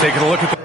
Taking a look at the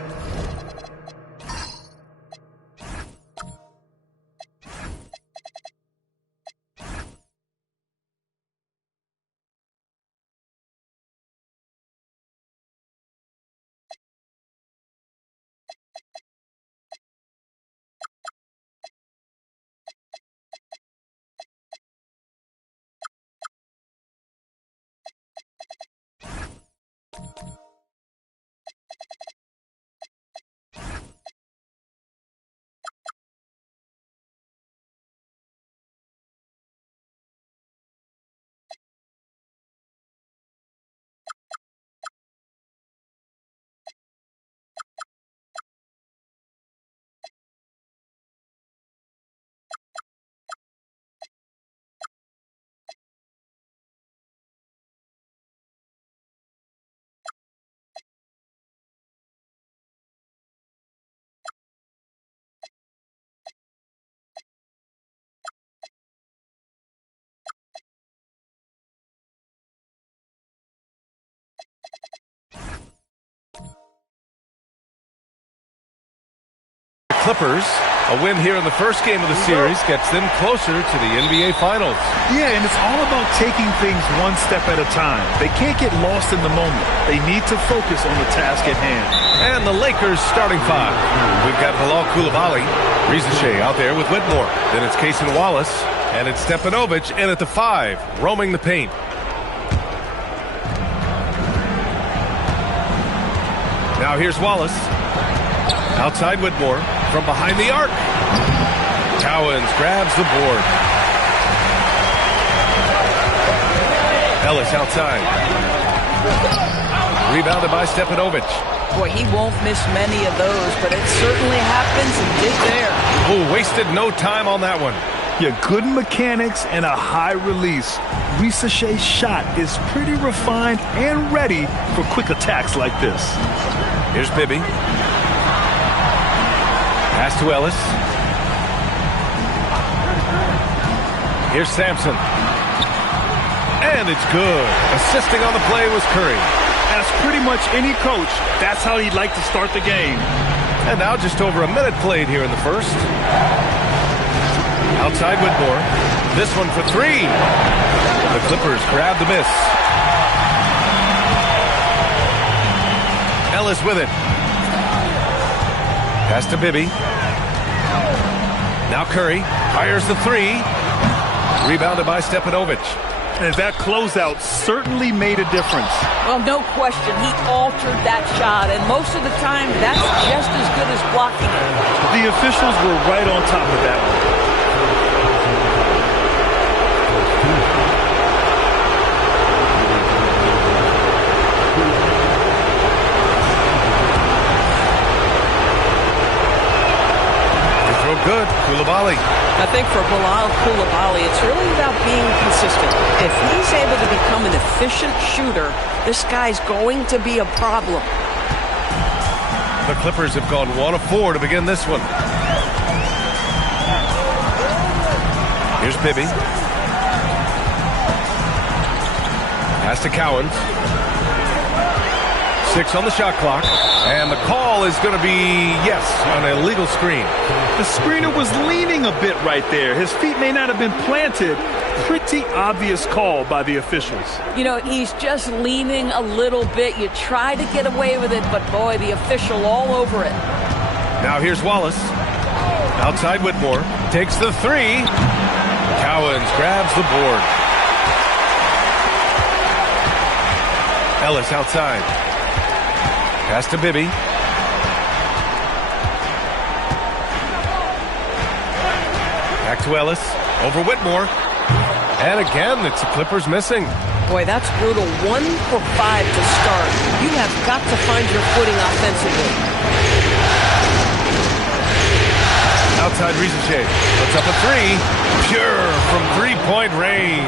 Clippers. A win here in the first game of the series gets them closer to the NBA Finals. Yeah, and it's all about taking things one step at a time. They can't get lost in the moment. They need to focus on the task at hand. And the Lakers starting five. We've got Bilal Coulibaly, Rizachet out there with Whitmore. Then it's Cason Wallace, and it's Stepanovic in at the 5, roaming the paint. Now here's Wallace. Outside Whitmore. From behind the arc. Cowens grabs the board. Ellis outside. Rebounded by Stepanovic. Boy, he won't miss many of those, but it certainly happens and did there. Oh, wasted no time on that one. Yeah, good mechanics and a high release. Rizachet's shot is pretty refined and ready for quick attacks like this. Here's Bibby. Pass to Ellis. Here's Sampson. And it's good. Assisting on the play was Curry. As pretty much any coach, that's how he'd like to start the game. And now just over a minute played here in the first. Outside Whitmore. This one for 3. The Clippers grab the miss. Ellis with it. Pass to Bibby. Now Curry fires the 3. Rebounded by Stepanovic. And that closeout certainly made a difference. Well, no question. He altered that shot, and most of the time, that's just as good as blocking it. The officials were right on top of that one. Good. Coulibaly. I think for Bilal Coulibaly, it's really about being consistent. If he's able to become an efficient shooter, this guy's going to be a problem. The Clippers have gone 1 of 4 to begin this one. Here's Bibby. Pass to Cowens. 6 on the shot clock. And the call is going to be, yes, an illegal screen. The screener was leaning a bit right there. His feet may not have been planted. Pretty obvious call by the officials. You know, he's just leaning a little bit. You try to get away with it, but boy, the official all over it. Now here's Wallace. Outside Whitmore. Takes the 3. Cowens grabs the board. Ellis outside. Pass to Bibby. Back to Ellis. Over Whitmore. And again, it's the Clippers missing. Boy, that's brutal. 1 for 5 to start. You have got to find your footing offensively. Outside Rizachet. Puts up a 3. Pure from three-point range.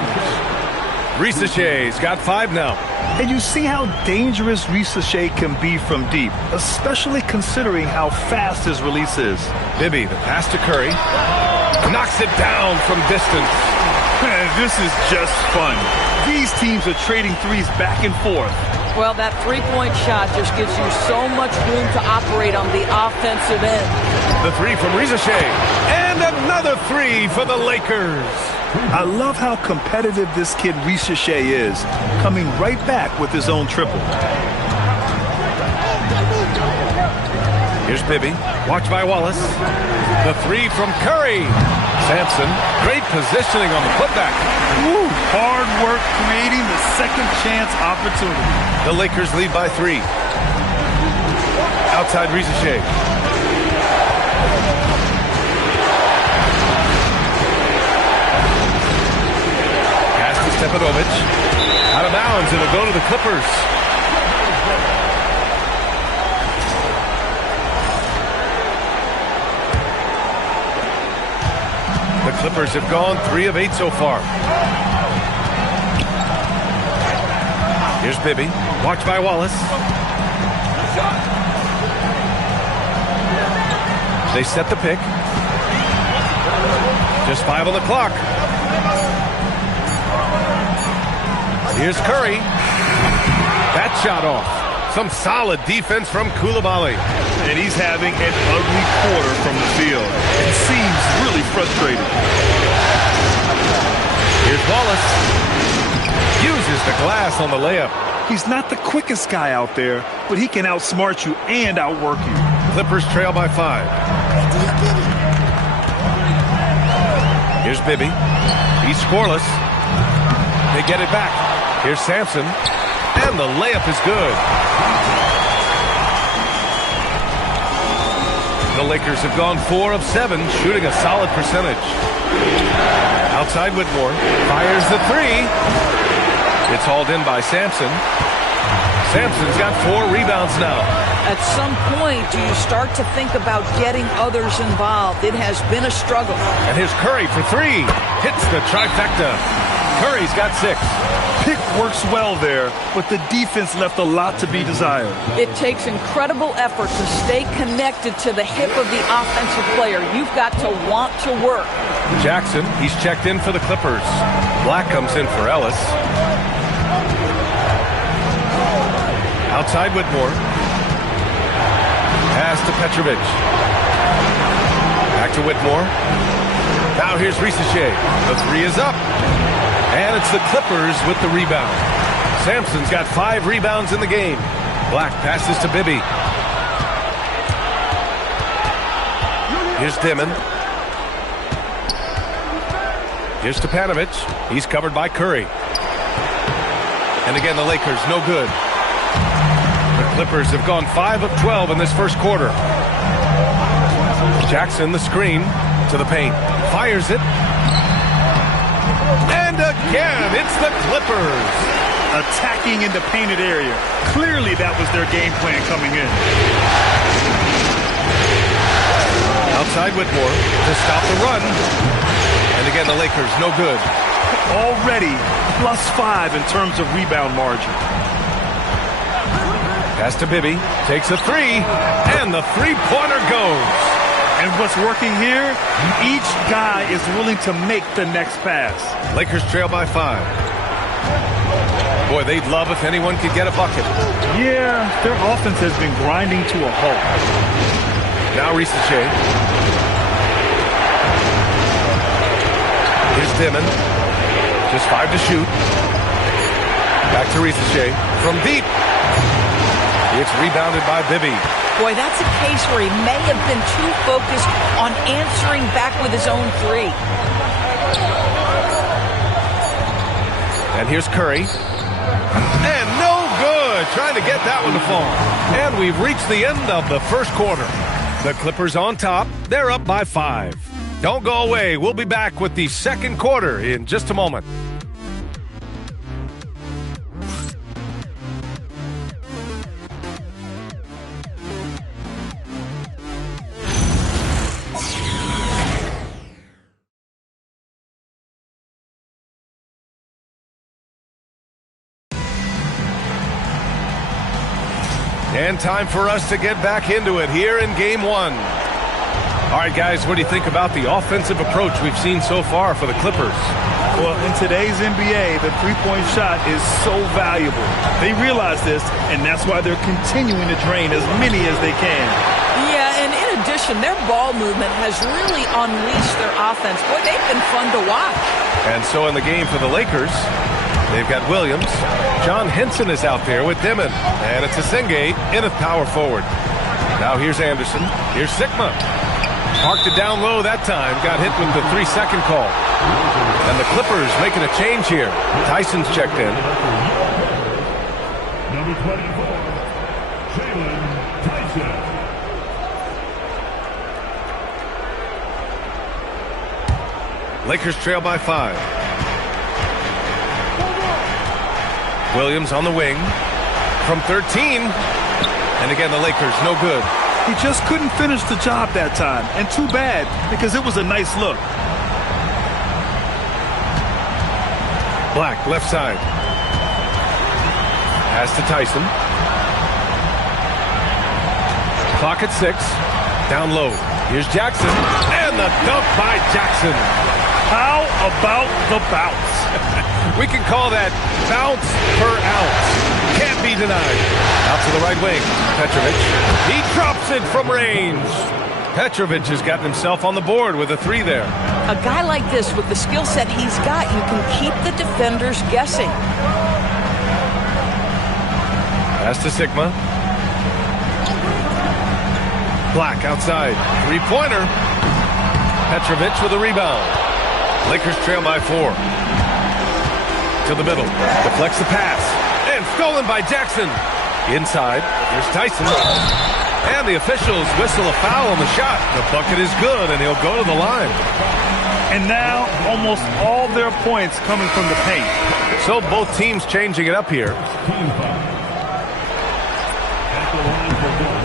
Rizachet's got 5 now. And you see how dangerous Rizachet can be from deep, especially considering how fast his release is. Bibby, the pass to Curry. Knocks it down from distance. This is just fun. These teams are trading threes back and forth. Well, that three-point shot just gives you so much room to operate on the offensive end. The three from Rizeshe. And another three for the Lakers. I love how competitive this kid Rizeshe is, coming right back with his own triple. Here's Bibby. Watch by Wallace. The three from Curry. Sampson. Great positioning on the putback. Woo, hard work creating the second chance opportunity. The Lakers lead by 3. Outside Rizeshe. Pass to Stepanovic. Out of bounds. It'll go to the Clippers. The Clippers have gone 3 of 8 so far. Here's Bibby. Watch by Wallace. They set the pick. Just 5 on the clock. Here's Curry. That shot off. Some solid defense from Coulibaly. And he's having an ugly quarter from the field. It seems really frustrating. Here's Wallace. Uses the glass on the layup. He's not the quickest guy out there, but he can outsmart you and outwork you. Clippers trail by 5. Here's Bibby. He's scoreless. They get it back. Here's Sampson. And the layup is good. The Lakers have gone 4 of 7, shooting a solid percentage. Outside Whitmore. Fires the 3. It's hauled in by Sampson. Sampson's got 4 rebounds now. At some point, do you start to think about getting others involved? It has been a struggle. And here's Curry for 3. Hits the trifecta. Curry's got 6. Pick works well there, but the defense left a lot to be desired. It takes incredible effort to stay connected to the hip of the offensive player. You've got to want to work. Jackson, he's checked in for the Clippers. Black comes in for Ellis. Outside Whitmore. Pass to Petrovic. Back to Whitmore. Now here's Rizeshe. The 3 is up. And it's the Clippers with the rebound. Sampson's got 5 rebounds in the game. Black passes to Bibby. Here's Dimon. Here's Stepanovic. He's covered by Curry. And again, the Lakers, no good. The Clippers have gone 5 of 12 in this first quarter. Jackson, the screen to the paint. Fires it. And again, it's the Clippers. Attacking in the painted area. Clearly that was their game plan coming in. Outside Whitmore to stop the run. And again, the Lakers, no good. Already +5 in terms of rebound margin. Pass to Bibby. Takes a 3. And the three-pointer goes. And what's working here, each guy is willing to make the next pass. Lakers trail by 5. Boy, they'd love if anyone could get a bucket. Yeah, their offense has been grinding to a halt. Now Rizeshe. Here's Dimon. Just 5 to shoot. Back to Rizeshe. From deep. It's rebounded by Bibby. Boy, that's a case where he may have been too focused on answering back with his own 3. And here's Curry. And no good. Trying to get that one to fall. And we've reached the end of the first quarter. The Clippers on top. They're up by 5. Don't go away. We'll be back with the second quarter in just a moment. And time for us to get back into it here in Game 1. All right, guys, what do you think about the offensive approach we've seen so far for the Clippers? Well, in today's NBA, the three-point shot is so valuable. They realize this, and that's why they're continuing to drain as many as they can. Yeah, and in addition, their ball movement has really unleashed their offense. Boy, they've been fun to watch. And so in the game for the Lakers, they've got Williams. John Henson is out there with Dimon. And it's Asenge in at power forward. Now here's Anderson. Here's Sigma. Parked it down low that time. Got hit with the 3-second call. And the Clippers making a change here. Tyson's checked in. Number 24, Jalen Tyson. Lakers trail by 5. Williams on the wing from 13. And again, the Lakers no good. He just couldn't finish the job that time. And too bad, because it was a nice look. Black, left side. Pass to Tyson. Clock at 6. Down low. Here's Jackson. And the dunk by Jackson. How about the bounce? We can call that bounce per ounce. Can't be denied. Out to the right wing. Petrovic. He drops it from range. Petrovic has gotten himself on the board with a 3 there. A guy like this, with the skill set he's got, you can keep the defenders guessing. Pass to Sigma. Black outside. 3-pointer. Petrovic with a rebound. Lakers trail by 4. To the middle. Deflects the pass. And stolen by Jackson. Inside. Here's Tyson. And the officials whistle a foul on the shot. The bucket is good, and he'll go to the line. And now, almost all their points coming from the paint. So both teams changing it up here. Team foul. At the line for goal.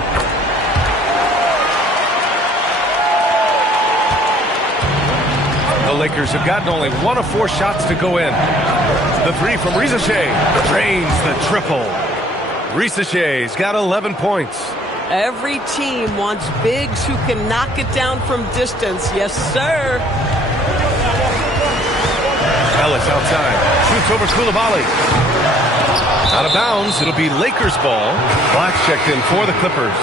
The Lakers have gotten only 1 of 4 shots to go in. The 3 from Rizachet drains the triple. Rizachet's got 11 points. Every team wants bigs who can knock it down from distance. Yes, sir. Ellis outside. Shoots over Coulibaly. Out of bounds. It'll be Lakers ball. Black checked in for the Clippers.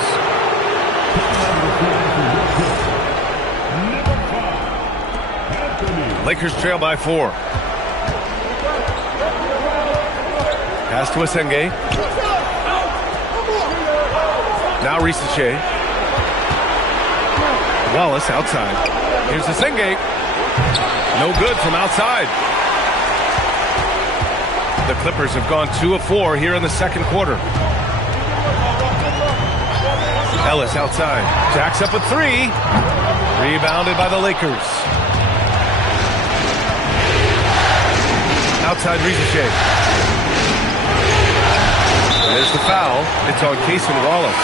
Lakers trail by 4. Pass to Asenge. Now Rizachet. Wallace outside. Here's Asenge. No good from outside. The Clippers have gone 2 of 4 here in the second quarter. Ellis outside. Jacks up a 3. Rebounded by the Lakers. Outside Rizachet. There's the foul. It's on Cason Wallace.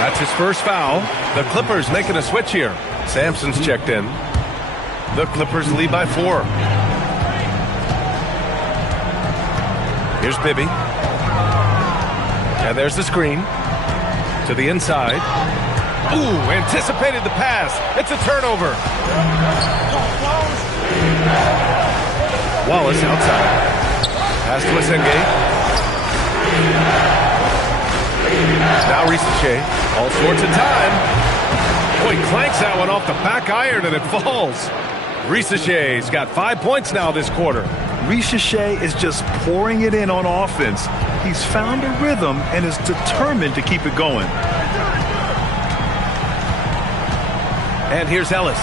That's his first foul. The Clippers making a switch here. Sampson's checked in. The Clippers lead by 4. Here's Bibby. And there's the screen. To the inside. Ooh, anticipated the pass. It's a turnover. Wallace outside. Pass to Asenge. Now Rizachet. All sorts of time. Boy, he clanks that one off the back iron and it falls. Rizachet's got 5 points now this quarter. Rizachet is just pouring it in on offense. He's found a rhythm and is determined to keep it going. And here's Ellis.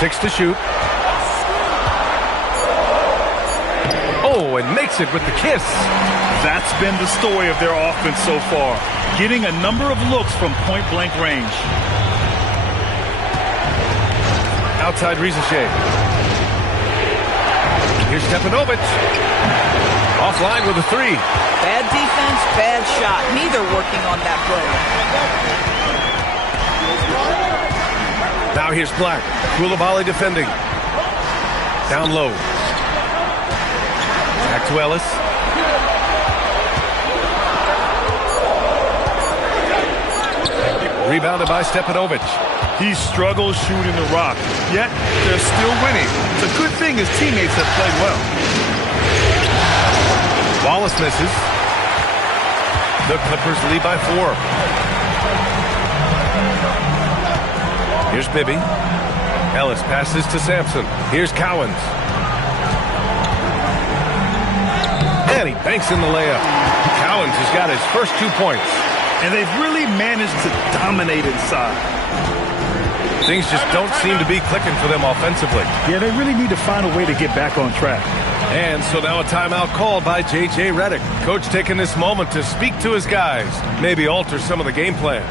6 to shoot. Oh, and makes it with the kiss. That's been the story of their offense so far. Getting a number of looks from point-blank range. Outside Rizachet. Here's Stepanovic. Offline with a 3. Bad defense, bad shot. Neither working on that play. Now here's Black. Coulibaly defending. Down low. Back to Ellis. Rebounded by Stepanovic. He struggles shooting the rock, yet they're still winning. It's a good thing his teammates have played well. Wallace misses. The Clippers lead by 4. Here's Bibby. Ellis passes to Sampson. Here's Cowens. And he banks in the layup. Cowens has got his first 2 points. And they've really managed to dominate inside. Things just don't seem to be clicking for them offensively. Yeah, they really need to find a way to get back on track. And so now a timeout called by J.J. Redick. Coach taking this moment to speak to his guys, maybe alter some of the game plan.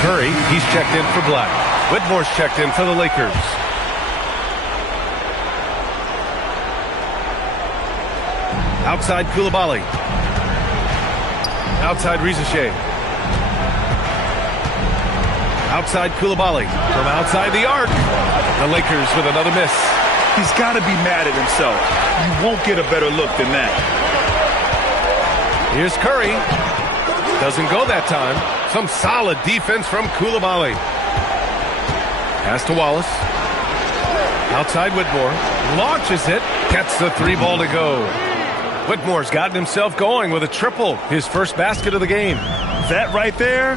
Curry, he's checked in for Black. Whitmore's checked in for the Lakers. Outside Koulibaly. Outside Rizachet. Outside Koulibaly. From outside the arc. The Lakers with another miss. He's got to be mad at himself. You won't get a better look than that. Here's Curry. Doesn't go that time. Some solid defense from Koulibaly. Pass to Wallace. Outside Whitmore. Launches it. Gets the 3-ball to go. Whitmore's gotten himself going with a triple. His first basket of the game. That right there,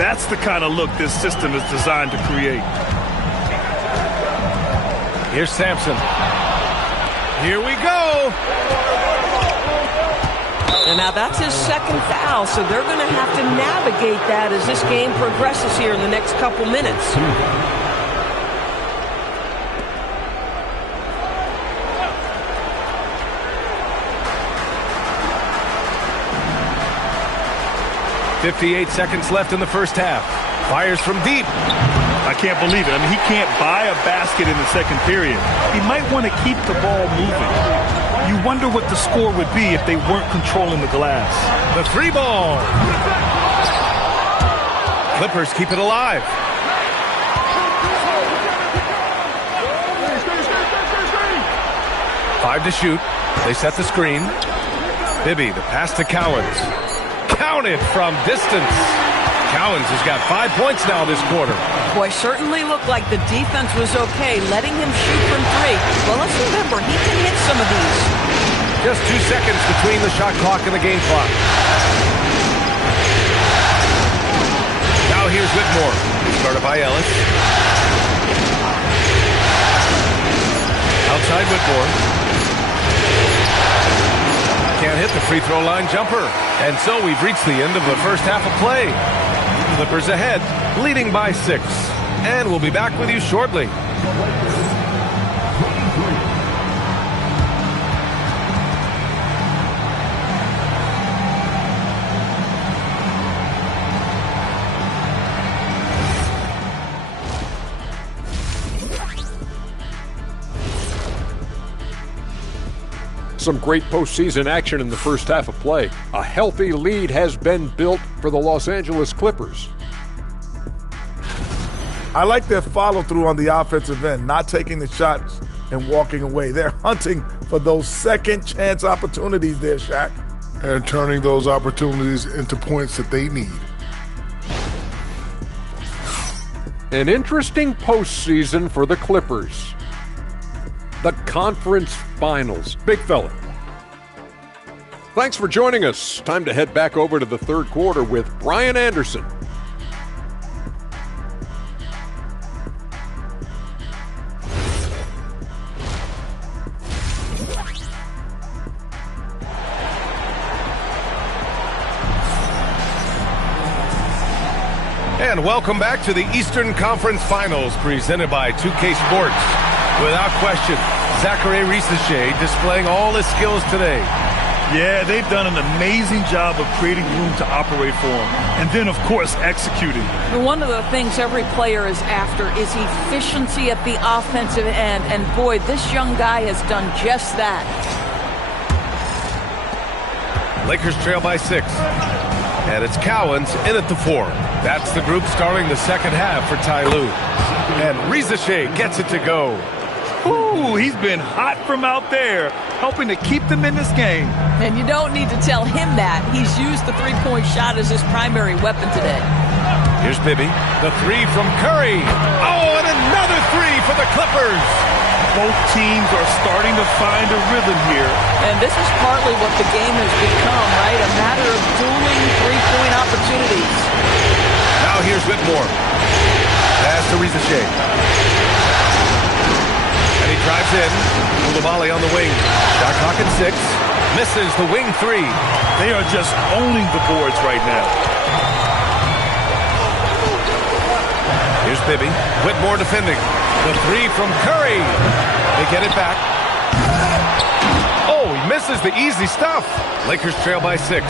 that's the kind of look this system is designed to create. Here's Sampson. Here we go. And now that's his second foul, so they're going to have to navigate that as this game progresses here in the next couple minutes. 58 seconds left in the first half. Fires from deep. I can't believe it. I mean, he can't buy a basket in the second period. He might want to keep the ball moving. You wonder what the score would be if they weren't controlling the glass. The 3-ball. Clippers keep it alive. Five to shoot. They set the screen. Bibby, the pass to Cowens. Counted from distance. Cowens has got 5 points now this quarter. Boy, certainly looked like the defense was okay, letting him shoot from 3. Well, let's remember, he can hit some of these. Just 2 seconds between the shot clock and the game clock. Now here's Whitmore. Started by Ellis. Outside Whitmore. Can't hit the free throw line jumper. And so we've reached the end of the first half of play. Clippers ahead, leading by 6. And we'll be back with you shortly. Some great postseason action in the first half of play. A healthy lead has been built for the Los Angeles Clippers. I like their follow-through on the offensive end, not taking the shots and walking away. They're hunting for those second-chance opportunities there, Shaq. And turning those opportunities into points that they need. An interesting postseason for the Clippers. The conference finals. Big fella. Thanks for joining us. Time to head back over to the third quarter with Brian Anderson. And welcome back to the Eastern Conference Finals presented by 2K Sports. Without question, Zachary Rizachet displaying all his skills today. Yeah, they've done an amazing job of creating room to operate for him. And then, of course, executing. One of the things every player is after is efficiency at the offensive end. And boy, this young guy has done just that. Lakers trail by 6. And it's Cowens in at the 4. That's the group starting the second half for Ty Lue. And Rizachet gets it to go. Ooh, he's been hot from out there. helping to keep them in this game. And you don't need to tell him that. He's used the three-point shot as his primary weapon today. Here's Bibby. The three from Curry. Oh, and another three for the Clippers. Both teams are starting to find a rhythm here. And this is partly what the game has become, right? A matter of dueling three-point opportunities. Now here's Whitmore. Pass to Rizachet. And he drives in. Koulibaly on the wing. Shot clock at 6. Misses the wing three. They are just owning the boards right now. Here's Bibby. Whitmore defending. The three from Curry. They get it back. Oh, he misses the easy stuff. Lakers trail by 6.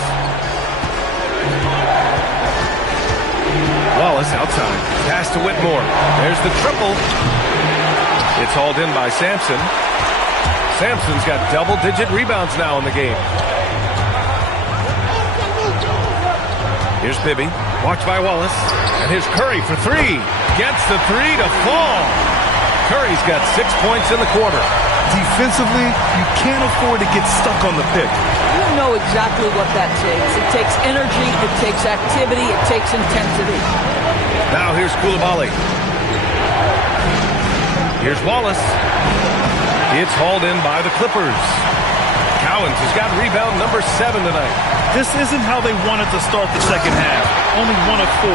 Wallace outside. Pass to Whitmore. There's the triple. It's hauled in by Sampson. Sampson's got double-digit rebounds now in the game. Here's Bibby. Watched by Wallace. And here's Curry for 3. Gets the 3 to fall. Curry's got 6 points in the quarter. Defensively, you can't afford to get stuck on the pick. You know exactly what that takes. It takes energy, it takes activity, it takes intensity. Now here's Koulibaly. Here's Wallace. It's hauled in by the Clippers. Cowens has got rebound number 7 tonight. This isn't how they wanted to start the second half. Only 1 of 4.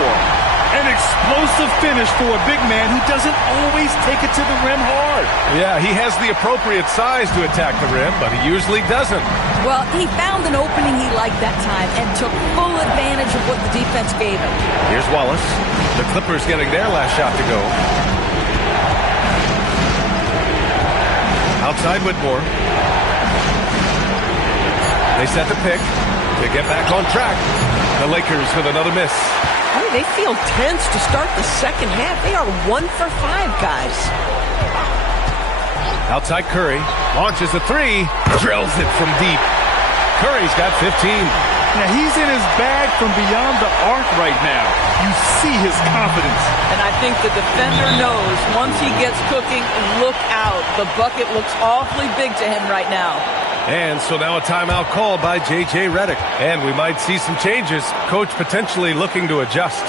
An explosive finish for a big man who doesn't always take it to the rim hard. Yeah, he has the appropriate size to attack the rim, but he usually doesn't. Well, he found an opening he liked that time and took full advantage of what the defense gave him. Here's Wallace. The Clippers getting their last shot to go. Outside Whitmore. They set the pick to get back on track. The Lakers with another miss. I mean, they feel tense to start the second half. They are 1 for 5, guys. Outside Curry. Launches a 3. Drills it from deep. Curry's got 15. Now, he's in his bag from beyond the arc right now. You see his confidence. And I think the defender knows once he gets cooking, look out. The bucket looks awfully big to him right now. And so now a timeout called by J.J. Redick. And we might see some changes. Coach potentially looking to adjust.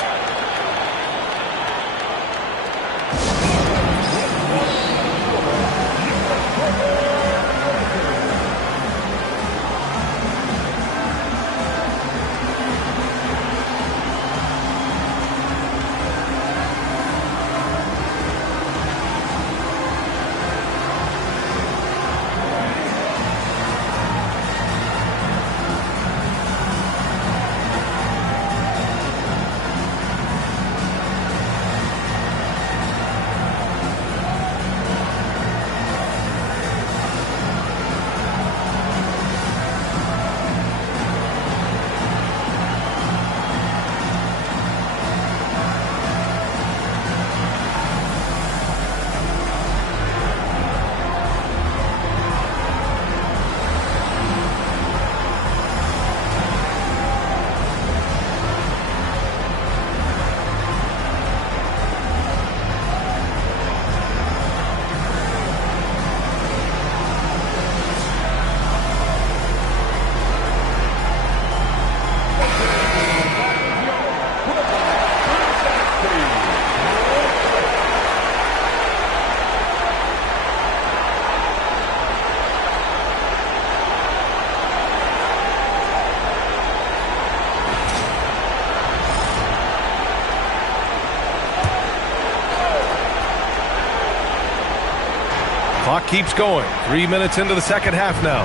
Clock keeps going. 3 minutes into the second half now.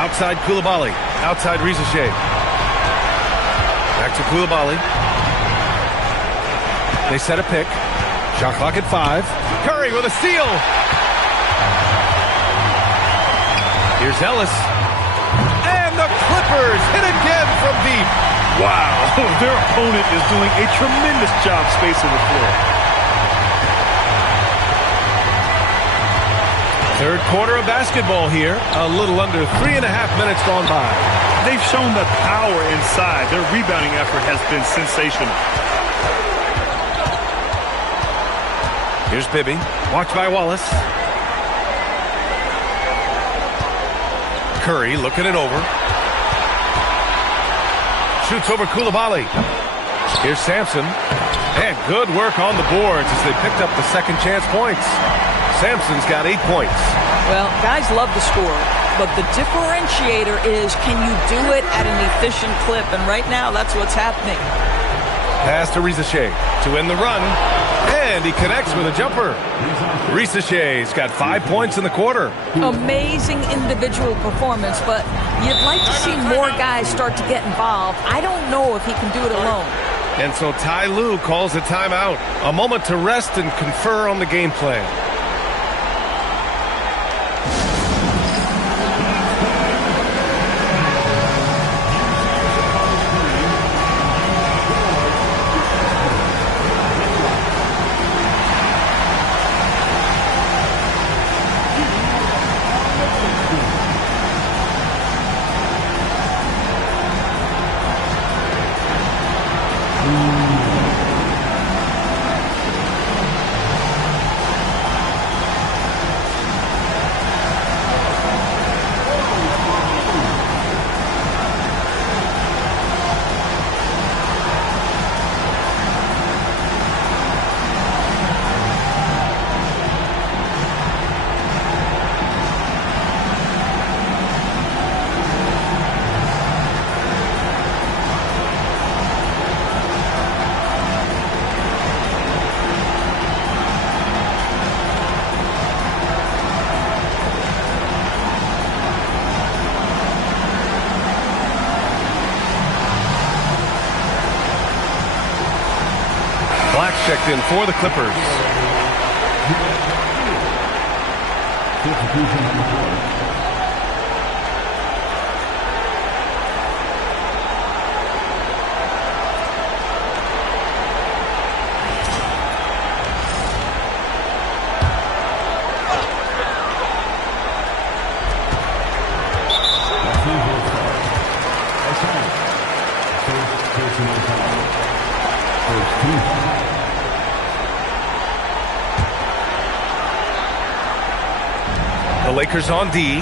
Outside Koulibaly. Outside Rizachet. Back to Koulibaly. They set a pick. Shot clock at 5. Curry with a steal. Here's Ellis. And the Clippers hit again from deep. Wow, their opponent is doing a tremendous job spacing the floor. Third quarter of basketball here. A little under 3.5 minutes gone by. They've shown the power inside. Their rebounding effort has been sensational. Here's Bibby. Watched by Wallace. Curry looking it over. Shoots over Coulibaly. Here's Sampson. And good work on the boards as they picked up the second chance points. Sampson's got 8 points. Well, guys love to score, but the differentiator is, can you do it at an efficient clip? And right now, that's what's happening. Pass to Risacher to end the run. And he connects with a jumper. Risacher's got 5 points in the quarter. Amazing individual performance, but you'd like to see more guys start to get involved. I don't know if he can do it alone. And so Ty Lue calls a timeout. A moment to rest and confer on the game plan. Black checked in for the Clippers. The Lakers on D.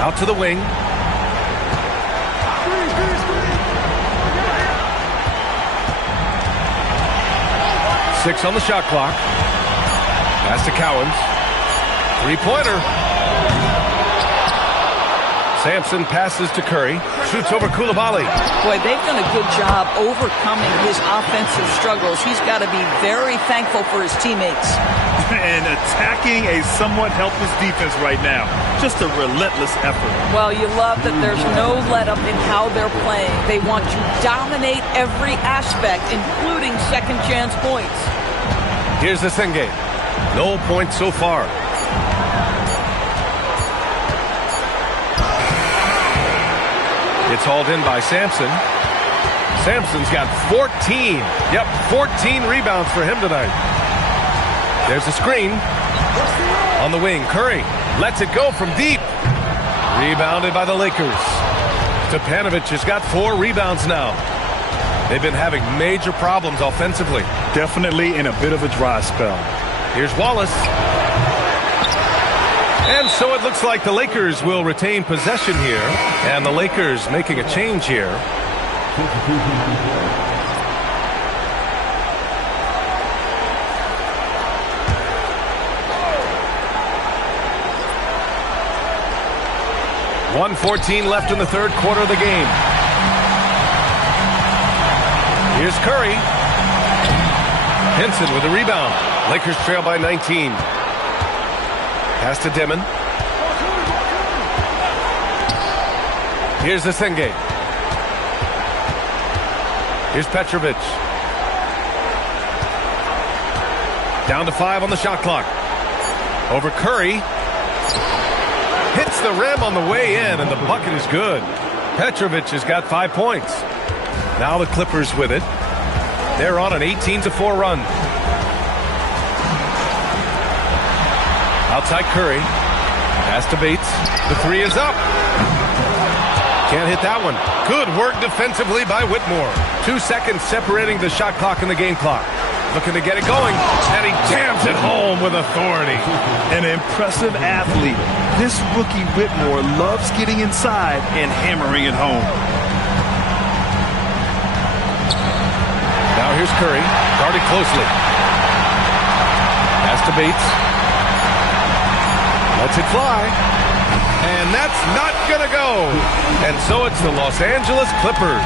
Out to the wing. Six on the shot clock. Pass to Cowens. Three-pointer. Sampson passes to Curry. Shoots over Coulibaly. Boy, they've done a good job overcoming his offensive struggles. He's got to be very thankful for his teammates. And attacking a somewhat helpless defense right now. Just a relentless effort. Well, you love that there's no let-up in how they're playing. They want to dominate every aspect, including second chance points. Here's the Senge. No points so far. It's hauled in by Sampson. Sampson's got 14. Yep, 14 rebounds for him tonight. There's a screen. On the wing, Curry lets it go from deep. Rebounded by the Lakers. Stepanovic has got 4 rebounds now. They've been having major problems offensively. Definitely in a bit of a dry spell. Here's Wallace. And so it looks like the Lakers will retain possession here. And the Lakers making a change here. .114 left in the third quarter of the game. Here's Curry. Henson with a rebound. Lakers trail by 19. Pass to Dimon. Here's the Senge. Here's Petrovic. Down to 5 on the shot clock. Over Curry. Hits the rim on the way in, and the bucket is good. Petrovic has got 5 points. Now the Clippers with it. They're on an 18-4 run. Outside Curry. Pass to Bates. The three is up. Can't hit that one. Good work defensively by Whitmore. 2 seconds separating the shot clock and the game clock. Looking to get it going, and he jams it home with authority. An impressive athlete. This rookie Whitmore loves getting inside and hammering it home. Now here's Curry, guarded closely. Pass to Bates. Lets it fly. And that's not going to go. And so it's the Los Angeles Clippers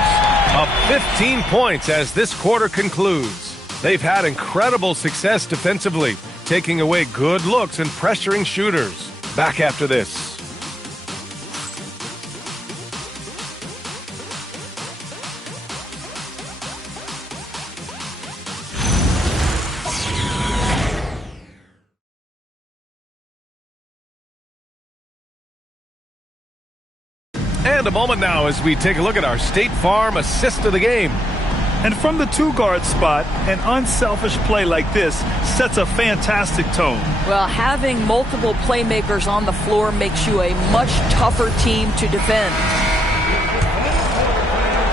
up 15 points as this quarter concludes. They've had incredible success defensively, taking away good looks and pressuring shooters. Back after this. And a moment now as we take a look at our State Farm assist of the game. And from the two-guard spot, an unselfish play like this sets a fantastic tone. Well, having multiple playmakers on the floor makes you a much tougher team to defend.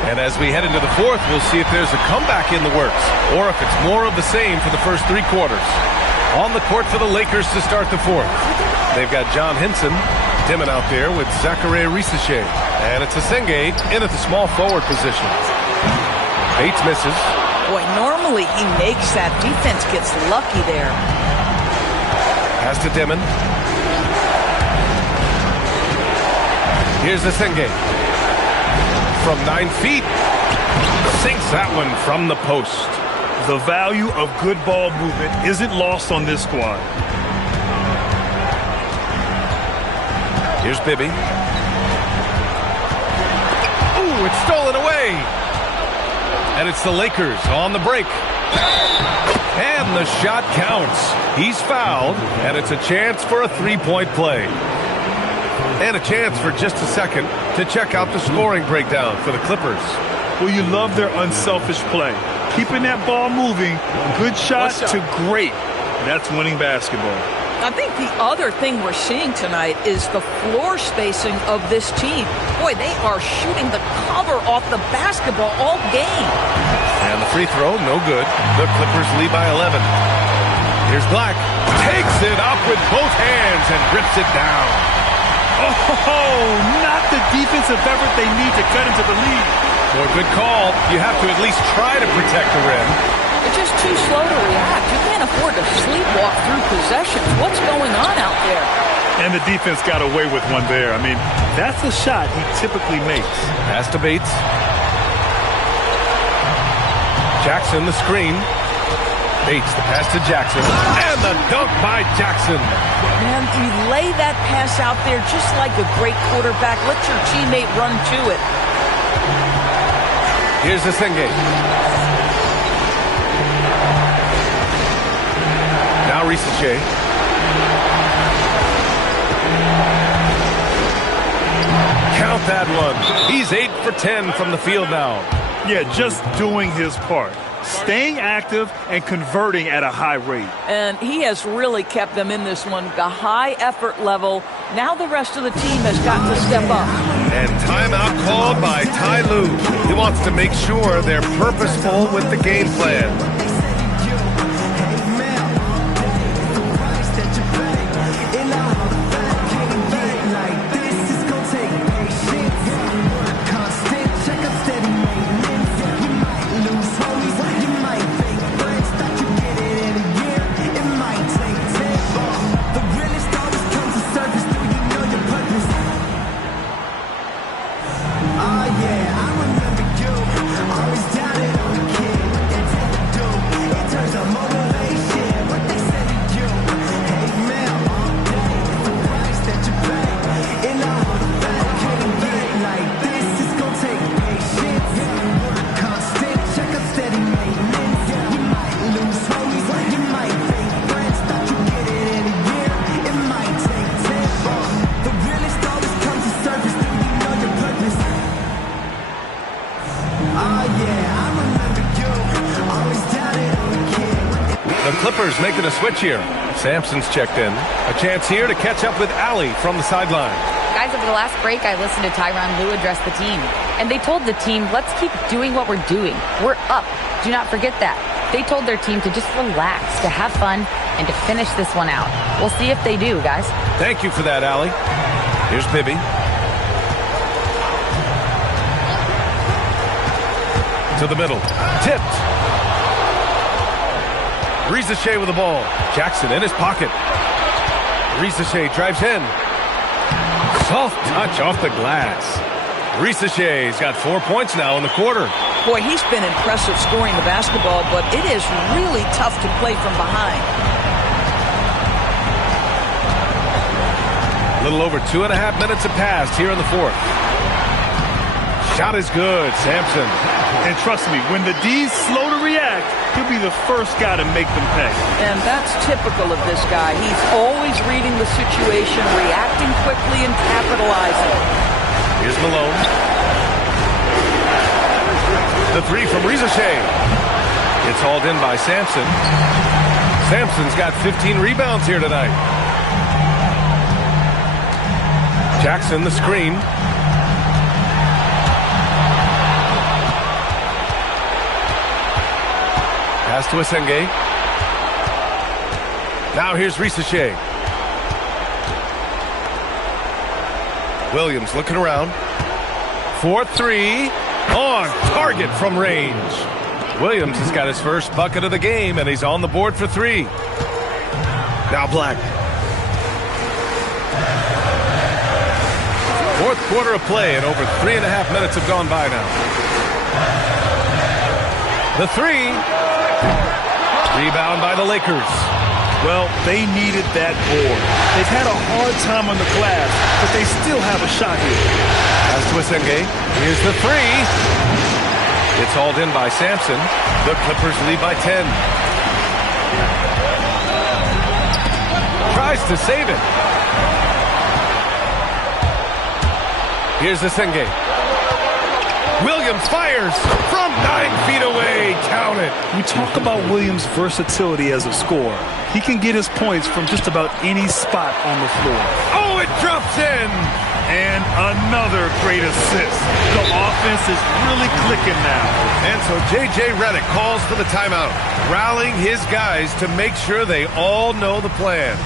And as we head into the fourth, we'll see if there's a comeback in the works or if it's more of the same for the first three quarters. On the court for the Lakers to start the fourth. They've got John Henson dimming out there with Zachary Risache. And it's Asenge in at the small forward position. Bates misses. Boy, normally he makes that. Defense gets lucky there. Pass to Dimon. Here's Asenge. From 9 feet. Sinks that one from the post. The value of good ball movement isn't lost on this squad. Here's Bibby. Ooh, it's stolen away. And it's the Lakers on the break. And the shot counts. He's fouled, and it's a chance for a three-point play. And a chance for just a second to check out the scoring breakdown for the Clippers. Well, you love their unselfish play. Keeping that ball moving, good shot to great. That's winning basketball. I think the other thing we're seeing tonight is the floor spacing of this team. Boy, they are shooting the cover off the basketball all game. And the free throw, no good. The Clippers lead by 11. Here's Black. Takes it up with both hands and rips it down. Oh, not the defensive effort they need to cut into the lead. Boy, good call. You have to at least try to protect the rim. They're just too slow to react. You can't afford to sleepwalk through possessions. What's going on out there? And the defense got away with one there. I mean, that's a shot he typically makes. Pass to Bates. Jackson, the screen. Bates, the pass to Jackson. And the dunk by Jackson. Man, you lay that pass out there just like a great quarterback. Let your teammate run to it. Here's Asenge. Now Risache. Count that one. He's 8 for 10 from the field now. Yeah, just doing his part. Staying active and converting at a high rate. And he has really kept them in this one. The high effort level. Now the rest of the team has got to step up. And timeout called by Ty Lue. He wants to make sure they're purposeful with the game plan. Clippers making a switch here. Sampson's checked in. A chance here to catch up with Allie from the sideline. Guys, over the last break, I listened to Tyronn Lue address the team. And they told the team, let's keep doing what we're doing. We're up. Do not forget that. They told their team to just relax, to have fun, and to finish this one out. We'll see if they do, guys. Thank you for that, Allie. Here's Bibby. To the middle. Tipped. Rizachet with the ball. Jackson in his pocket. Rizachet drives in. Soft touch off the glass. Rizachet's got 4 points now in the quarter. Boy, he's been impressive scoring the basketball, but it is really tough to play from behind. A little over 2.5 minutes have passed here in the fourth. Shot is good, Sampson. And trust me, when the D's slow to react, he'll be the first guy to make them pay. And that's typical of this guy. He's always reading the situation, reacting quickly, and capitalizing. Here's Malone. The three from Rizachet. It's hauled in by Sampson. Sampson's got 15 rebounds here tonight. Jackson, the screen. Pass to Asenge. Now here's Rizachet. Williams looking around. 4-3. On target from range. Williams has got his first bucket of the game, and he's on the board for 3. Now Black. Fourth quarter of play, and over 3.5 minutes have gone by now. The 3. Rebound by the Lakers. Well, they needed that board. They've had a hard time on the glass, but they still have a shot here. Pass to Asenge. Here's the 3. It's hauled in by Sampson. The Clippers lead by 10. Tries to save it. Here's Asenge. Williams fires from 9 feet away. Count it. We talk about Williams' versatility as a scorer. He can get his points from just about any spot on the floor. Oh, it drops in. And another great assist. The offense is really clicking now. And so J.J. Redick calls for the timeout, rallying his guys to make sure they all know the plan.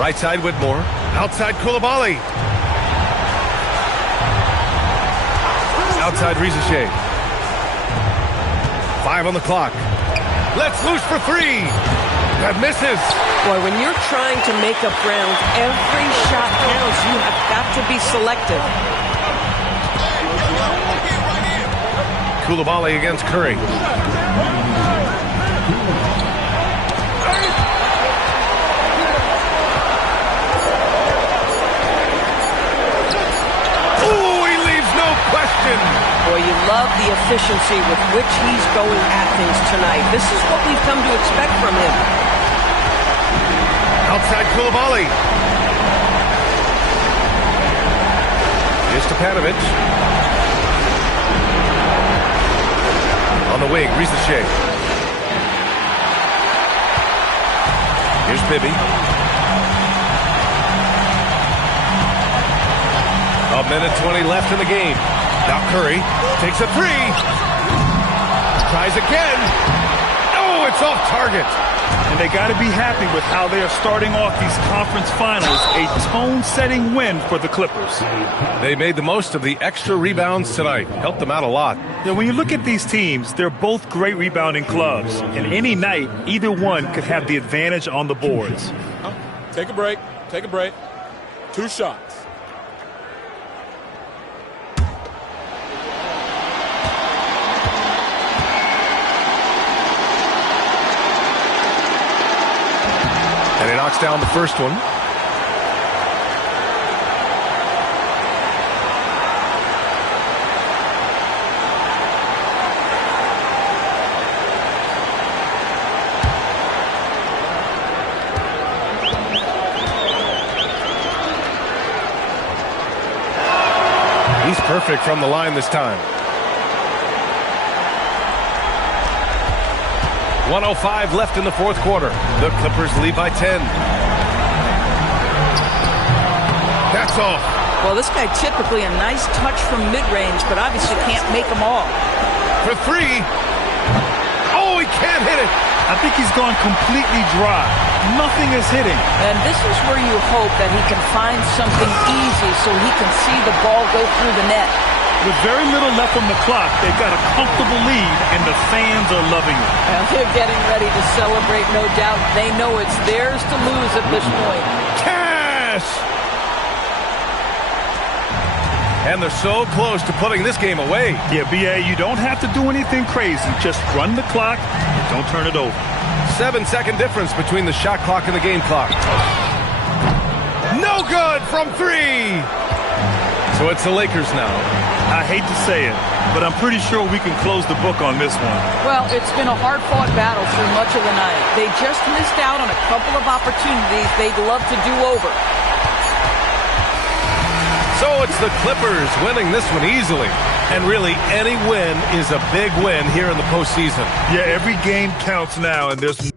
Right side Whitmore. Outside Koulibaly. Outside Rizachet. 5 on the clock. Let's loose for 3. That misses. Boy, when you're trying to make up ground, every shot counts. You have got to be selective. Koulibaly against Curry. Boy, you love the efficiency with which he's going at things tonight. This is what we've come to expect from him. Outside Koulibaly. Here's Stepanovic. On the wing, Rizachet. Here's Bibby. A minute 20 left in the game. Now Curry takes a 3. Tries again. Oh, it's off target. And they got to be happy with how they are starting off these conference finals. A tone-setting win for the Clippers. They made the most of the extra rebounds tonight. Helped them out a lot. Yeah, when you look at these teams, they're both great rebounding clubs. And any night, either one could have the advantage on the boards. Take a break. Take a break. 2 shots. And he knocks down the first one. He's perfect from the line this time. 1:05 left in the fourth quarter. The Clippers lead by 10. That's off. Well, this guy typically a nice touch from mid-range, but obviously can't make them all. For 3. Oh, he can't hit it. I think he's gone completely dry. Nothing is hitting. And this is where you hope that he can find something easy so he can see the ball go through the net. With very little left on the clock, they've got a comfortable lead, and the fans are loving it. Well, they're getting ready to celebrate, no doubt. They know it's theirs to lose at this point. Cash! And they're so close to putting this game away. Yeah, B.A., you don't have to do anything crazy. Just run the clock and don't turn it over. 7-second difference between the shot clock and the game clock. No good from 3. So it's the Lakers now. I hate to say it, but I'm pretty sure we can close the book on this one. Well, it's been a hard-fought battle through much of the night. They just missed out on a couple of opportunities they'd love to do over. So it's the Clippers winning this one easily. And really, any win is a big win here in the postseason. Yeah, every game counts now, and there's...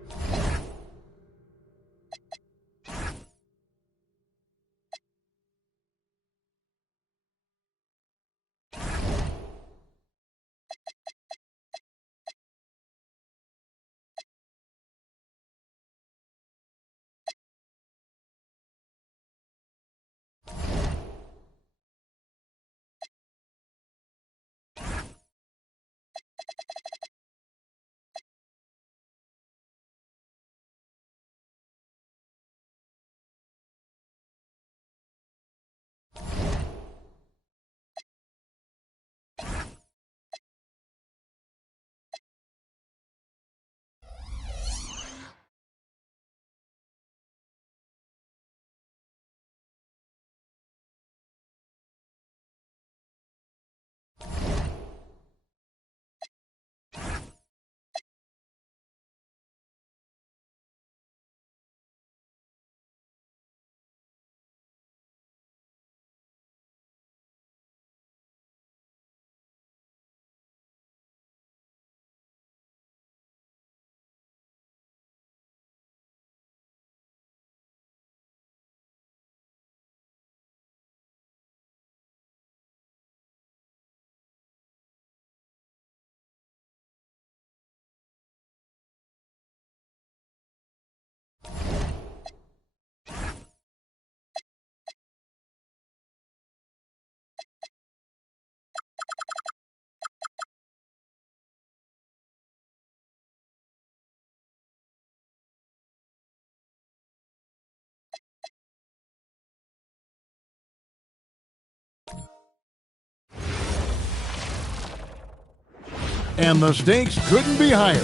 And the stakes couldn't be higher.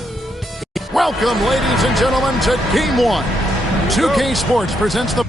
Welcome, ladies and gentlemen, to Game 1. 2K Sports presents the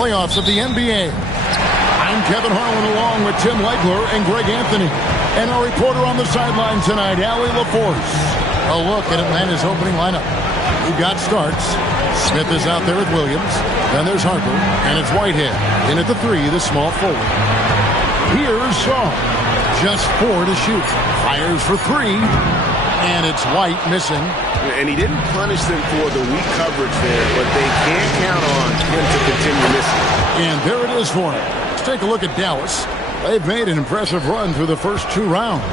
playoffs of the NBA. I'm Kevin Harlan along with Tim Legler and Greg Anthony. And our reporter on the sideline tonight, Allie LaForce. A look at Atlanta's opening lineup. We've got Starks. Smith is out there with Williams. Then there's Harper, and it's Whitehead. In at the 3, the small forward. Here's Shaw. Just 4 to shoot. Fires for 3, and it's White missing. And he didn't punish them for the weak coverage there, but they can't count on him to continue missing. And there it is for him. Let's take a look at Dallas. They've made an impressive run through the first 2 rounds.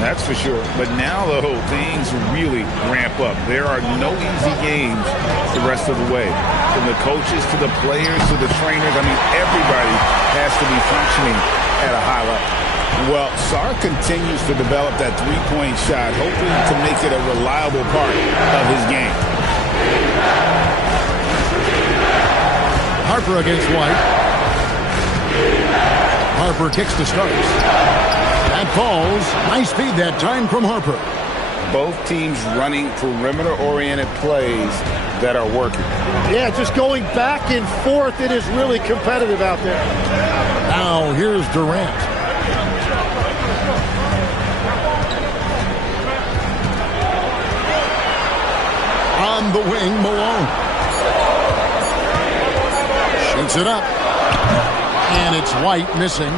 That's for sure. But now, though, things really ramp up. There are no easy games the rest of the way. From the coaches to the players to the trainers, I mean, everybody has to be functioning at a high level. Well, Sarr continues to develop that three-point shot, hoping to make it a reliable part of his game. Harper against White. Harper kicks to Starks. That falls. Nice feed that time from Harper. Both teams running perimeter-oriented plays that are working. Yeah, just going back and forth. It is really competitive out there. Now here's Durant. On the wing, Malone. Shoots it up. And it's White missing.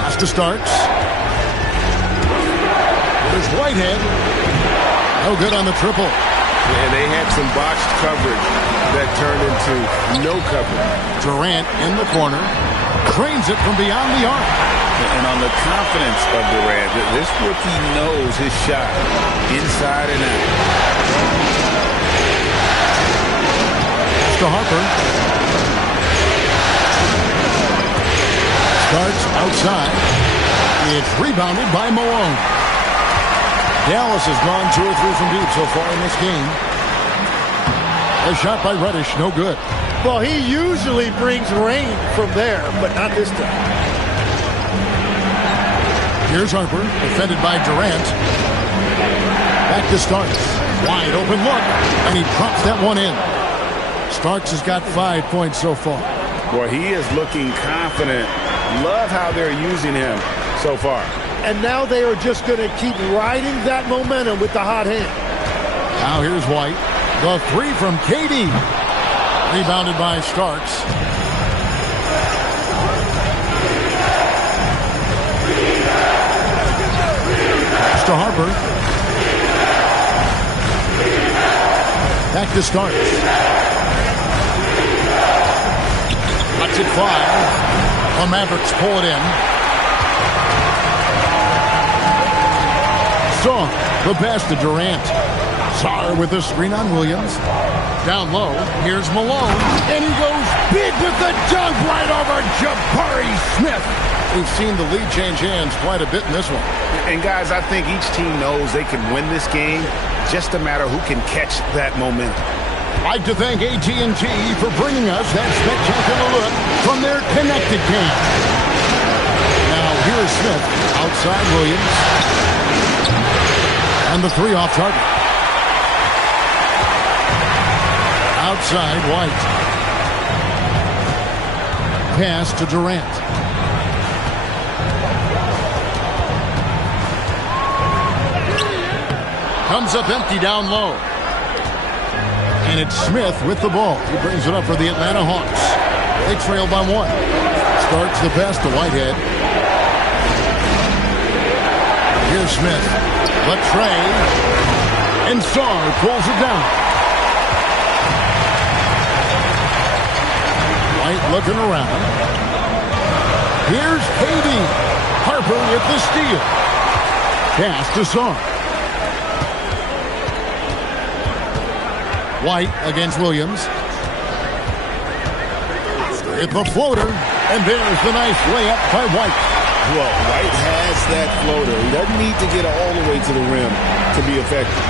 Pass to Starks. There's Whitehead. No good on the triple. And they had some botched coverage that turned into no coverage. Durant in the corner. Trains it from beyond the arc. And on the confidence of Durant, this rookie knows his shot inside and out. Pass to Harper. Starts outside. It's rebounded by Malone. Dallas has gone 2 or 3 from deep so far in this game. A shot by Reddish, no good. Well, he usually brings rain from there, but not this time. Here's Harper, defended by Durant. Back to Starks. Wide open look, and he drops that one in. Starks has got 5 points so far. Boy, he is looking confident. Love how they're using him so far. And now they are just going to keep riding that momentum with the hot hand. Now here's White. The 3 from KD. Rebounded by Starks. Pass to Harper. Back to Starks. Lets it fly. The Mavericks pull it in. Shaw, the pass to Durant. Sarr with the screen on Williams. Down low, here's Malone. And he goes big with the dunk right over Jabari Smith. We've seen the lead change hands quite a bit in this one. And guys, I think each team knows they can win this game. Just a matter who can catch that momentum. I'd like to thank AT&T for bringing us that spectacular look from their connected game. Now here's Smith outside Williams. And the 3 off target. Outside White. Pass to Durant. Comes up empty down low. And it's Smith with the ball. He brings it up for the Atlanta Hawks. They trail by 1. Starts the pass to Whitehead. Here's Smith. Latrey. And Sarr pulls it down. White looking around. Here's KD. Harper with the steal. Pass to Sarr. White against Williams. Hit the floater. And there's the nice layup by White. Well, White has that floater. He doesn't need to get all the way to the rim to be effective.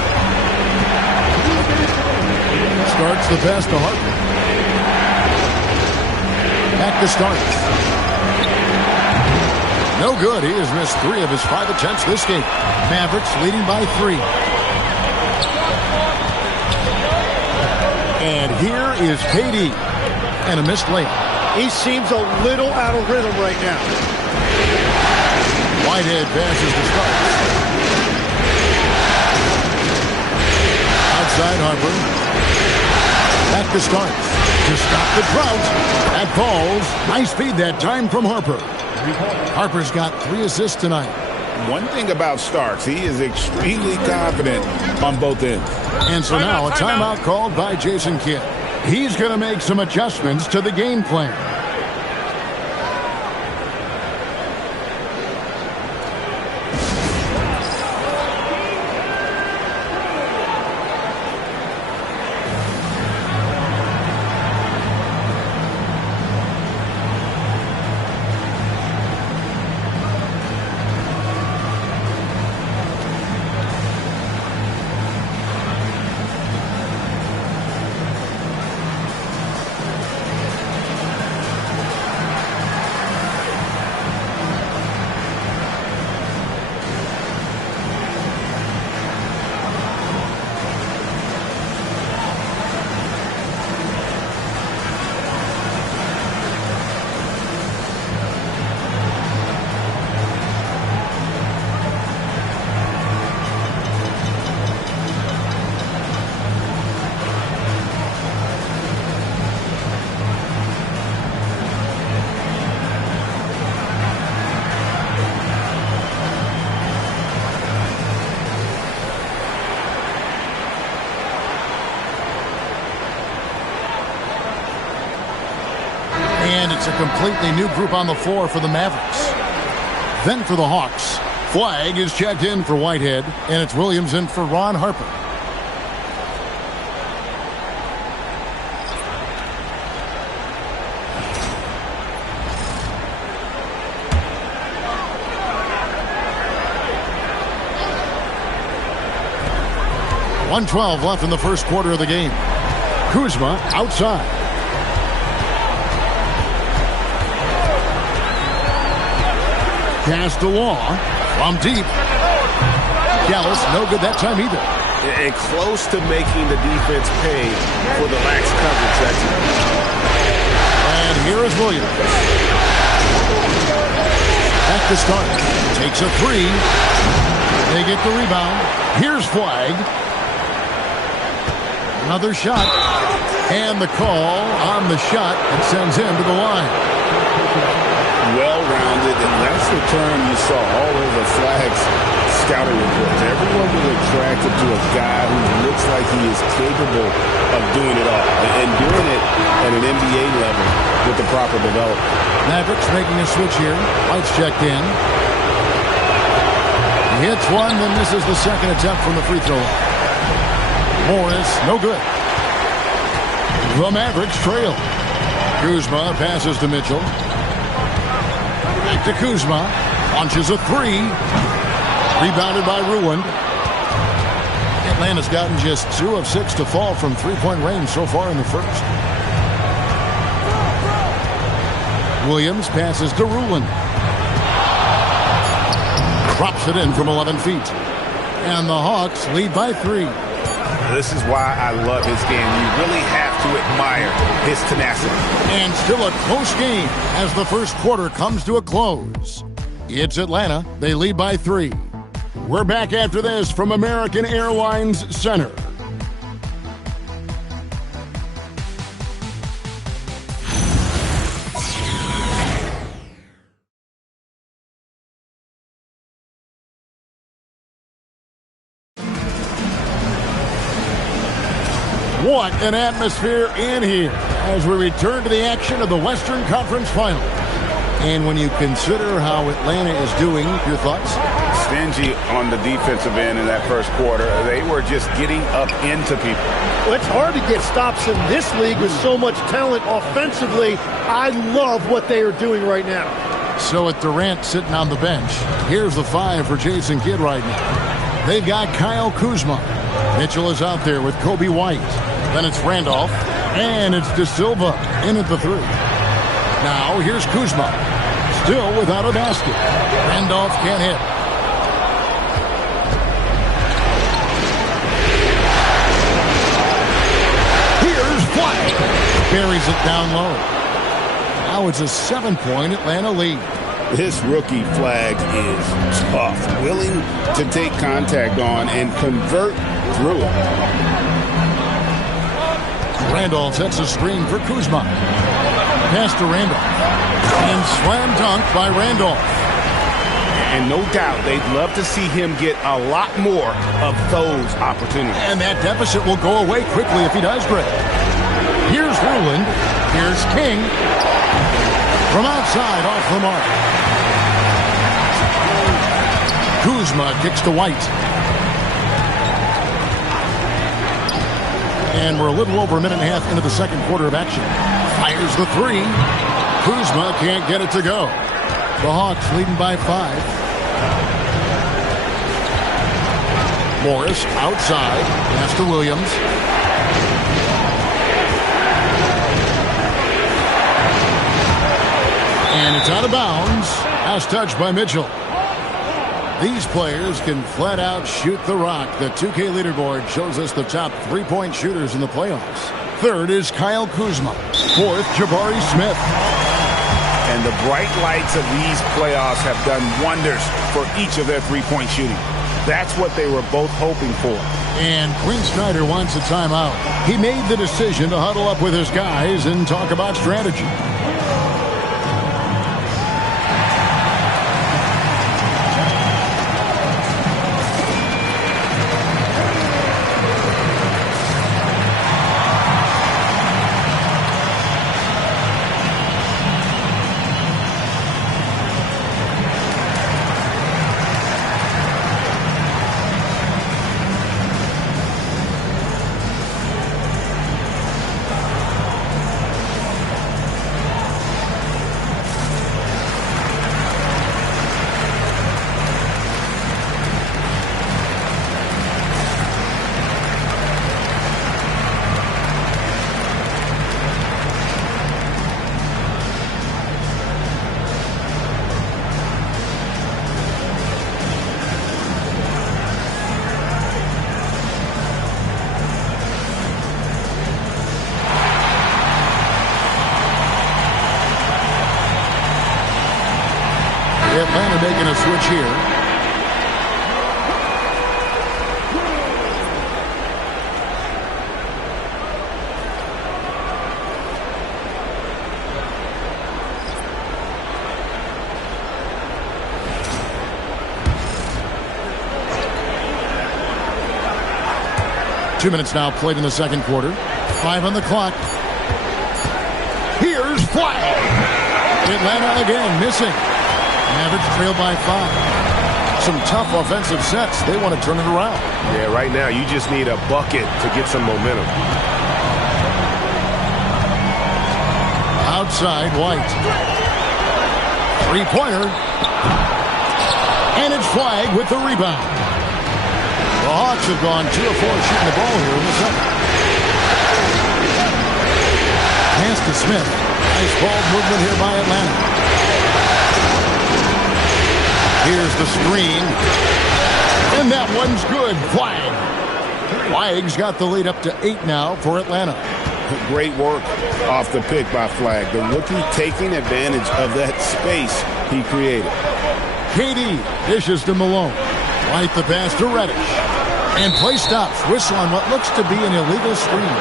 Starts the pass to Harper. Back to Starks. No good. He has missed 3 of his 5 attempts this game. Mavericks leading by 3. And here is KD. And a missed layup. He seems a little out of rhythm right now. Whitehead passes to Starks. Outside Harper. Back to Starks. To stop the drought. That falls. Nice feed that time from Harper. Harper's got 3 assists tonight. One thing about Starks, he is extremely confident on both ends. And so now a timeout called by Jason Kidd. He's going to make some adjustments to the game plan. And it's a completely new group on the floor for the Mavericks. Then for the Hawks, flag is checked in for Whitehead, and it's Williams in for Ron Harper. .112 left in the first quarter of the game. Kuzma outside. Pass to Law from deep. Gallus, no good that time either. And close to making the defense pay for the lax coverage that time. And here is Williams. Back to start. Takes a 3. They get the rebound. Here's Flag. Another shot. And the call on the shot that sends him to the line. Well-rounded, and that's the term you saw all over Flag's scouting reports. Everyone was attracted to a guy who looks like he is capable of doing it all and doing it at an NBA level with the proper development. Mavericks making a switch here. White's checked in. He hits one, then misses the second attempt from the free throw line. Morris, no good. The Mavericks trail. Kuzma passes to Mitchell. Back to Kuzma. Launches a 3. Rebounded by Ruland. Atlanta's gotten just 2 of 6 to fall from three-point range so far in the first. Williams passes to Ruland. Drops it in from 11 feet. And the Hawks lead by 3. This is why I love his game. You really have to admire his tenacity. And still a close game as the first quarter comes to a close. It's Atlanta. They lead by 3. We're back after this from American Airlines Center. What an atmosphere in here as we return to the action of the Western Conference Final. And when you consider how Atlanta is doing, your thoughts? Stingy on the defensive end in that first quarter. They were just getting up into people. Well, it's hard to get stops in this league with so much talent offensively. I love what they are doing right now. So with Durant sitting on the bench, here's the 5 for Jason Kidd right now. They've got Kyle Kuzma. Mitchell is out there with Kobe White. Then it's Randolph, and it's De Silva in at the 3. Now here's Kuzma, still without a basket. Randolph can't hit. Here's Carries it down low. Now it's a 7-point Atlanta lead. This rookie flag is tough, willing to take contact on and convert through it. Randolph sets a screen for Kuzma. Pass to Randolph. And slam dunk by Randolph. And no doubt they'd love to see him get a lot more of those opportunities. And that deficit will go away quickly if he does, Greg. Here's Ruland. Here's King. From outside, off the mark. Kuzma kicks to White. And we're a little over a minute and a half into the second quarter of action. Fires the three. Kuzma can't get it to go. The Hawks leading by 5. Morris outside. Pass to Williams. And it's out of bounds. Last touch by Mitchell. These players can flat out shoot the rock. The 2K leaderboard shows us the top 3-point shooters in the playoffs. Third is Kyle Kuzma. Fourth, Jabari Smith. And the bright lights of these playoffs have done wonders for each of their 3-point shooting. That's what they were both hoping for. And Quinn Snyder wants a timeout. He made the decision to huddle up with his guys and talk about strategy. Atlanta making a switch here. Two minutes now played in the second quarter. 5 on the clock. Here's Flag. Atlanta again missing. Mavericks trail by 5. Some tough offensive sets. They want to turn it around. Yeah, right now you just need a bucket to get some momentum. Outside, White. Three-pointer. And it's Flag with the rebound. The Hawks have gone 2 of 4 shooting the ball here in the second. Pass to Smith. Nice ball movement here by Atlanta. Here's the screen. And that one's good. Flag. Flag's got the lead up to 8 now for Atlanta. Great work off the pick by Flag. The rookie taking advantage of that space he created. KD dishes to Malone. White the pass to Reddish. And play stops. Whistle on what looks to be an illegal screen.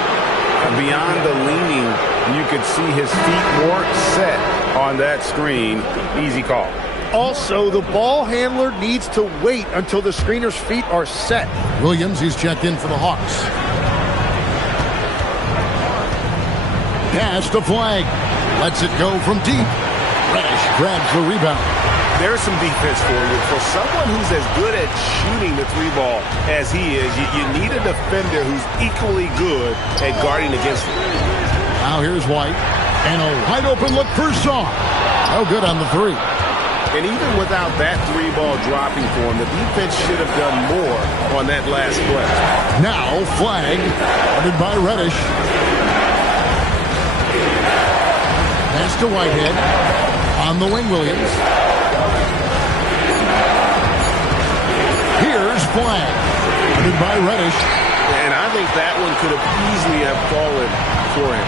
Beyond the leaning, you could see his feet weren't set on that screen. Easy call. Also, the ball handler needs to wait until the screener's feet are set. Williams, he's checked in for the Hawks. Pass to Flag. Lets it go from deep. Reddish grabs the rebound. There's some defense for you. For someone who's as good at shooting the 3-ball as he is, you need a defender who's equally good at guarding against him. Now here's White. And a wide open look for Shaw. No good on the 3. And even without that 3-ball dropping for him, the defense should have done more on that last play. Now Flag, guarded by Reddish. Pass to Whitehead. On the wing, Williams. Here's Flag, guarded by Reddish. And I think that one could have easily have fallen for him.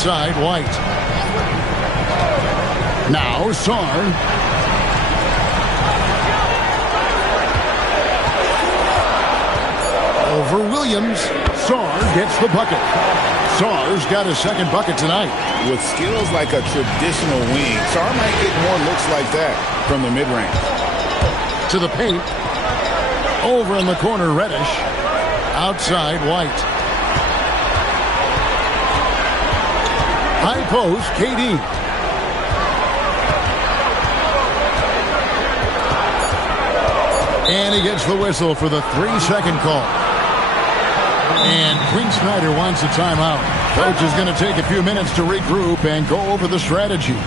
Outside, White. Now, Sarr. Over Williams. Sarr gets the bucket. Sarr's got his second bucket tonight. With skills like a traditional wing, Sarr might get more looks like that from the mid-range. To the paint. Over in the corner, Reddish. Outside, White. High post, KD. And he gets the whistle for the 3-second call. And Quinn Snyder wants a timeout. Coach is going to take a few minutes to regroup and go over the strategy.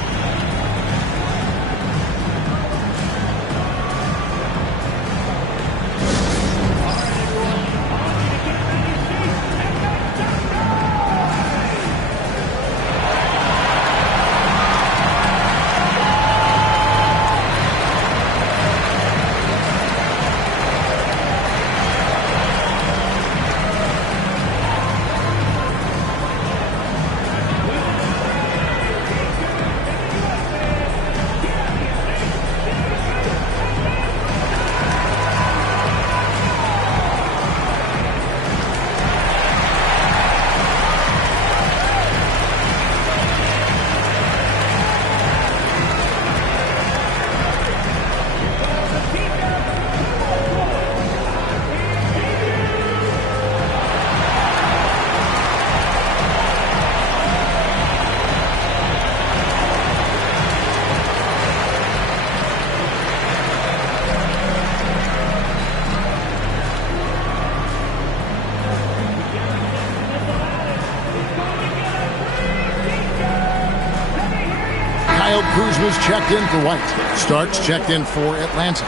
Kuzma's checked in for White. Starks checked in for Atlanta.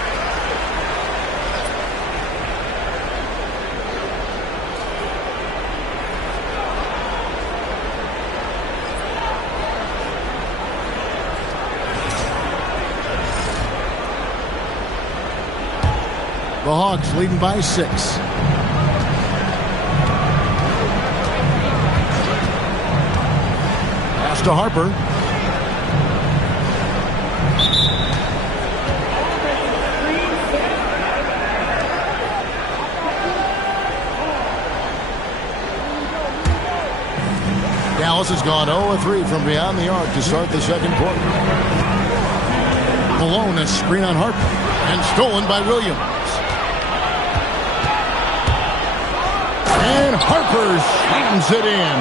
The Hawks leading by 6. Pass to Harper. Dallas has gone 0-3 from beyond the arc to start the second quarter. Malone, a screen on Harper, and stolen by Williams. And Harper slams it in.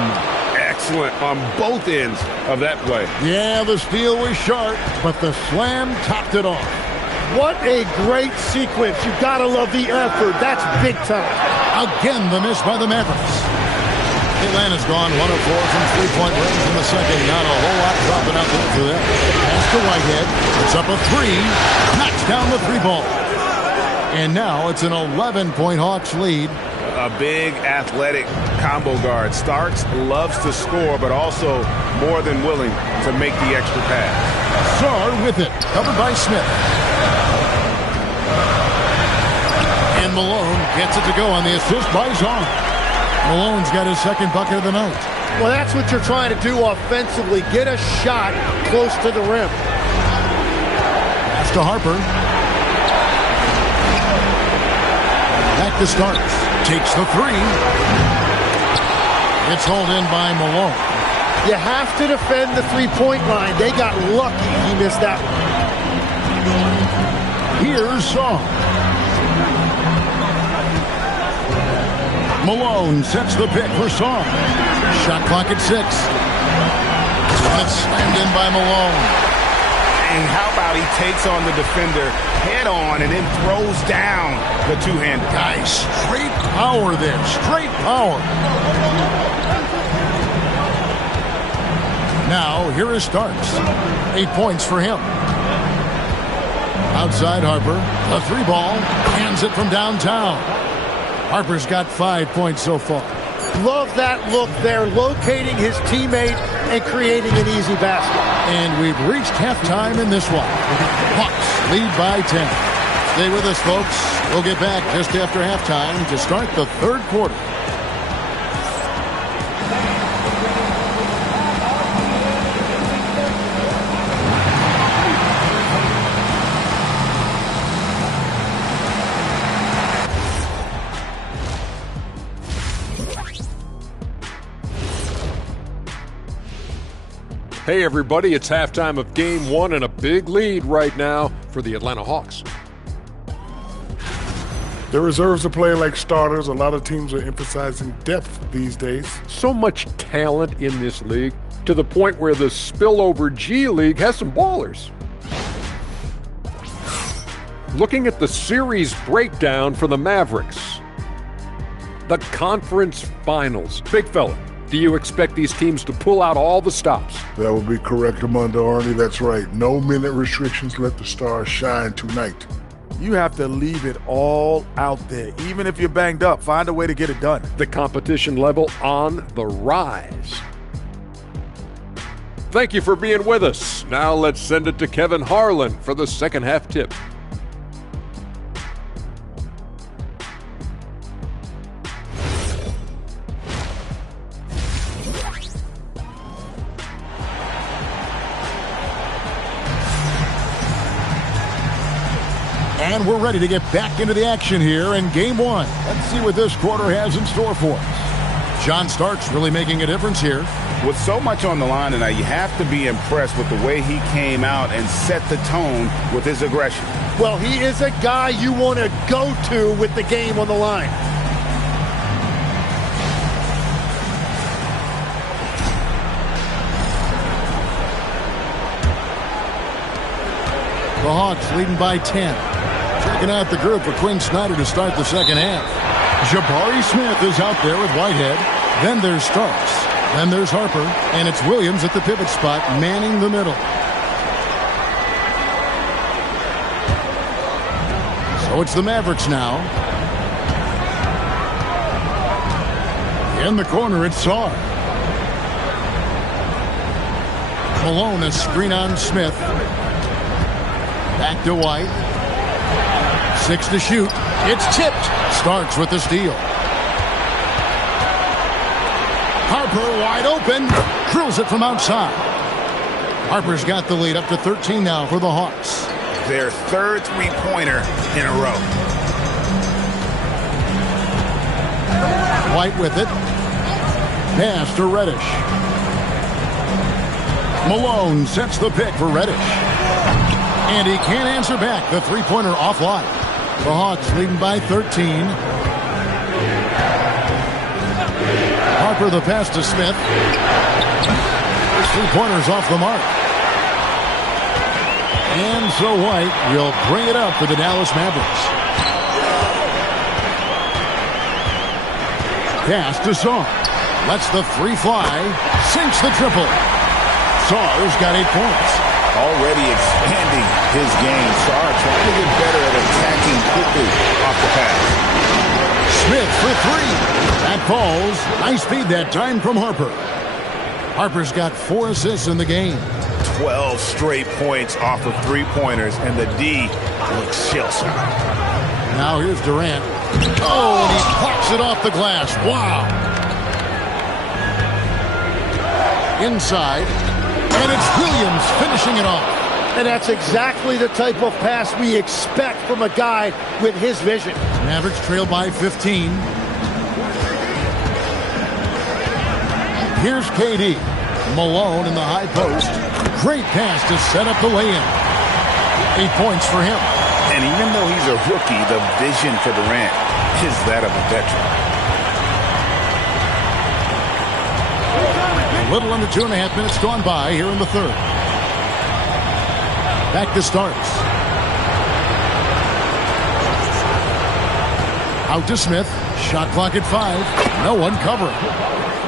Excellent on both ends of that play. Yeah, the steal was sharp, but the slam topped it off. What a great sequence. You gotta love the effort. That's big time. Again, the miss by the Mavericks. Atlanta's gone 1 of 4 from three-point range in the second. Not a whole lot dropping out there for them. Pass to Whitehead. It's up a 3. Knocks down the 3-ball. And now it's an 11-point Hawks lead. A big athletic combo guard. Starks loves to score, but also more than willing to make the extra pass. Sarr with it. Covered by Smith. And Malone gets it to go on the assist by Zong. Malone's got his second bucket of the night. Well, that's what you're trying to do offensively. Get a shot close to the rim. Pass to Harper. Back to Starks. Takes the 3. It's hauled in by Malone. You have to defend the three-point line. They got lucky he missed that one. Here's Song. Malone sets the pick for Song. Shot clock at 6. It's slammed in by Malone. And how about he takes on the defender head on and then throws down the two-hander. Guys, straight power there. Straight power. Now, here is Starks. 8 points for him. Outside Harper. A 3-ball. Hands it from downtown. Harper's got 5 points so far. Love that look there, locating his teammate and creating an easy basket. And we've reached halftime in this one. Hawks lead by 10. Stay with us, folks. We'll get back just after halftime to start the third quarter. Hey everybody, it's halftime of game one and a big lead right now for the Atlanta Hawks. The reserves are playing like starters. A lot of teams are emphasizing depth these days. So much talent in this league to the point where the spillover G League has some ballers. Looking at the series breakdown for the Mavericks. The conference finals. Big fella, do you expect these teams to pull out all the stops? That would be correct, Armando Arnie. That's right. No minute restrictions. Let the stars shine tonight. You have to leave it all out there. Even if you're banged up, find a way to get it done. The competition level on the rise. Thank you for being with us. Now let's send it to Kevin Harlan for the second half tip. And we're ready to get back into the action here in game one. Let's see what this quarter has in store for us. John Starks really making a difference here. With so much on the line tonight, you have to be impressed with the way he came out and set the tone with his aggression. Well, he is a guy you want to go to with the game on the line. The Hawks leading by 10. Checking out the group for Quinn Snyder to start the second half. Jabari Smith is out there with Whitehead. Then there's Starks. Then there's Harper. And it's Williams at the pivot spot, manning the middle. So it's the Mavericks now. In the corner, it's Sarr. Malone, a screen on Smith. Back to White. 6 to shoot. It's tipped. Starks with the steal. Harper wide open. Drills it from outside. Harper's got the lead up to 13 now for the Hawks. Their third three-pointer in a row. White with it. Pass to Reddish. Malone sets the pick for Reddish. And he can't answer back. The three-pointer offline. The Hawks leading by 13. Harper the pass to Smith. His three-pointer's off the mark. And so White will bring it up for the Dallas Mavericks. Pass to Sarr. Lets the three fly. Sinks the triple. Sarr's got 8 points. Already expanding his game. Sarr trying to get better at attacking quickly off the pass. Smith for three. That falls. Nice speed that time from Harper. Harper's got 4 assists in the game. 12 straight points off of three-pointers, and the D looks shell-shocked. Now here's Durant. Oh, and he pops it off the glass. Wow. Inside. And it's Williams finishing it off. And that's exactly the type of pass we expect from a guy with his vision. Mavericks trail by 15. Here's KD. Malone in the high post. Great pass to set up the lay-in. 8 points for him. And even though he's a rookie, the vision for Durant is that of a veteran. A little under 2.5 minutes gone by here in the third. Back to Starks. Out to Smith. Shot clock at 5. No one covering.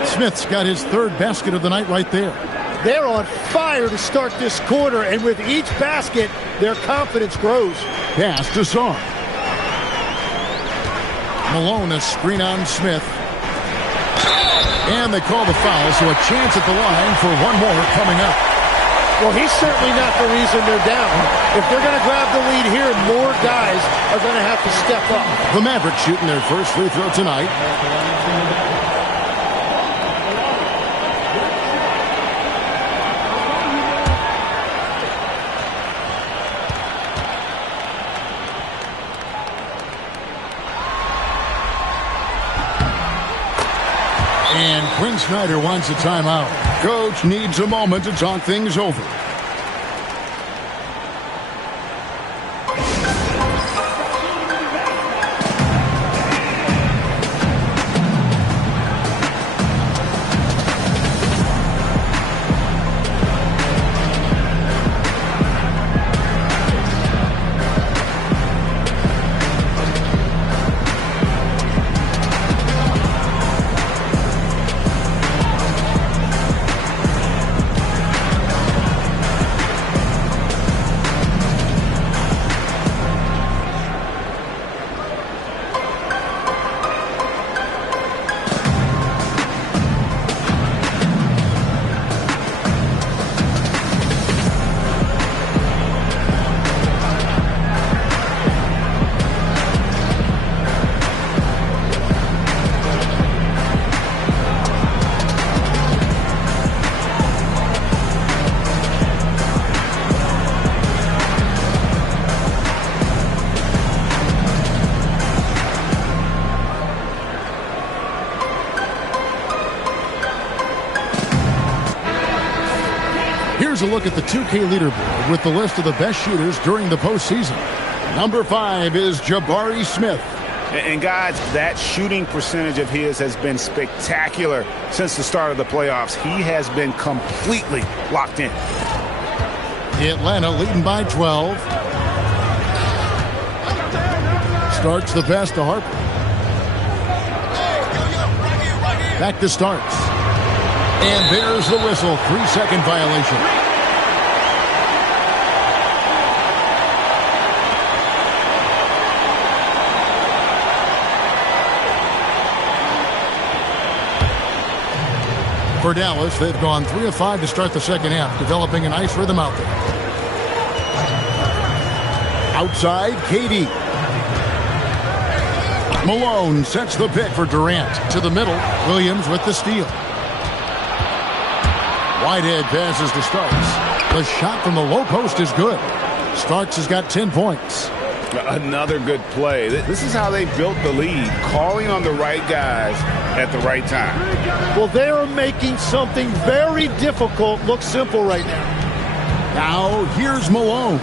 Smith's got his third basket of the night right there. They're on fire to start this quarter, and with each basket, their confidence grows. Pass to Sarr. Malone, a screen on Smith. And they call the foul, so a chance at the line for one more coming up. Well, he's certainly not the reason they're down. If they're going to grab the lead here, more guys are going to have to step up. The Mavericks shooting their first free throw tonight. And Quinn Snyder wants a timeout. Coach needs a moment to talk things over. Here's a look at the 2K leaderboard with the list of the best shooters during the postseason. Number 5 is Jabari Smith. And guys, that shooting percentage of his has been spectacular since the start of the playoffs. He has been completely locked in. Atlanta leading by 12. Starts the pass to Harper. Back to Starks. And there's the whistle. 3-second violation. For Dallas, they've gone 3 of 5 to start the second half, developing a nice rhythm out there. Outside, KD. Malone sets the pick for Durant. To the middle, Williams with the steal. Whitehead passes to Starks. The shot from the low post is good. Starks has got 10 points. Another good play. This is how they built the lead, calling on the right guys at the right time. Well, they are making something very difficult look simple right now. Now, here's Malone.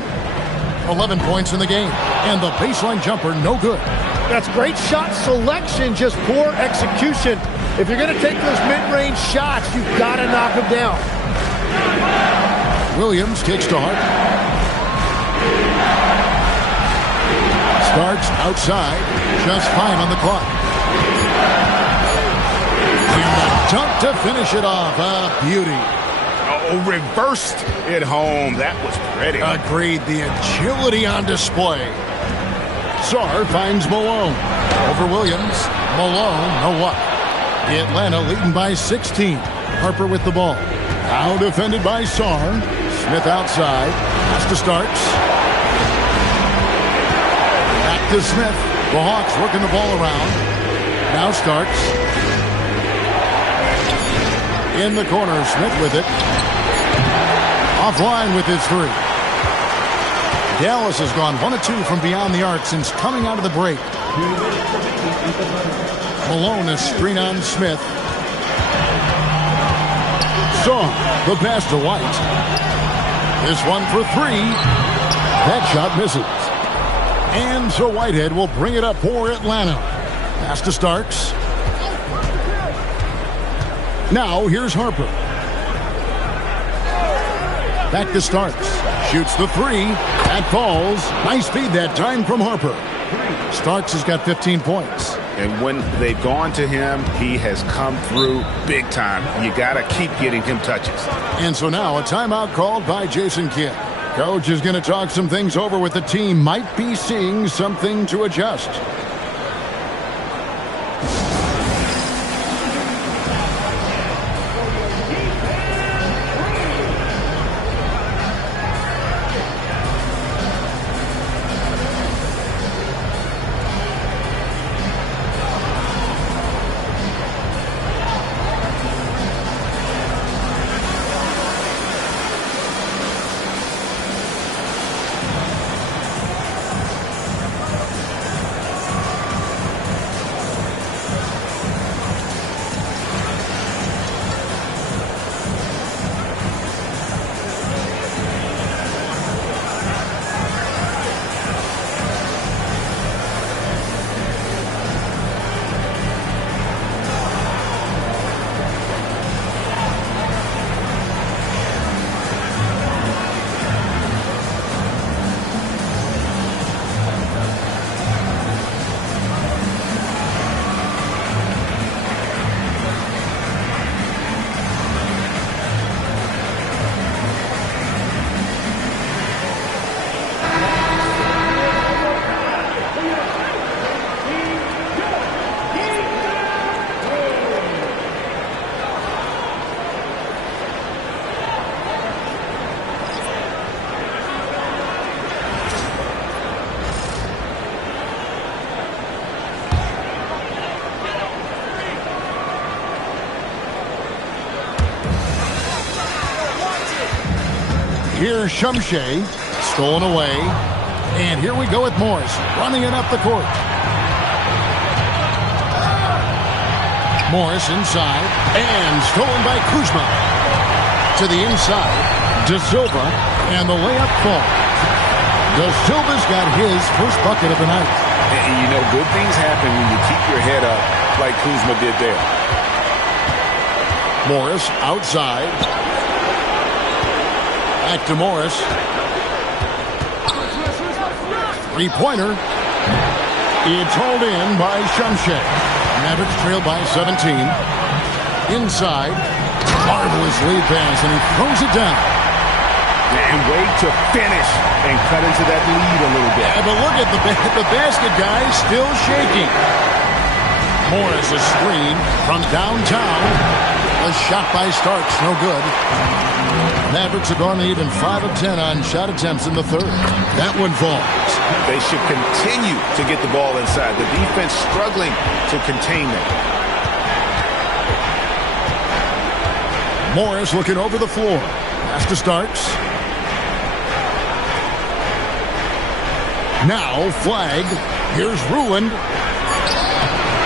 11 points in the game. And the baseline jumper, no good. That's great shot selection, just poor execution. If you're going to take those mid-range shots, you've got to knock them down. Williams kicks to Hart. Starks outside, just fine on the clock. And the dunk to finish it off. A beauty. Oh, reversed it home. That was pretty. Agreed. The agility on display. Sarr finds Malone. Over Williams. Malone, no luck. Atlanta leading by 16. Harper with the ball. Now defended by Sarr. Smith outside. Pass to Starks. Back to Smith. The Hawks working the ball around. Now Starks. In the corner, Smith with it. Offline with his 3. Dallas has gone 1 of 2 from beyond the arc since coming out of the break. Malone is screen on Smith. Sarr, the pass to White. This one for 3. That shot misses. And so Whitehead will bring it up for Atlanta. Pass to Starks. Now here's Harper. Back to Starks. Shoots the 3. That falls. Nice feed that time from Harper. Starks has got 15 points. And when they've gone to him, he has come through big time. You got to keep getting him touches. And so now a timeout called by Jason Kidd. Coach is going to talk some things over with the team. Might be seeing something to adjust. Here's Shumshay, stolen away. And here we go with Morris, running it up the court. Morris inside, and stolen by Kuzma. To the inside, De Silva, and the layup falls. De Silva's got his first bucket of the night. And you know, good things happen when you keep your head up like Kuzma did there. Morris outside. Back to Morris. Three-pointer. It's hauled in by Shumshay. Mavericks trail by 17. Inside. Marvelous lead pass, and he throws it down. And wait to finish and cut into that lead a little bit. Yeah, but look at the basket, guys, still shaking. Morris a screen from downtown. A shot by Starks, no good. Mavericks have gone even 5 of 10 on shot attempts in the third. That one falls. They should continue to get the ball inside. The defense struggling to contain them. Morris looking over the floor. Pass to Starks. Now flagged. Here's Ruland.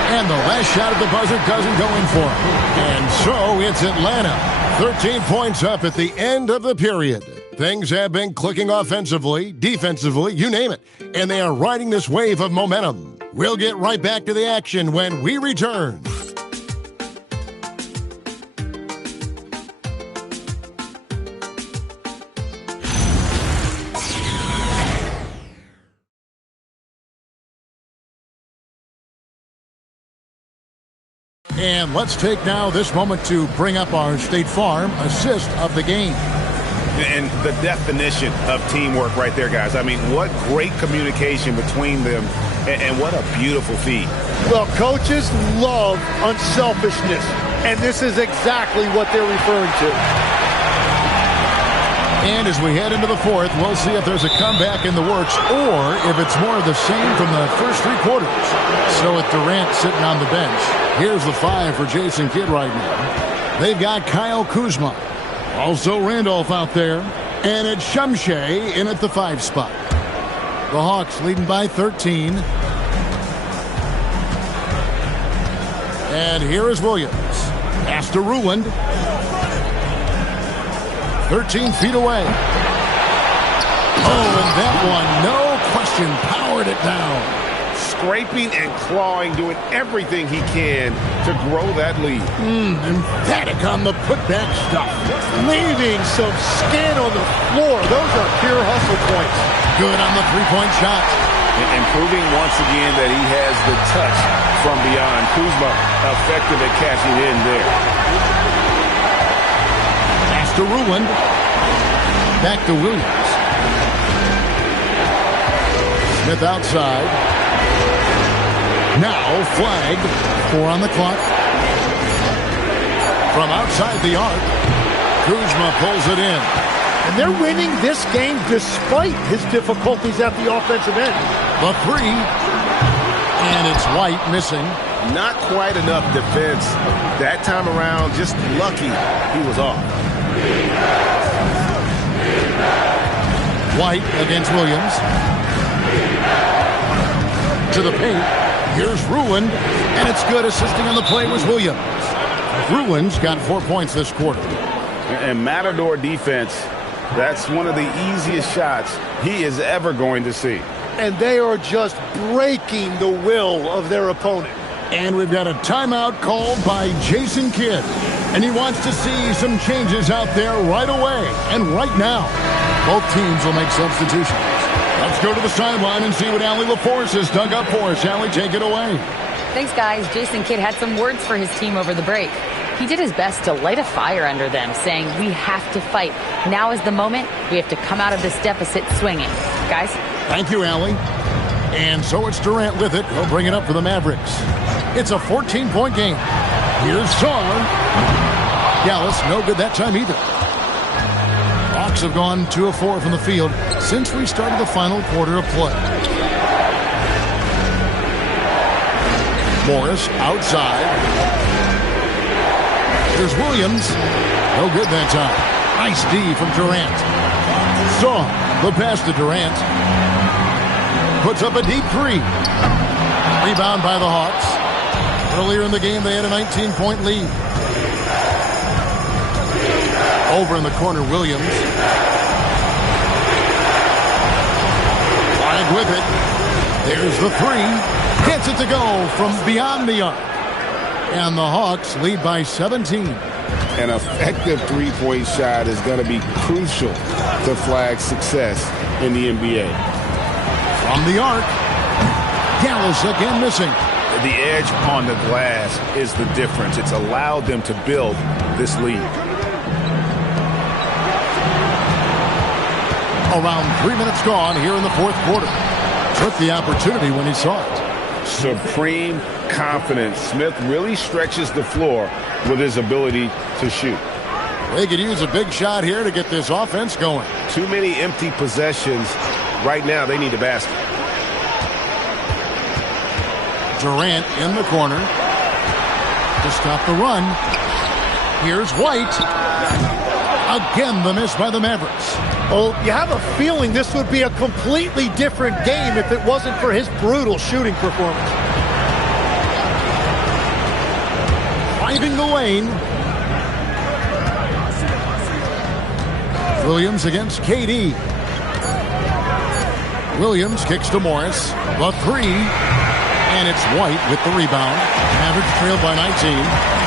And the last shot at the buzzer doesn't go in for him. And so it's Atlanta. 13 points up at the end of the period. Things have been clicking offensively, defensively, you name it. And they are riding this wave of momentum. We'll get right back to the action when we return. And let's take now this moment to bring up our State Farm assist of the game. And the definition of teamwork right there, guys. I mean, what great communication between them, and what a beautiful feed. Well, coaches love unselfishness, and this is exactly what they're referring to. And as we head into the fourth, we'll see if there's a comeback in the works or if it's more of the same from the first three quarters. So with Durant sitting on the bench, here's the 5 for Jason Kidd right now. They've got Kyle Kuzma. Also Randolph out there. And it's Shumshay in at the 5 spot. The Hawks leading by 13. And here is Williams. Pass to Ruland. 13 feet away. Oh, and that one, no question, powered it down. Scraping and clawing, doing everything he can to grow that lead. Emphatic on the putback stuff. Leaving some skin on the floor. Those are pure hustle points. Good on the three-point shot. And proving once again that he has the touch from beyond. Kuzma effective at cashing in there. Pass to Ruland. Back to Williams. Smith outside. Now flagged. 4 on the clock. From outside the arc, Kuzma pulls it in. And they're winning this game despite his difficulties at the offensive end. The 3. And it's White missing. Not quite enough defense that time around. Just lucky he was off. White against Williams. To the paint. Here's Ruland. And it's good. Assisting on the play was Williams. Ruland's got 4 points this quarter. And Matador defense, that's one of the easiest shots he is ever going to see. And they are just breaking the will of their opponent. And we've got a timeout called by Jason Kidd. And he wants to see some changes out there right away and right now. Both teams will make substitutions. Let's go to the sideline and see what Allie LaForce has dug up for us. Allie, take it away. Thanks, guys. Jason Kidd had some words for his team over the break. He did his best to light a fire under them, saying, we have to fight. Now is the moment. We have to come out of this deficit swinging. Guys? Thank you, Allie. And so it's Durant with it. He'll bring it up for the Mavericks. It's a 14-point game. Here's Saar. Gallus, no good that time either. Hawks have gone 2 of 4 from the field since we started the final quarter of play. Morris outside. Here's Williams. No good that time. Nice D from Durant. Saw the pass to Durant. Puts up a deep three. Rebound by the Hawks. Earlier in the game, they had a 19-point lead. Over in the corner, Williams. Flag with it. There's the three. Gets it to go from beyond the arc. And the Hawks lead by 17. An effective three-point shot is going to be crucial to Flag's success in the NBA. From the arc, Dallas again missing. The edge on the glass is the difference. It's allowed them to build this lead. Around 3 minutes gone here in the fourth quarter. Took the opportunity when he saw it. Supreme confidence. Smith really stretches the floor with his ability to shoot. They could use a big shot here to get this offense going. Too many empty possessions. Right now, they need a basket. Durant in the corner to stop the run. Here's White. Again, the miss by the Mavericks. Oh, you have a feeling this would be a completely different game if it wasn't for his brutal shooting performance. Driving the lane. Williams against KD. Williams kicks to Morris. The three. And it's White with the rebound. Mavericks trailed by 19.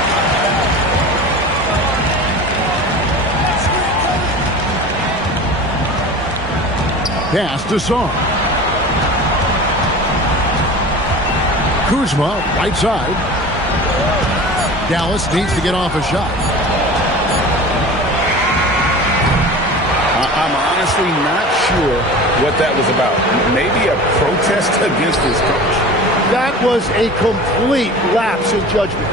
Pass to Song. Kuzma, right side. Dallas needs to get off a shot. I'm honestly not sure what that was about. Maybe a protest against his coach. That was a complete lapse in judgment.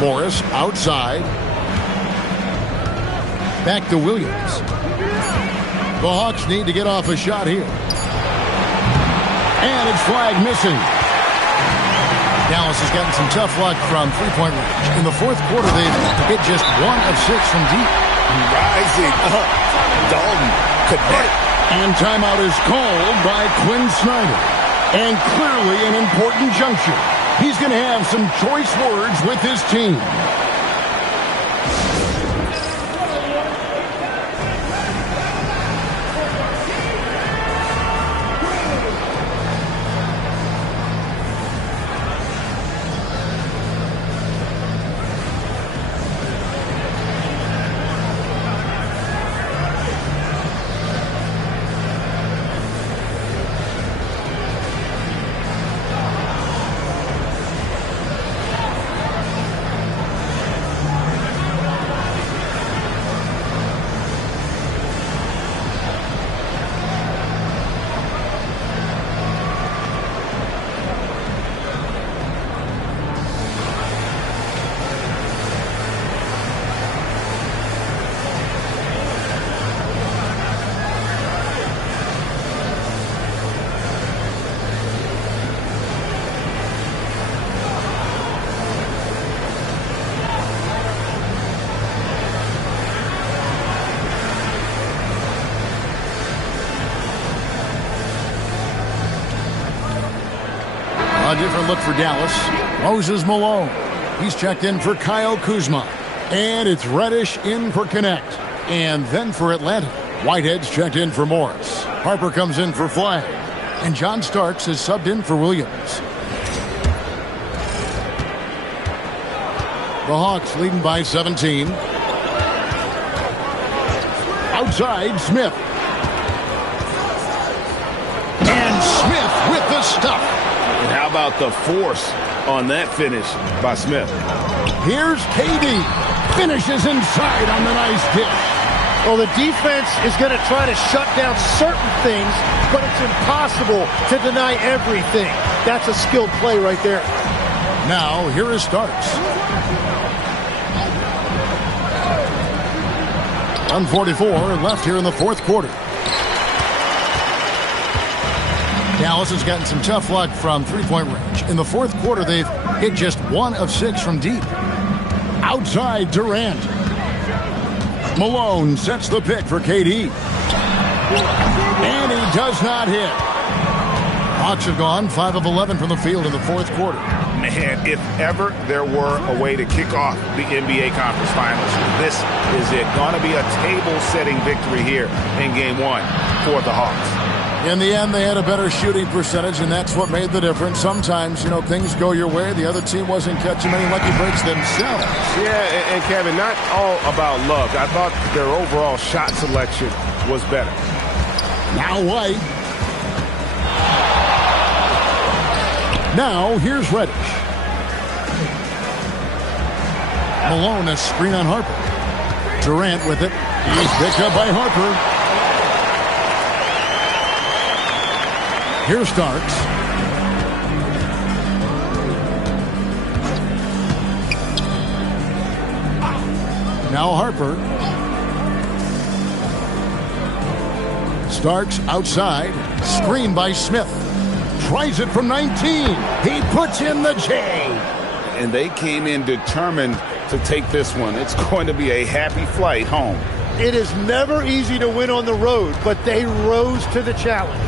Morris outside. Back to Williams. The Hawks need to get off a shot here. And it's Flag missing. Dallas has gotten some tough luck from three-point range. In the fourth quarter, they've hit just 1 of 6 from deep. Rising up. Dalton connect. And timeout is called by Quinn Snyder. And clearly an important juncture. He's going to have some choice words with his team. A different look for Dallas. Moses Malone. He's checked in for Kyle Kuzma. And it's Reddish in for Connect. And then for Atlanta, Whitehead's checked in for Morris. Harper comes in for Flag. And John Starks is subbed in for Williams. The Hawks leading by 17. Outside, Smith. And Smith with the stuff. And how about the force on that finish by Smith? Here's KD. Finishes inside on the nice dish. Well, the defense is going to try to shut down certain things, but it's impossible to deny everything. That's a skilled play right there. Now, here is Starks. 1:44 left here in the fourth quarter. Dallas has gotten some tough luck from three-point range. In the fourth quarter, they've hit just 1 of 6 from deep. Outside, Durant. Malone sets the pick for KD. And he does not hit. Hawks have gone 5 of 11 from the field in the fourth quarter. Man, if ever there were a way to kick off the NBA Conference Finals, this is it. Going to be a table-setting victory here in Game 1 for the Hawks. In the end, they had a better shooting percentage, and that's what made the difference. Sometimes, things go your way. The other team wasn't catching many lucky breaks themselves. Yeah, and Kevin, not all about luck. I thought their overall shot selection was better. Now White. Now here's Reddish. Malone, a screen on Harper. Durant with it. He's picked up by Harper. Here's Starks. Now Harper. Starks outside. Screen by Smith. Tries it from 19. He puts in the J. And they came in determined to take this one. It's going to be a happy flight home. It is never easy to win on the road, but they rose to the challenge.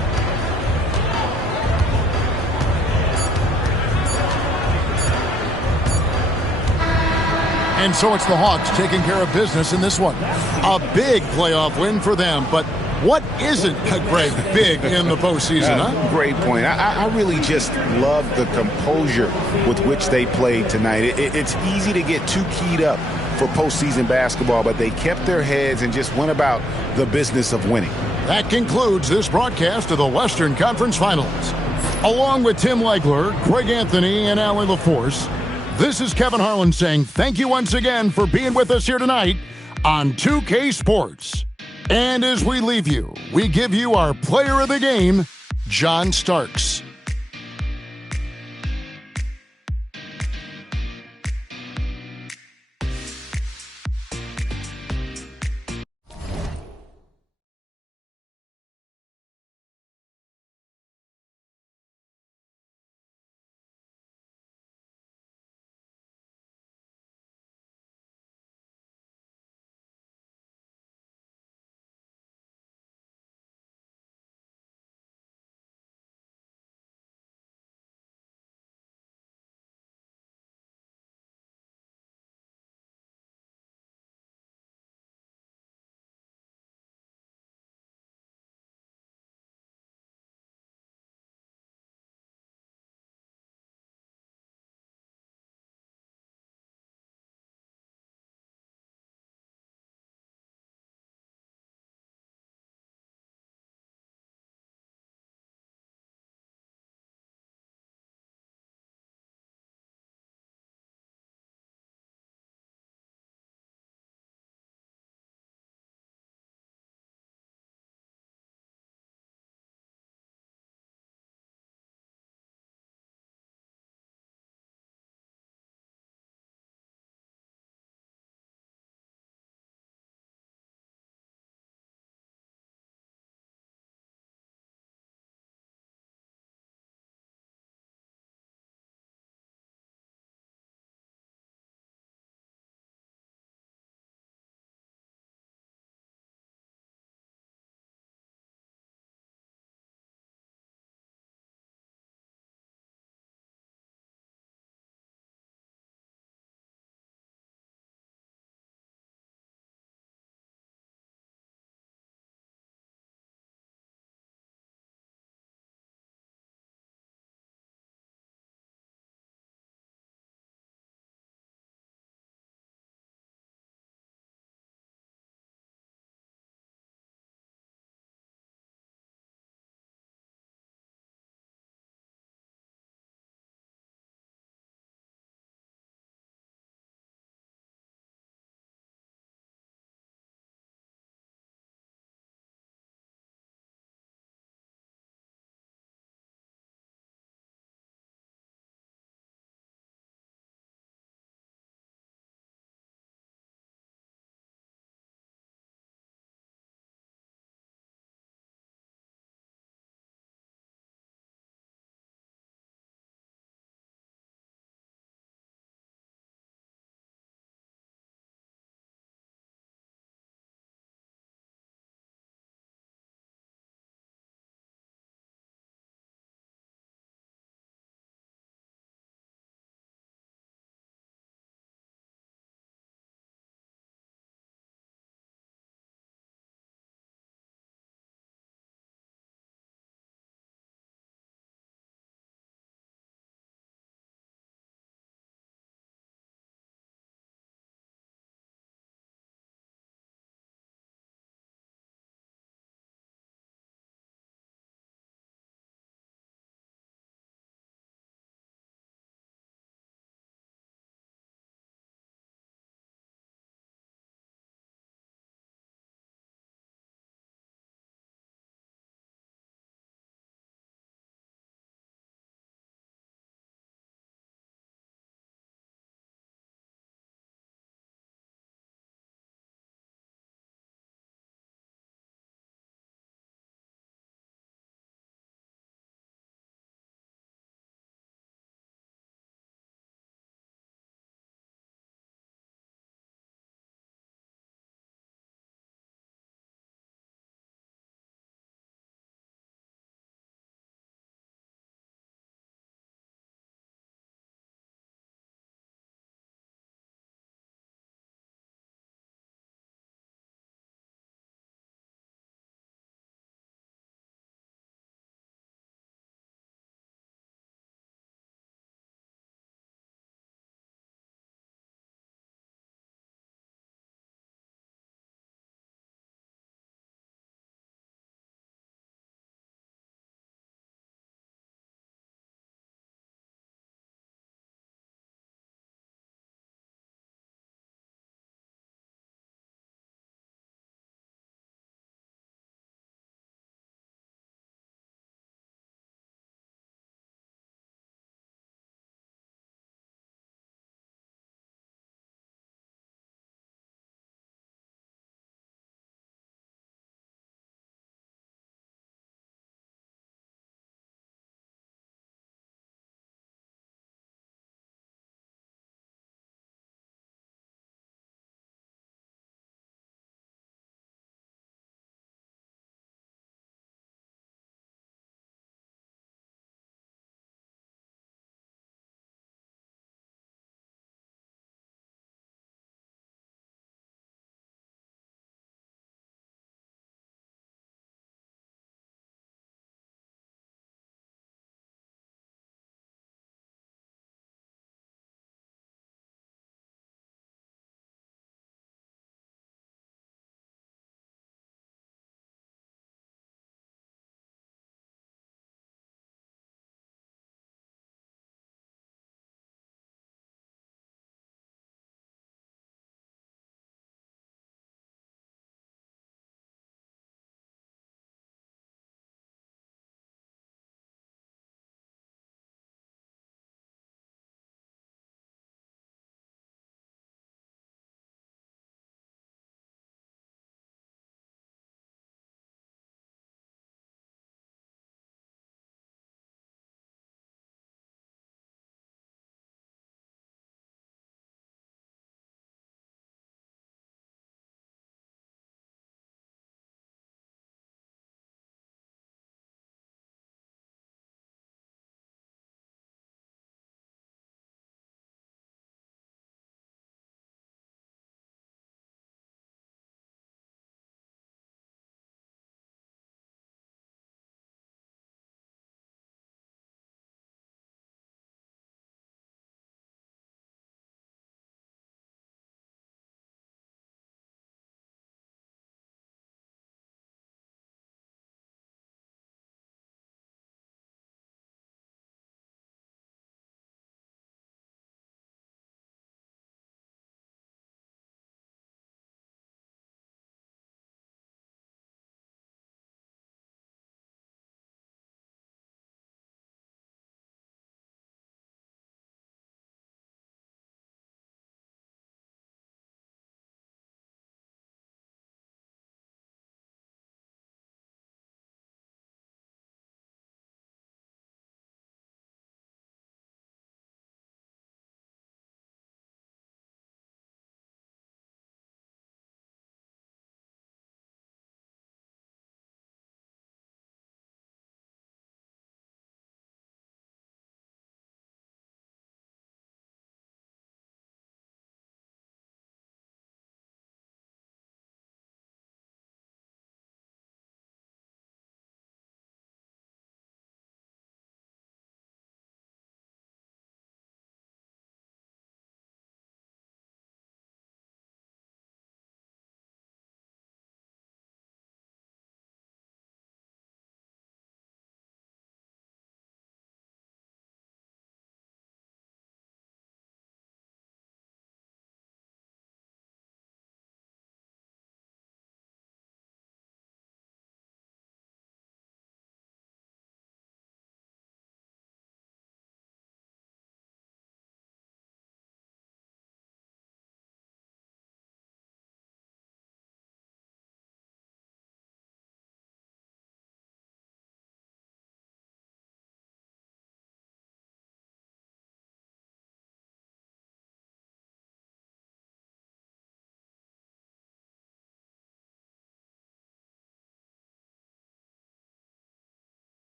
And so it's the Hawks taking care of business in this one. A big playoff win for them, but what isn't, Greg, big in the postseason, huh? Great point. I really just love the composure with which they played tonight. It's easy to get too keyed up for postseason basketball, but they kept their heads and just went about the business of winning. That concludes this broadcast of the Western Conference Finals. Along with Tim Legler, Greg Anthony, and Allie LaForce, this is Kevin Harlan saying thank you once again for being with us here tonight on 2K Sports. And as we leave you, we give you our player of the game, John Starks.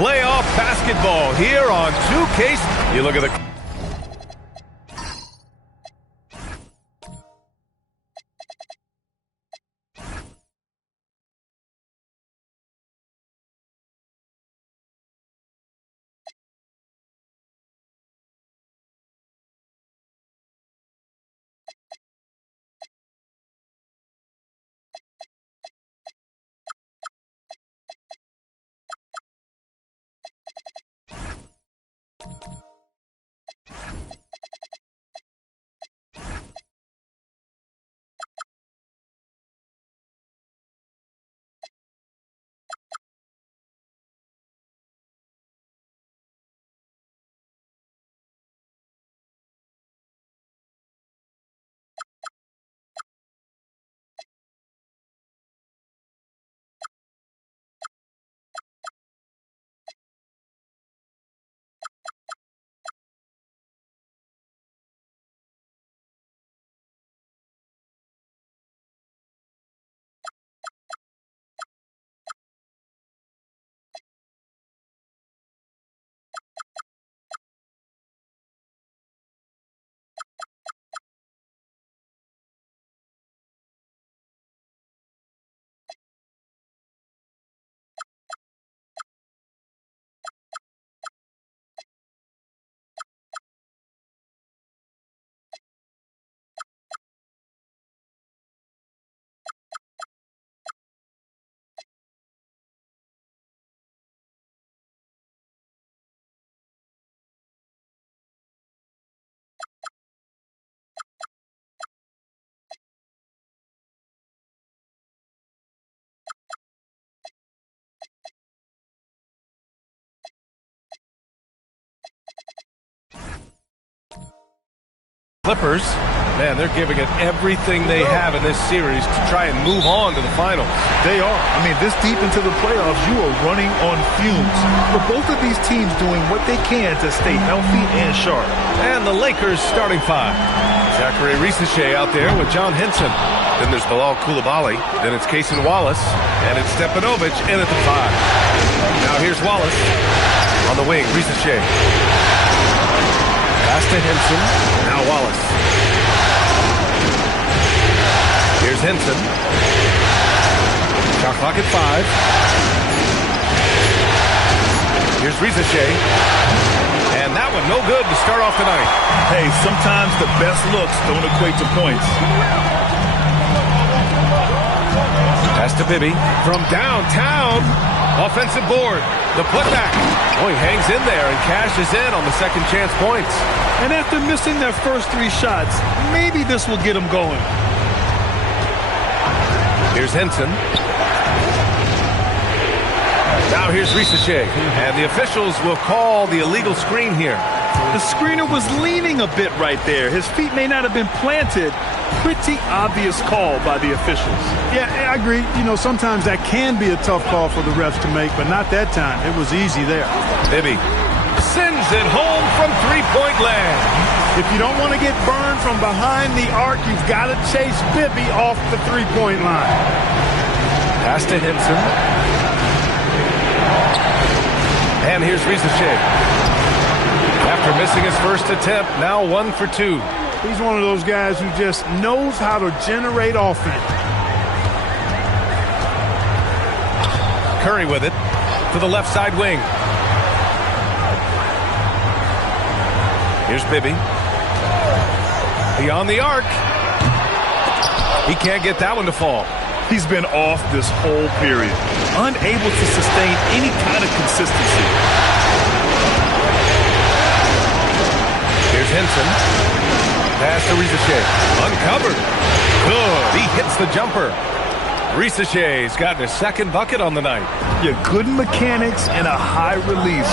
Playoff basketball here on 2K. You look at the... Clippers, man, they're giving it everything they have in this series to try and move on to the finals. They are. I mean, this deep into the playoffs, you are running on fumes. But both of these teams doing what they can to stay healthy and sharp. And the Lakers starting five. Zachary Risache out there with John Henson. Then there's Bilal Coulibaly. Then it's Cason Wallace. And it's Stepanovic in at the five. Now here's Wallace on the wing. Risache. Pass to Henson. Now Wallace. Here's Henson. Shot clock at 5. Here's Risache. And that one no good to start off the night. Hey, sometimes the best looks don't equate to points. Pass to Bibby from downtown. Offensive board. The putback. Oh, he hangs in there and cashes in on the second chance points. And after missing their first 3 shots, maybe this will get them going. Here's Henson. Now here's Risache. And the officials will call the illegal screen here. The screener was leaning a bit right there. His feet may not have been planted, pretty obvious call by the officials. Yeah, I agree. You know, sometimes that can be a tough call for the refs to make, but not that time. It was easy there. Bibby sends it home from three-point land. If you don't want to get burned from behind the arc, you've got to chase Bibby off the three-point line. Pass to Henson. And here's Risache. After missing his first attempt, now 1 for 2. He's one of those guys who just knows how to generate offense. Curry with it to the left side wing. Here's Bibby. Beyond the arc. He can't get that one to fall. He's been off this whole period, unable to sustain any kind of consistency. Here's Henson. Pass to Risache. Uncovered. Good. He hits the jumper. Risache's gotten his second bucket on the night. Yeah, good mechanics and a high release.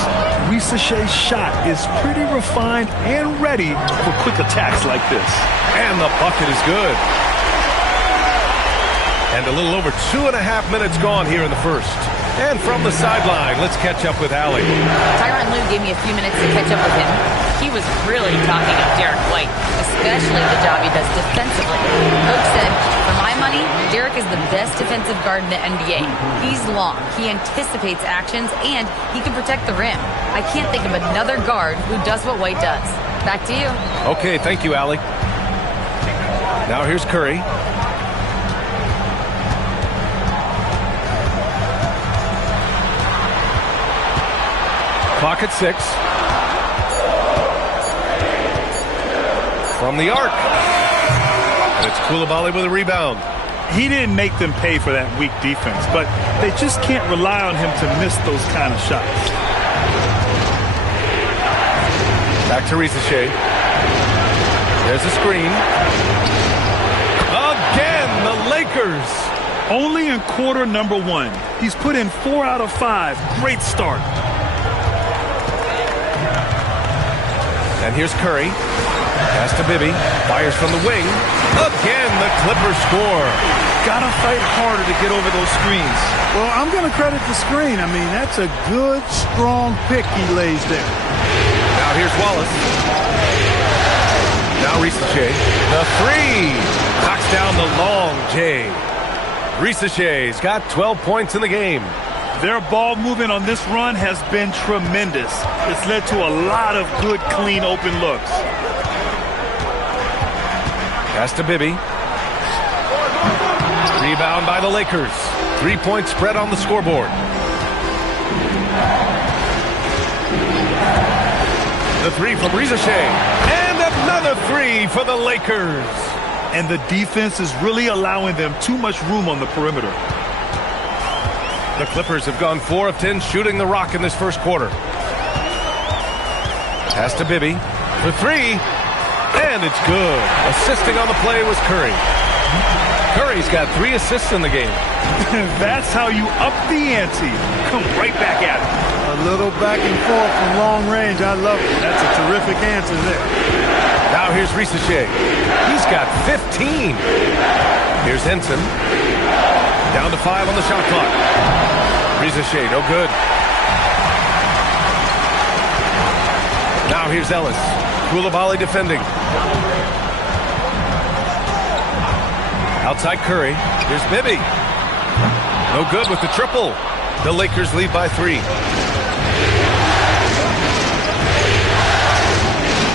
Risache's shot is pretty refined and ready for quick attacks like this. And the bucket is good. And a little over 2.5 minutes gone here in the first. And from the sideline, let's catch up with Allie. Tyronn Lue gave me a few minutes to catch up with him. He was really talking up Derek White, especially the job he does defensively. Coach said, for my money, Derek is the best defensive guard in the NBA. He's long, he anticipates actions, and he can protect the rim. I can't think of another guard who does what White does. Back to you. Okay, thank you, Allie. Now here's Curry. Clock at 6. From the arc. And it's Coulibaly with a rebound. He didn't make them pay for that weak defense, but they just can't rely on him to miss those kind of shots. Back to Risache. There's a screen. Again, the Lakers. Only in quarter number 1. He's put in 4 out of 5. Great start. And here's Curry. Pass to Bibby. Fires from the wing. Again, the Clippers score. Gotta fight harder to get over those screens. Well, I'm going to credit the screen. I mean, that's a good, strong pick he lays there. Now here's Wallace. Now Risache. The three. Knocks down the long J. Risache's got 12 points in the game. Their ball movement on this run has been tremendous. It's led to a lot of good, clean, open looks. Pass to Bibby. Rebound by the Lakers. 3-point spread on the scoreboard. The three from Risache. And another three for the Lakers. And the defense is really allowing them too much room on the perimeter. The Clippers have gone 4 of 10 shooting the rock in this first quarter. Pass to Bibby for 3. And it's good. Assisting on the play was Curry. Curry's got 3 assists in the game. That's how you up the ante. Come right back at it. A little back and forth from long range. I love it. That's a terrific answer there. Now here's Risache. He's got 15. Here's Henson. Down to 5 on the shot clock. Risache, no good. Now here's Ellis. Coulibaly defending. Outside Curry. Here's Bibby. No good with the triple. The Lakers lead by 3.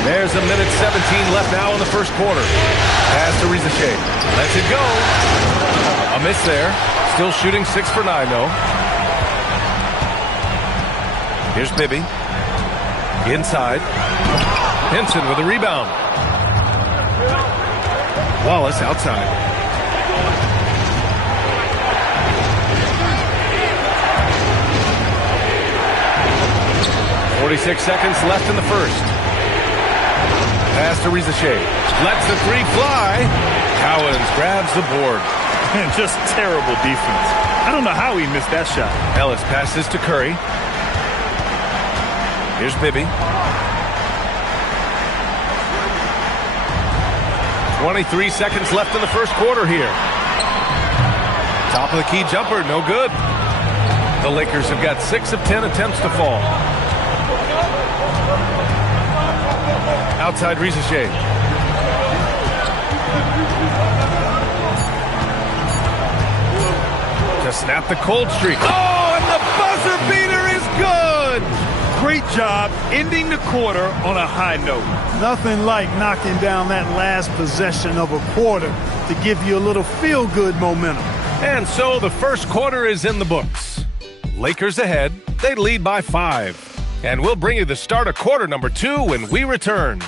There's 1:17 left now in the first quarter. Pass to Risache. Lets it go. A miss there. Still shooting 6 for 9, though. Here's Bibby. Inside. Henson with a rebound. Wallace outside. .46 seconds left in the first. Pass to Risache. Lets the 3 fly. Cowens grabs the board. Just terrible defense. I don't know how he missed that shot. Ellis passes to Curry. Here's Bibby. 23 seconds left in the first quarter here. Top of the key jumper, no good. The Lakers have got 6 of 10 attempts to fall. Outside Rizichet. To snap the cold streak. Oh, and the buzzer beater is good! Great job ending the quarter on a high note. Nothing like knocking down that last possession of a quarter to give you a little feel-good momentum. And so the first quarter is in the books. Lakers ahead. They lead by 5. And we'll bring you the start of quarter number 2 when we return.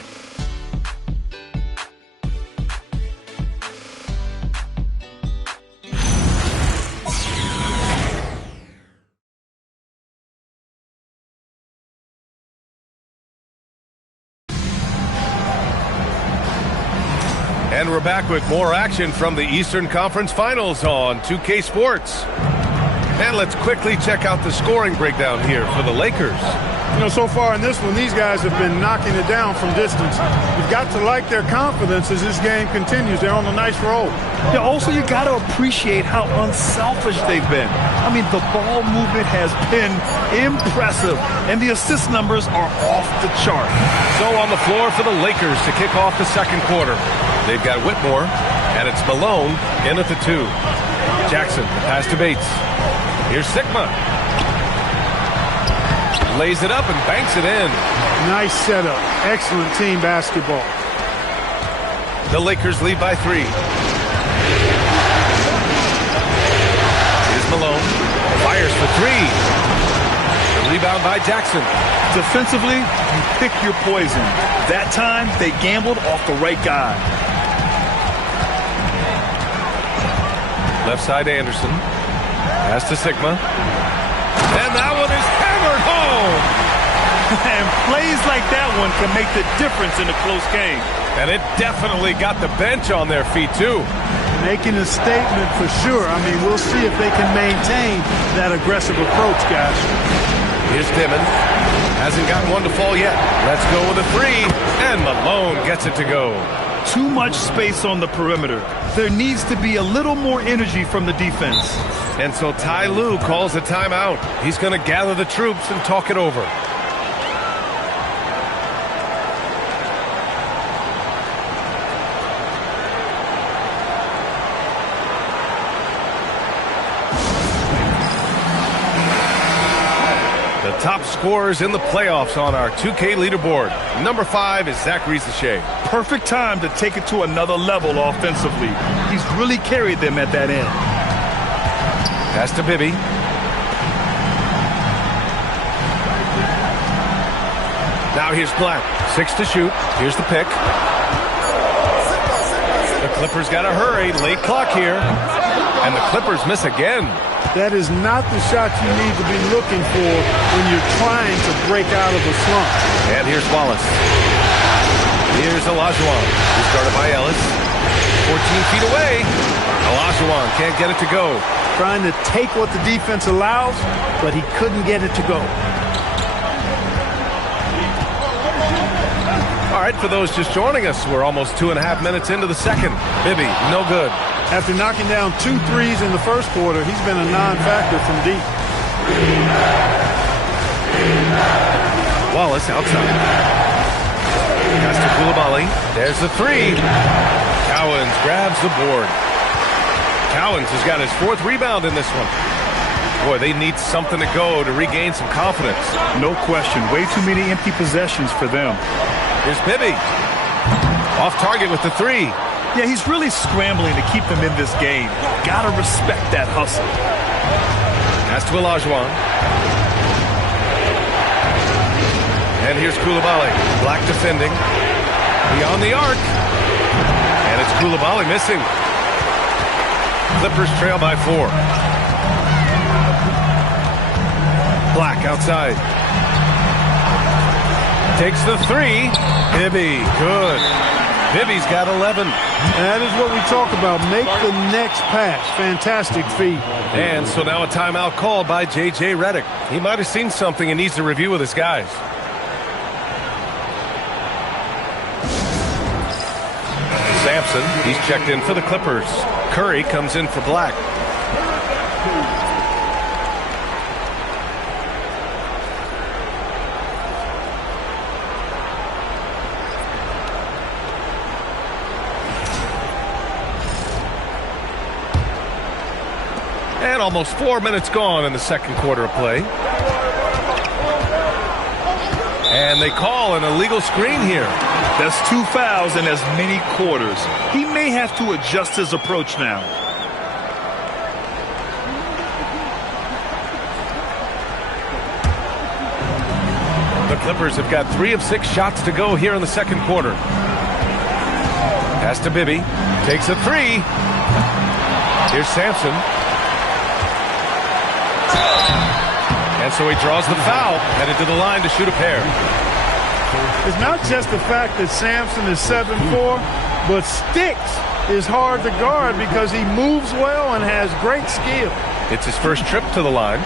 And we're back with more action from the Eastern Conference Finals on 2K Sports. And let's quickly check out the scoring breakdown here for the Lakers. You know, so far in this one, these guys have been knocking it down from distance. You've got to like their confidence as this game continues. They're on a nice roll. Yeah, also, you got to appreciate how unselfish they've been. I mean, the ball movement has been impressive, and the assist numbers are off the chart. So on the floor for the Lakers to kick off the second quarter. They've got Whitmore, and it's Malone in at the 2. Jackson, pass to Bates. Here's Sigma. Lays it up and banks it in. Nice setup. Excellent team basketball. The Lakers lead by 3. Here's Malone. Fires for 3. The rebound by Jackson. Defensively, you pick your poison. That time, they gambled off the right guy. Left side Anderson. Pass to Sigma. And that one is hammered home. And plays like that one can make the difference in a close game. And it definitely got the bench on their feet, too. Making a statement for sure. I mean, we'll see if they can maintain that aggressive approach, guys. Here's Timmons. Hasn't gotten one to fall yet. Let's go with a 3. And Malone gets it to go. Too much space on the perimeter. There needs to be a little more energy from the defense. And so Ty Lue calls a timeout. He's going to gather the troops and talk it over. The top scorers in the playoffs on our 2K leaderboard. Number 5 is Zach Rizichet. Perfect time to take it to another level offensively. He's really carried them at that end. Pass to Bibby. Now here's Black. 6 to shoot. Here's the pick. The Clippers got to hurry. Late clock here. And the Clippers miss again. That is not the shot you need to be looking for when you're trying to break out of a slump. And here's Wallace. Here's Olajuwon. He's guarded by Ellis. 14 feet away. Olajuwon can't get it to go. Trying to take what the defense allows, but he couldn't get it to go. All right, for those just joining us, we're almost 2.5 minutes into the second. Bibby, no good. After knocking down 2 threes in the first quarter, he's been a non-factor from deep. Wallace outside. Pass to Coulibaly. There's the 3. Cowens grabs the board. Cowens has got his 4th rebound in this one. Boy, they need something to go to regain some confidence. No question. Way too many empty possessions for them. Here's Bibby. Off target with the 3. Yeah, he's really scrambling to keep them in this game. Gotta respect that hustle. Pass to Olajuwon. And here's Coulibaly. Black defending. Beyond the arc. And it's Coulibaly missing. Clippers trail by 4. Black outside. Takes the 3. Bibby, good. Bibby's got 11. And that is what we talk about. Make the next pass. Fantastic feed. And so now a timeout called by J.J. Redick. He might have seen something and needs to review with his guys. Sam Sampson. He's checked in for the Clippers. Curry comes in for Black. And almost 4 minutes gone in the second quarter of play. And they call an illegal screen here. That's 2 fouls in as many quarters. He may have to adjust his approach now. The Clippers have got 3 of 6 shots to go here in the second quarter. Pass to Bibby. Takes a 3. Here's Sampson. And so he draws the foul, headed to the line to shoot a pair. It's not just the fact that Sampson is 7'4", but Sticks is hard to guard because he moves well and has great skill. It's his first trip to the line.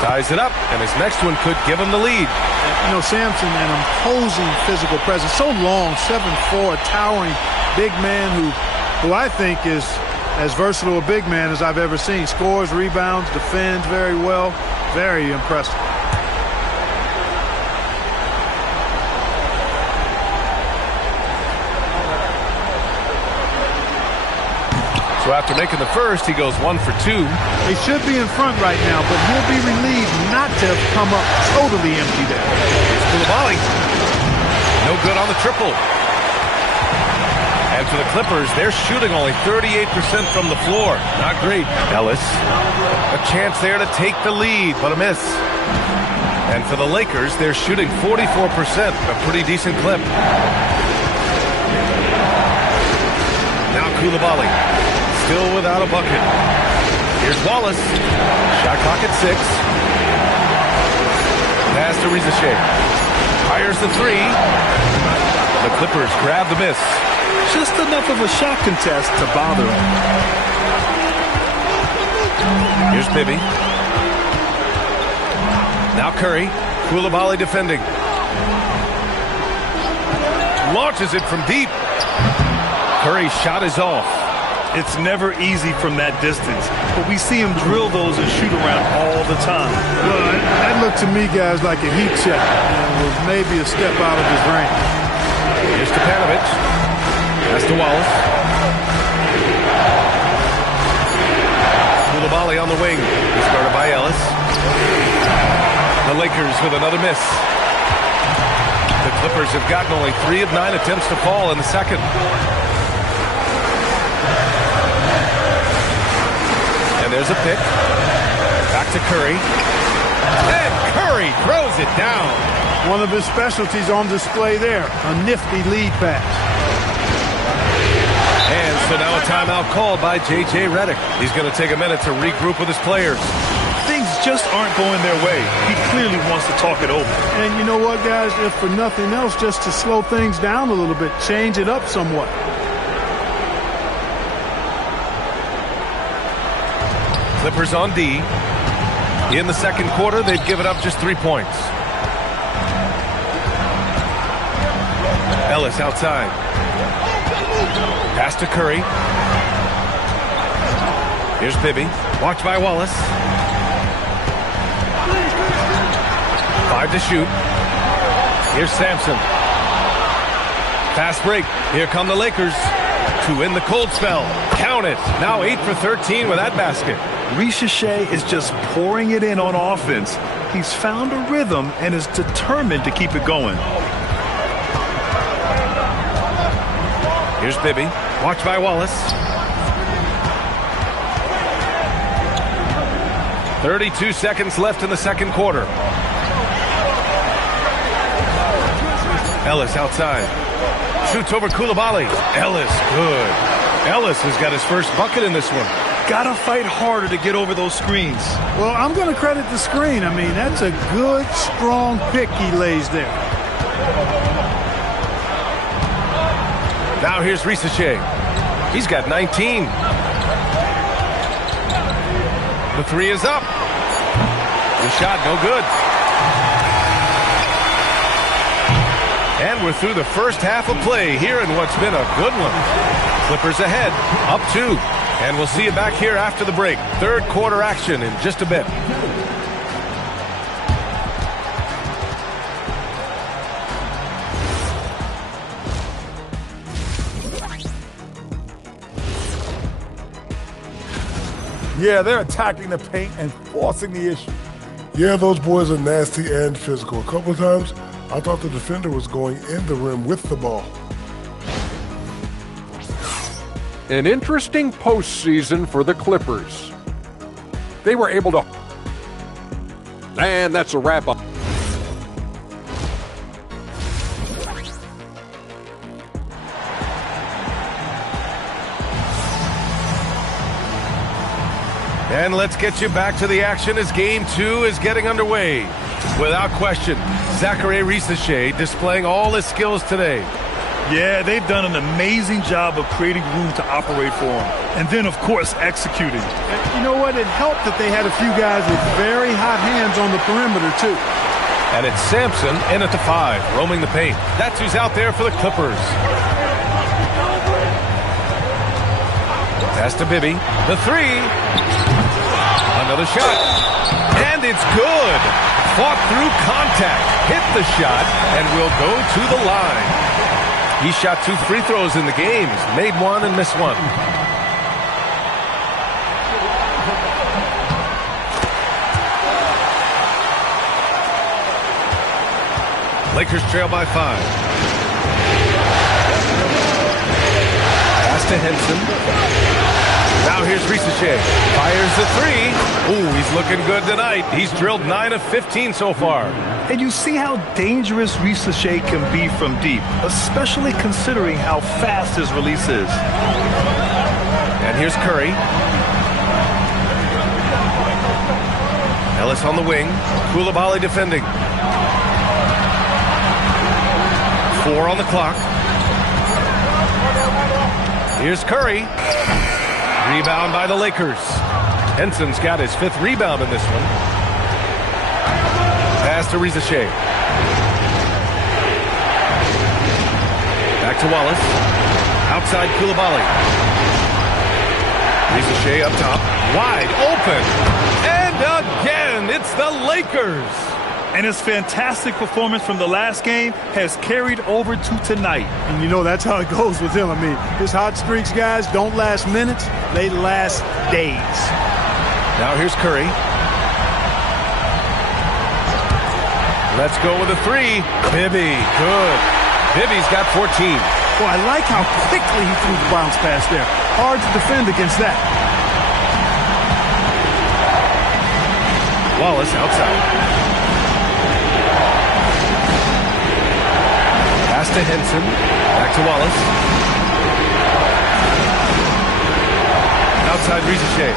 Ties it up, and his next one could give him the lead. You know, Sampson, an imposing physical presence, so long, 7'4", towering big man who I think is as versatile a big man as I've ever seen. Scores, rebounds, defends very well. Very impressive. So after making the first, he goes 1 for 2. They should be in front right now, but he'll be relieved not to have come up totally empty there. Here's Koulibaly. No good on the triple. And for the Clippers, they're shooting only 38% from the floor. Not great. Ellis. A chance there to take the lead, but a miss. And for the Lakers, they're shooting 44%, a pretty decent clip. Now Koulibaly. Still without a bucket. Here's Wallace. Shot clock at 6. Pass to Rizashe. Fires the 3. The Clippers grab the miss. Just enough of a shot contest to bother him. Here's Bibby. Now Curry. Koulibaly defending. Launches it from deep. Curry's shot is off. It's never easy from that distance, but we see him drill those and shoot around all the time. Well, that looked to me, guys, like a heat check. It was maybe a step out of his range. Here's Stepanovic. Pass to Wallace. Koulibaly on the wing. He's guarded by Ellis. The Lakers with another miss. The Clippers have gotten only 3 of 9 attempts to fall in the second. And there's a pick. Back to Curry. And Curry throws it down. One of his specialties on display there. A nifty lead pass. And so now a timeout called by J.J. Redick. He's going to take a minute to regroup with his players. Things just aren't going their way. He clearly wants to talk it over. And you know what, guys? If for nothing else, just to slow things down a little bit. Change it up somewhat. Clippers on D. In the second quarter, they've given up just 3 points. Ellis outside. Pass to Curry. Here's Bibby. Watched by Wallace. 5 to shoot. Here's Sampson. Fast break. Here come the Lakers to end the cold spell. Count it. Now 8 for 13 with that basket. Rizashe is just pouring it in on offense. He's found a rhythm and is determined to keep it going. Here's Bibby. Watched by Wallace. 32 seconds left in the second quarter. Ellis outside. Shoots over Koulibaly. Ellis, good. Ellis has got his first bucket in this one. Gotta fight harder to get over those screens. Well, I'm going to credit the screen. I mean, that's a good, strong pick he lays there. Now here's Rizashe. He's got 19. The three is up. The shot no good. And we're through the first half of play here in what's been a good one. Clippers ahead, up 2. And we'll see you back here after the break. Third quarter action in just a bit. Yeah, they're attacking the paint and forcing the issue. Yeah, those boys are nasty and physical. A couple of times, I thought the defender was going in the rim with the ball. An interesting postseason for the Clippers. They were able to... And that's a wrap-up. And let's get you back to the action as Game 2 is getting underway. Without question, Zachary Risacher displaying all his skills today. Yeah, they've done an amazing job of creating room to operate for him. And then, of course, executing. You know what? It helped that they had a few guys with very hot hands on the perimeter, too. And it's Sampson in at the 5, roaming the paint. That's who's out there for the Clippers. Pass to Bibby. The 3. Another shot. And it's good. Fought through contact. Hit the shot and will go to the line. He shot 2 free throws in the game. Made 1 and missed 1. Lakers trail by 5. Pass to Henson. Now here's Risacher. Fires the 3. Ooh, he's looking good tonight. He's drilled 9 of 15 so far. And you see how dangerous Risacher can be from deep, especially considering how fast his release is. And here's Curry. Ellis on the wing. Koulibaly defending. 4 on the clock. Here's Curry. Rebound by the Lakers. Henson's got his 5th rebound in this one. Pass to Risacher. Back to Wallace. Outside Koulibaly. Risacher up top. Wide open. And again, it's the Lakers. And his fantastic performance from the last game has carried over to tonight. And you know, that's how it goes with him. I mean, his hot streaks, guys, don't last minutes. They last days. Now here's Curry. Let's go with a 3. Bibby, good. Bibby's got 14. Well, I like how quickly he threw the bounce pass there. Hard to defend against that. Wallace outside. Pass to Henson. Back to Wallace. Outside Risacher.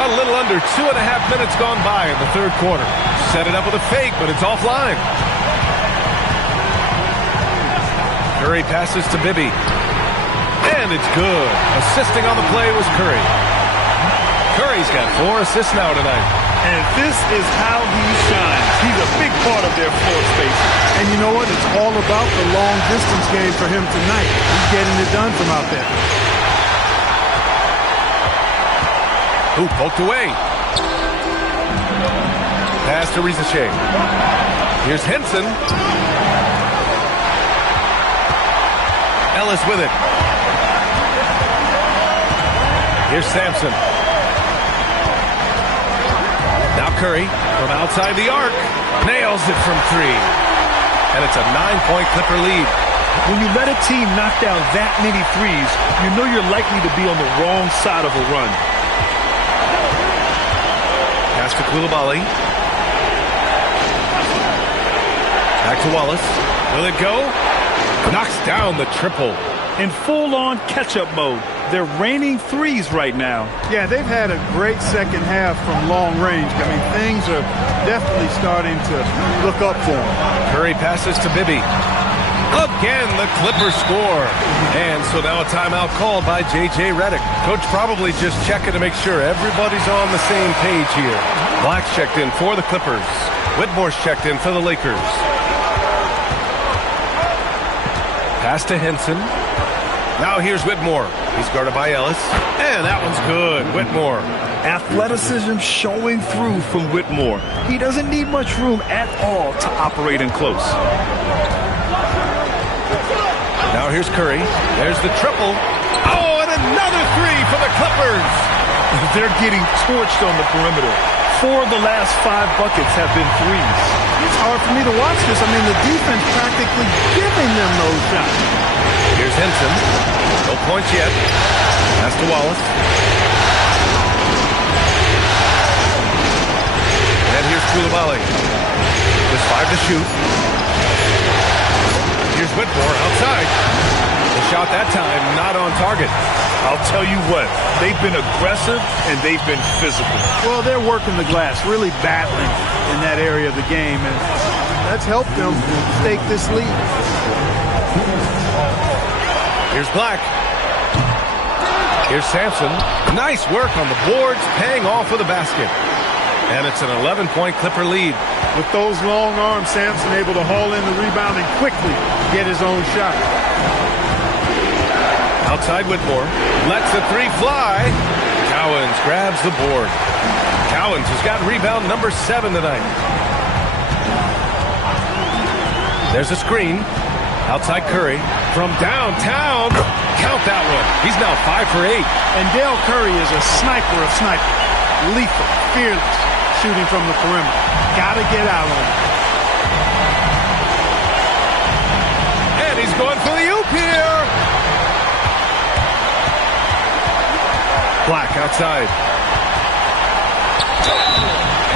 A little under 2.5 minutes gone by in the third quarter. Set it up with a fake, but it's offline. Curry passes to Bibby. And it's good. Assisting on the play was Curry. Curry's got 4 assists now tonight. And this is how he shines. He's a big part of their floor space. And you know what? It's all about the long distance game for him tonight. He's getting it done from out there. Ooh, poked away. Pass to Risacher. Here's Henson. Ellis with it. Here's Sampson. Now Curry from outside the arc. Nails it from 3. And it's a 9-point Clipper lead. When you let a team knock down that many threes, you know you're likely to be on the wrong side of a run. Pass to Koulibaly. Back to Wallace. Will it go? Knocks down the triple. In full-on catch-up mode. They're raining threes right now. Yeah, they've had a great second half from long range. I mean, things are definitely starting to look up for them. Curry passes to Bibby. Again, the Clippers score. And so now a timeout called by J.J. Redick. Coach probably just checking to make sure everybody's on the same page here. Black's checked in for the Clippers. Whitmore's checked in for the Lakers. Pass to Henson. Now here's Whitmore. He's guarded by Ellis. And that one's good. Whitmore. Athleticism showing through from Whitmore. He doesn't need much room at all to operate in close. Now here's Curry. There's the triple. Oh, and another three for the Clippers. They're getting torched on the perimeter. 4 of the last 5 buckets have been threes. It's hard for me to watch this. I mean, the defense practically giving them those shots. Here's Henson. No points yet. Pass to Wallace. And here's Coulibaly. Just 5 to shoot. Here's Whitmore outside. The shot that time not on target. I'll tell you what, they've been aggressive and they've been physical. Well, they're working the glass, really battling in that area of the game, and that's helped them take this lead. Here's Black. Here's Sampson. Nice work on the boards, paying off with a basket. And it's an 11-point Clipper lead. With those long arms, Sampson able to haul in the rebound and quickly get his own shot. Outside Whitmore. Lets the three fly. Cowens grabs the board. Cowens has got rebound number 7 tonight. There's a screen. Outside Curry. From downtown. Count that one. He's now 5 for 8. And Dale Curry is a sniper of snipers. Lethal, fearless, shooting from the perimeter. Gotta get out on it. And he's going for the oop here. Black outside.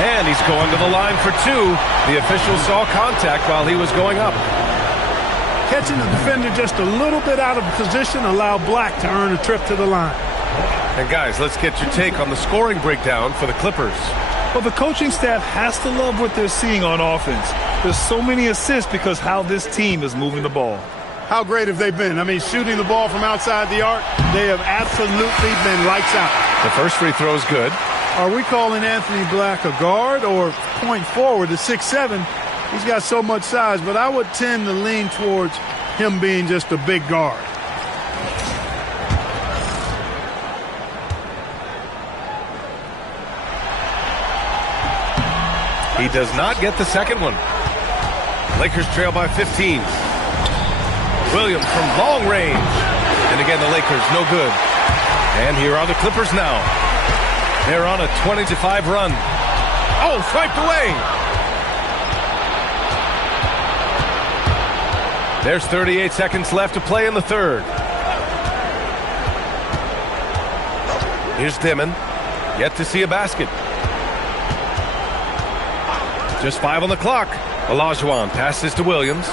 And he's going to the line for 2. The official saw contact while he was going up. Catching the defender just a little bit out of position allowed Black to earn a trip to the line. And guys, let's get your take on the scoring breakdown for the Clippers. Well, the coaching staff has to love what they're seeing on offense. There's so many assists because how this team is moving the ball. How great have they been? I mean, shooting the ball from outside the arc, they have absolutely been lights out. The first free throw is good. Are we calling Anthony Black a guard or point forward at 6'7"? He's got so much size, but I would tend to lean towards him being just a big guard. He does not get the second one. Lakers trail by 15. Williams from long range. And again, the Lakers no good. And here are the Clippers now. They're on a 20-5 run. Oh, swiped away. There's 38 seconds left to play in the third. Here's Dimon. Yet to see a basket. Just 5 on the clock. Olajuwon passes to Williams.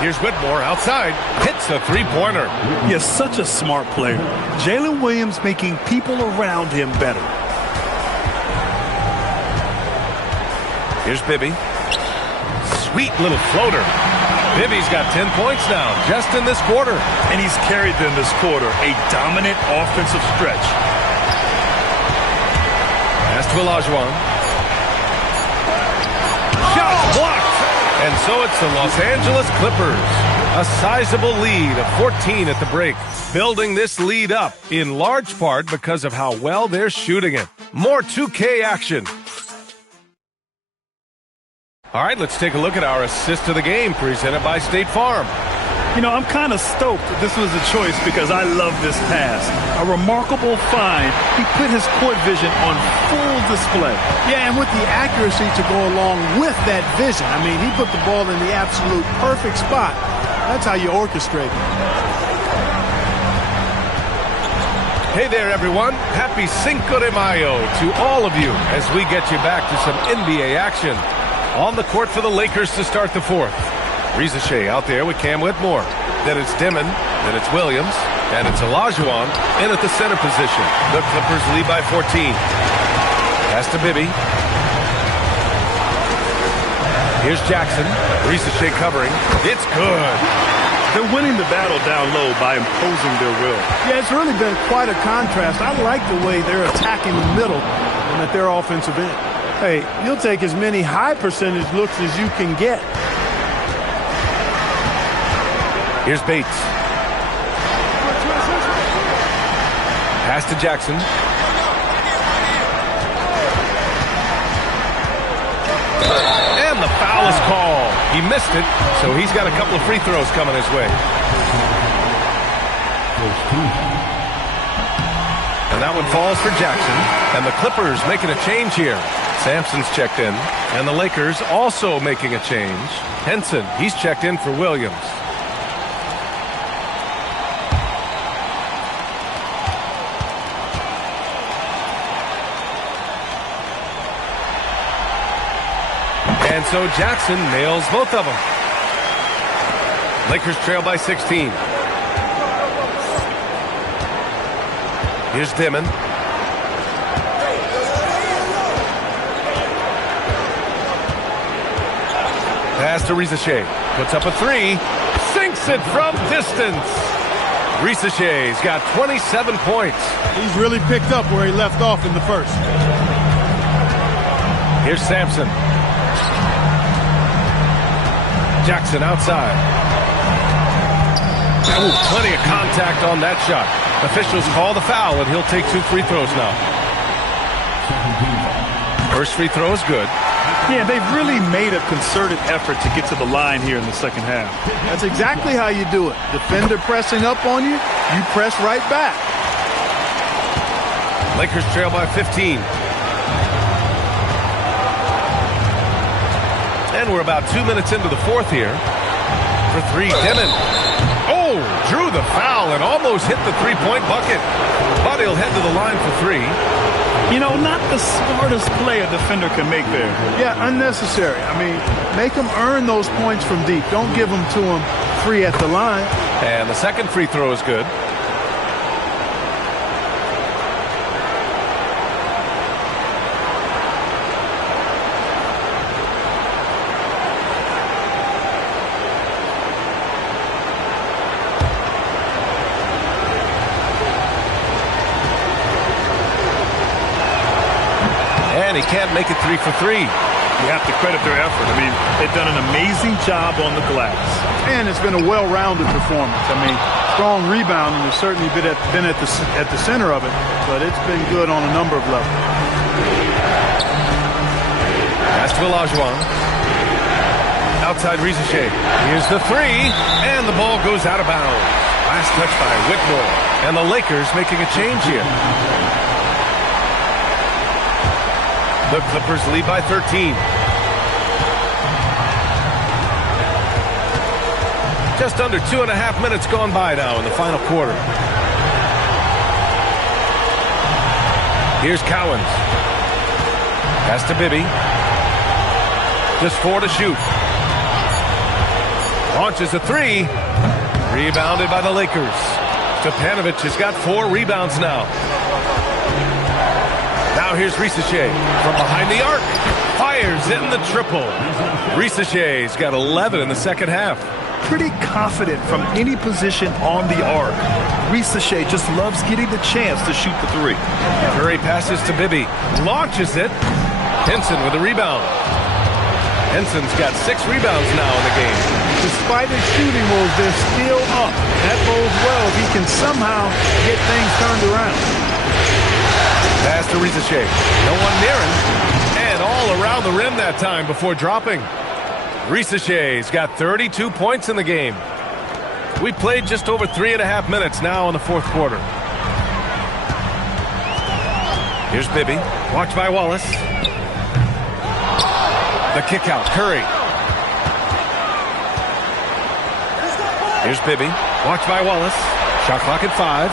Here's Whitmore outside. Hits a three-pointer. He is such a smart player. Jalen Williams making people around him better. Here's Bibby. Sweet little floater. Bibby's got 10 points now, just in this quarter. And he's carried them this quarter. A dominant offensive stretch. Pass to Olajuwon. Shot blocked. And so it's the Los Angeles Clippers. A sizable lead of 14 at the break. Building this lead up in large part because of how well they're shooting it. More 2K action. All right, let's take a look at our assist of the game presented by State Farm. You know, I'm kind of stoked that this was a choice because I love this pass. A remarkable find. He put his court vision on full display. Yeah, and with the accuracy to go along with that vision. I mean, he put the ball in the absolute perfect spot. That's how you orchestrate it. Hey there, everyone. Happy Cinco de Mayo to all of you as we get you back to some NBA action. On the court for the Lakers to start the fourth. Rizachet out there with Cam Whitmore. Then it's Dimon. Then it's Williams. And it's Olajuwon in at the center position. The Clippers lead by 14. Pass to Bibby. Here's Jackson. Rizachet covering. It's good. They're winning the battle down low by imposing their will. Yeah, it's really been quite a contrast. I like the way they're attacking the middle and at their offensive end. Hey, you'll take as many high percentage looks as you can get. Here's Bates. Pass to Jackson. And the foul is called. He missed it, so he's got a couple of free throws coming his way. And that one falls for Jackson. And the Clippers making a change here. Sampson's checked in. And the Lakers also making a change. Henson, he's checked in for Williams. And so Jackson nails both of them. Lakers trail by 16. Here's Dimon. Pass to Risache. Puts up a three. Sinks it from distance. Risache's got 27 points. He's really picked up where he left off in the first. Here's Sampson. Jackson outside. Ooh, plenty of contact on that shot. Officials call the foul, and he'll take 2 free throws now. First free throw is good. Yeah, they've really made a concerted effort to get to the line here in the second half. That's exactly how you do it. Defender pressing up on you, you press right back. Lakers trail by 15. And we're about 2 minutes into the fourth here. For three, Dimon. Oh, drew the foul and almost hit the three-point bucket. But he'll head to the line for three. You know, not the smartest play a defender can make there. Yeah, unnecessary. I mean, make them earn those points from deep. Don't give them to them free at the line. And the second free throw is good. He can't make it 3 for 3. You have to credit their effort. I mean, they've done an amazing job on the glass. And it's been a well-rounded performance. I mean, strong rebounding has certainly been at the center of it, but it's been good on a number of levels. Pass to Olajuwon. Outside Risache. Here's the three, and the ball goes out of bounds. Last touch by Whitmore. And the Lakers making a change here. The Clippers lead by 13. Just under 2.5 minutes gone by now in the final quarter. Here's Cowens. Pass to Bibby. Just 4 to shoot. Launches a three. Rebounded by the Lakers. Stepanovic has got 4 rebounds now. Now here's Risache from behind the arc. Fires in the triple. Risache's got 11 in the second half. Pretty confident from any position on the arc. Risache just loves getting the chance to shoot the three. Curry passes to Bibby. Launches it. Henson with a rebound. Henson's got 6 rebounds now in the game. Despite his shooting woes, they're still up. That bodes well if he can somehow get things turned around. Pass to Risache. No one near him. And all around the rim that time before dropping. Risache's got 32 points in the game. We played just over 3.5 minutes now in the fourth quarter. Here's Bibby. Watched by Wallace. The kick out. Curry. Here's Bibby. Watched by Wallace. Shot clock at 5.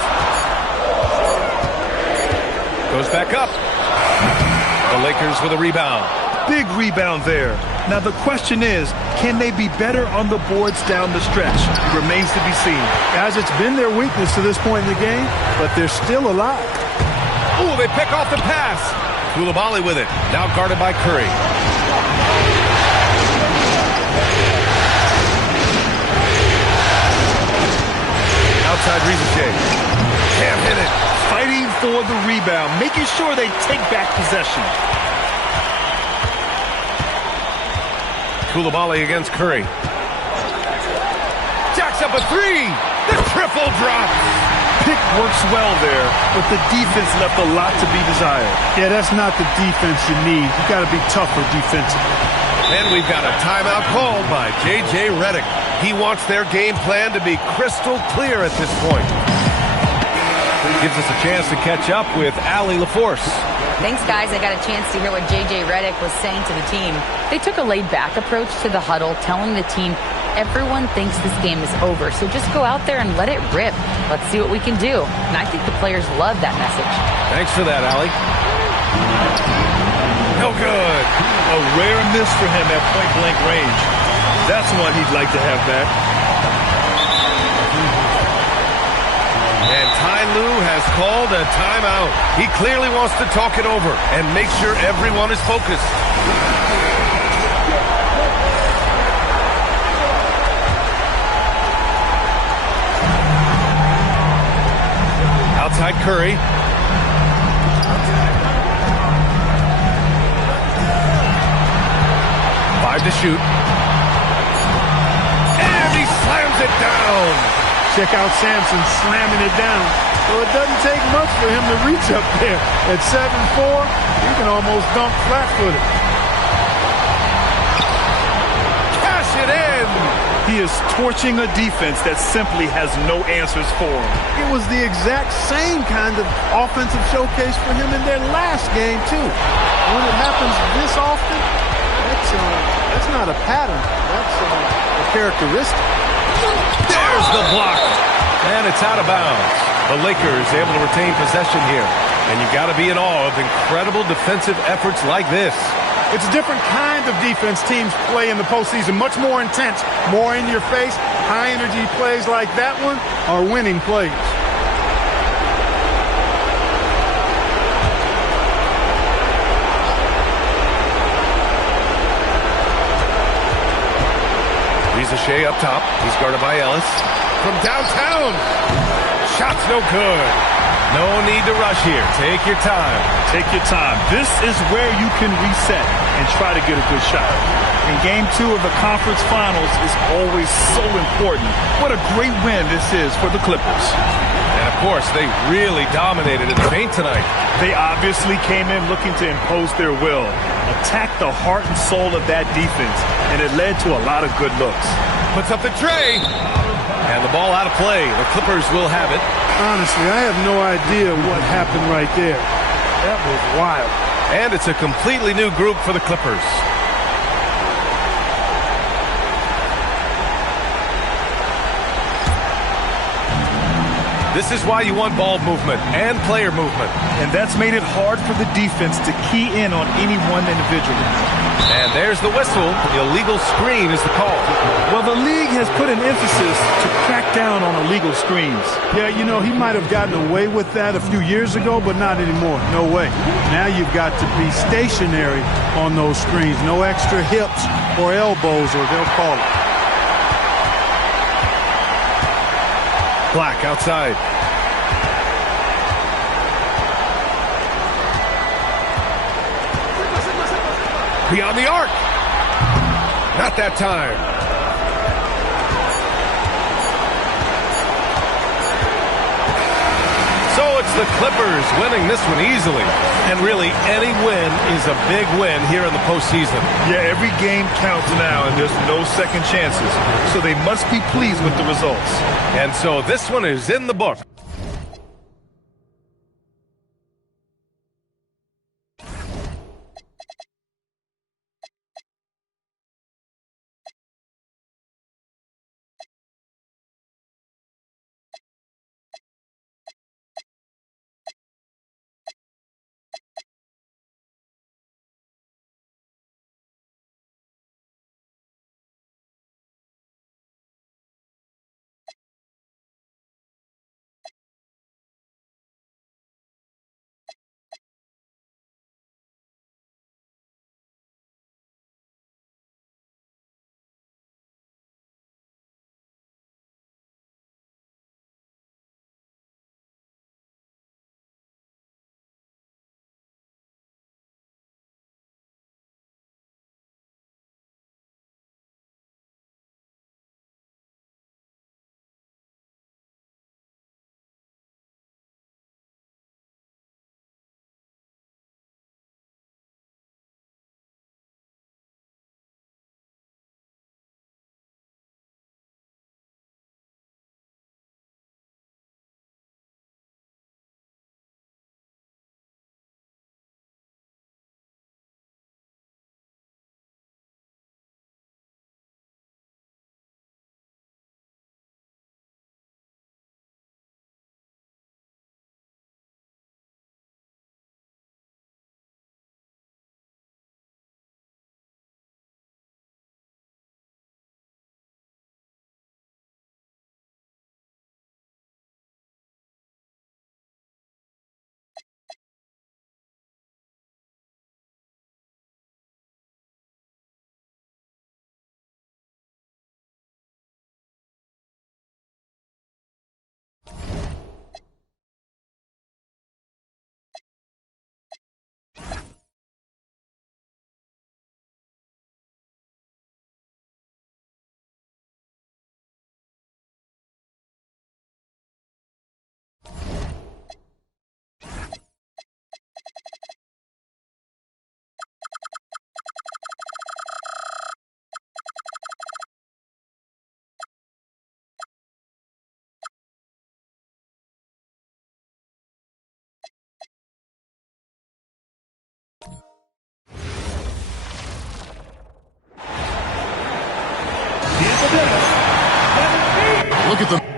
Goes back up. The Lakers with a rebound. Big rebound there. Now the question is, can they be better on the boards down the stretch? It remains to be seen. As it's been their weakness to this point in the game, but they're still alive. Ooh, they pick off the pass. Coulibaly with it. Now guarded by Curry. Outside Ricochet. Can't hit it. Fighting for the rebound, making sure they take back possession. Koulibaly against Curry. Jacks up a three. The triple drop. Pick works well there, but the defense left a lot to be desired. Yeah, that's not the defense you need. You got to be tougher defensively. And we've got a timeout called by J.J. Redick. He wants their game plan to be crystal clear at this point. Gives us a chance to catch up with Allie LaForce. Thanks, guys. I got a chance to hear what J.J. Redick was saying to the team. They took a laid-back approach to the huddle, telling the team everyone thinks this game is over, so just go out there and let it rip. Let's see what we can do. And I think the players love that message. Thanks for that, Allie. No good. A rare miss for him at point-blank range. That's one he'd like to have back. And Ty Lue has called a timeout. He clearly wants to talk it over and make sure everyone is focused. Outside Curry. Five to shoot. And he slams it down. Check out Sampson slamming it down. Well, it doesn't take much for him to reach up there. At 7'4", he can almost dunk flat-footed. Cash it in. He is torching a defense that simply has no answers for him. It was the exact same kind of offensive showcase for him in their last game, too. When it happens this often, that's not a pattern. That's a characteristic. There's the block. And it's out of bounds. The Lakers able to retain possession here. And you got to be in awe of incredible defensive efforts like this. It's a different kind of defense teams play in the postseason. Much more intense, more in your face. High-energy plays like that one are winning plays. Ricochet up top. He's guarded by Ellis. From downtown. Shot's no good. No need to rush here. Take your time. Take your time. This is where you can reset and try to get a good shot. And Game 2 of the conference finals is always so important. What a great win this is for the Clippers. And, of course, they really dominated in the paint tonight. They obviously came in looking to impose their will, attack the heart and soul of that defense, and it led to a lot of good looks. Puts up the tray. And the ball out of play. The Clippers will have it. Honestly, I have no idea what happened right there. That was wild. And it's a completely new group for the Clippers. This is why you want ball movement and player movement. And that's made it hard for the defense to key in on any one individual. And there's the whistle. The illegal screen is the call. Well, the league has put an emphasis to crack down on illegal screens. Yeah, you know, he might have gotten away with that a few years ago, but not anymore. No way. Now you've got to be stationary on those screens. No extra hips or elbows, or they'll call it. Black outside. Beyond the arc. Not that time. So it's the Clippers winning this one easily. And really, any win is a big win here in the postseason. Yeah, every game counts now, and there's no second chances. So they must be pleased with the results. And so this one is in the book. Look at the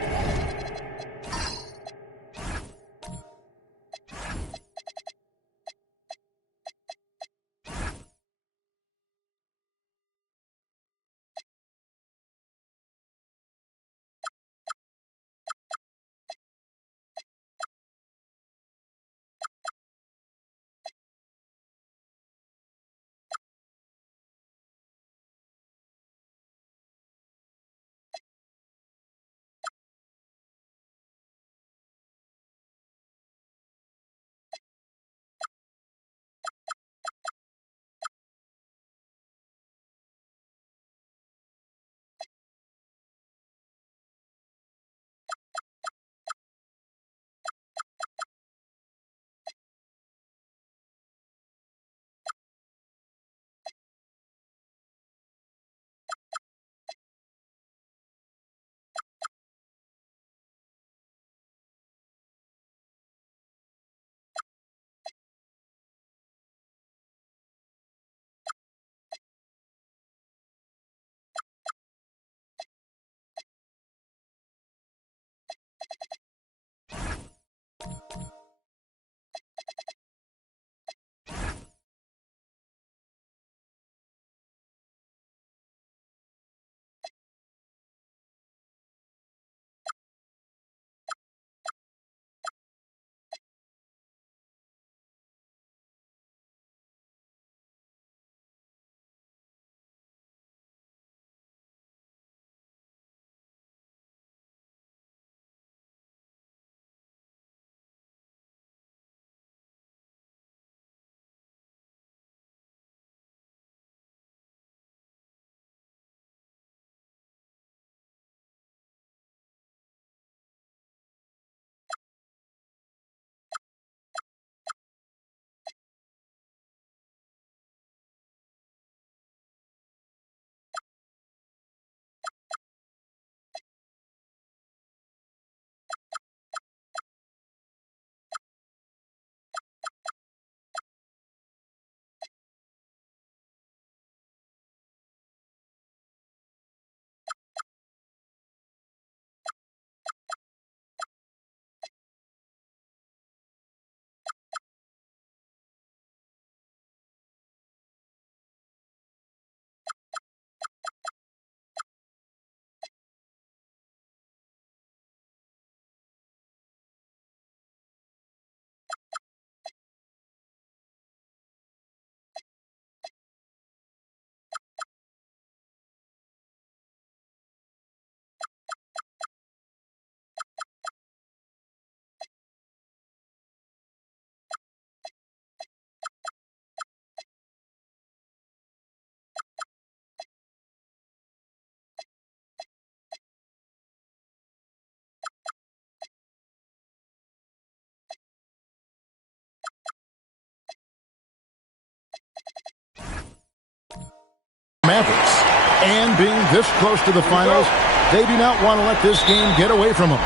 Mavericks. And being this close to the finals, they do not want to let this game get away from them.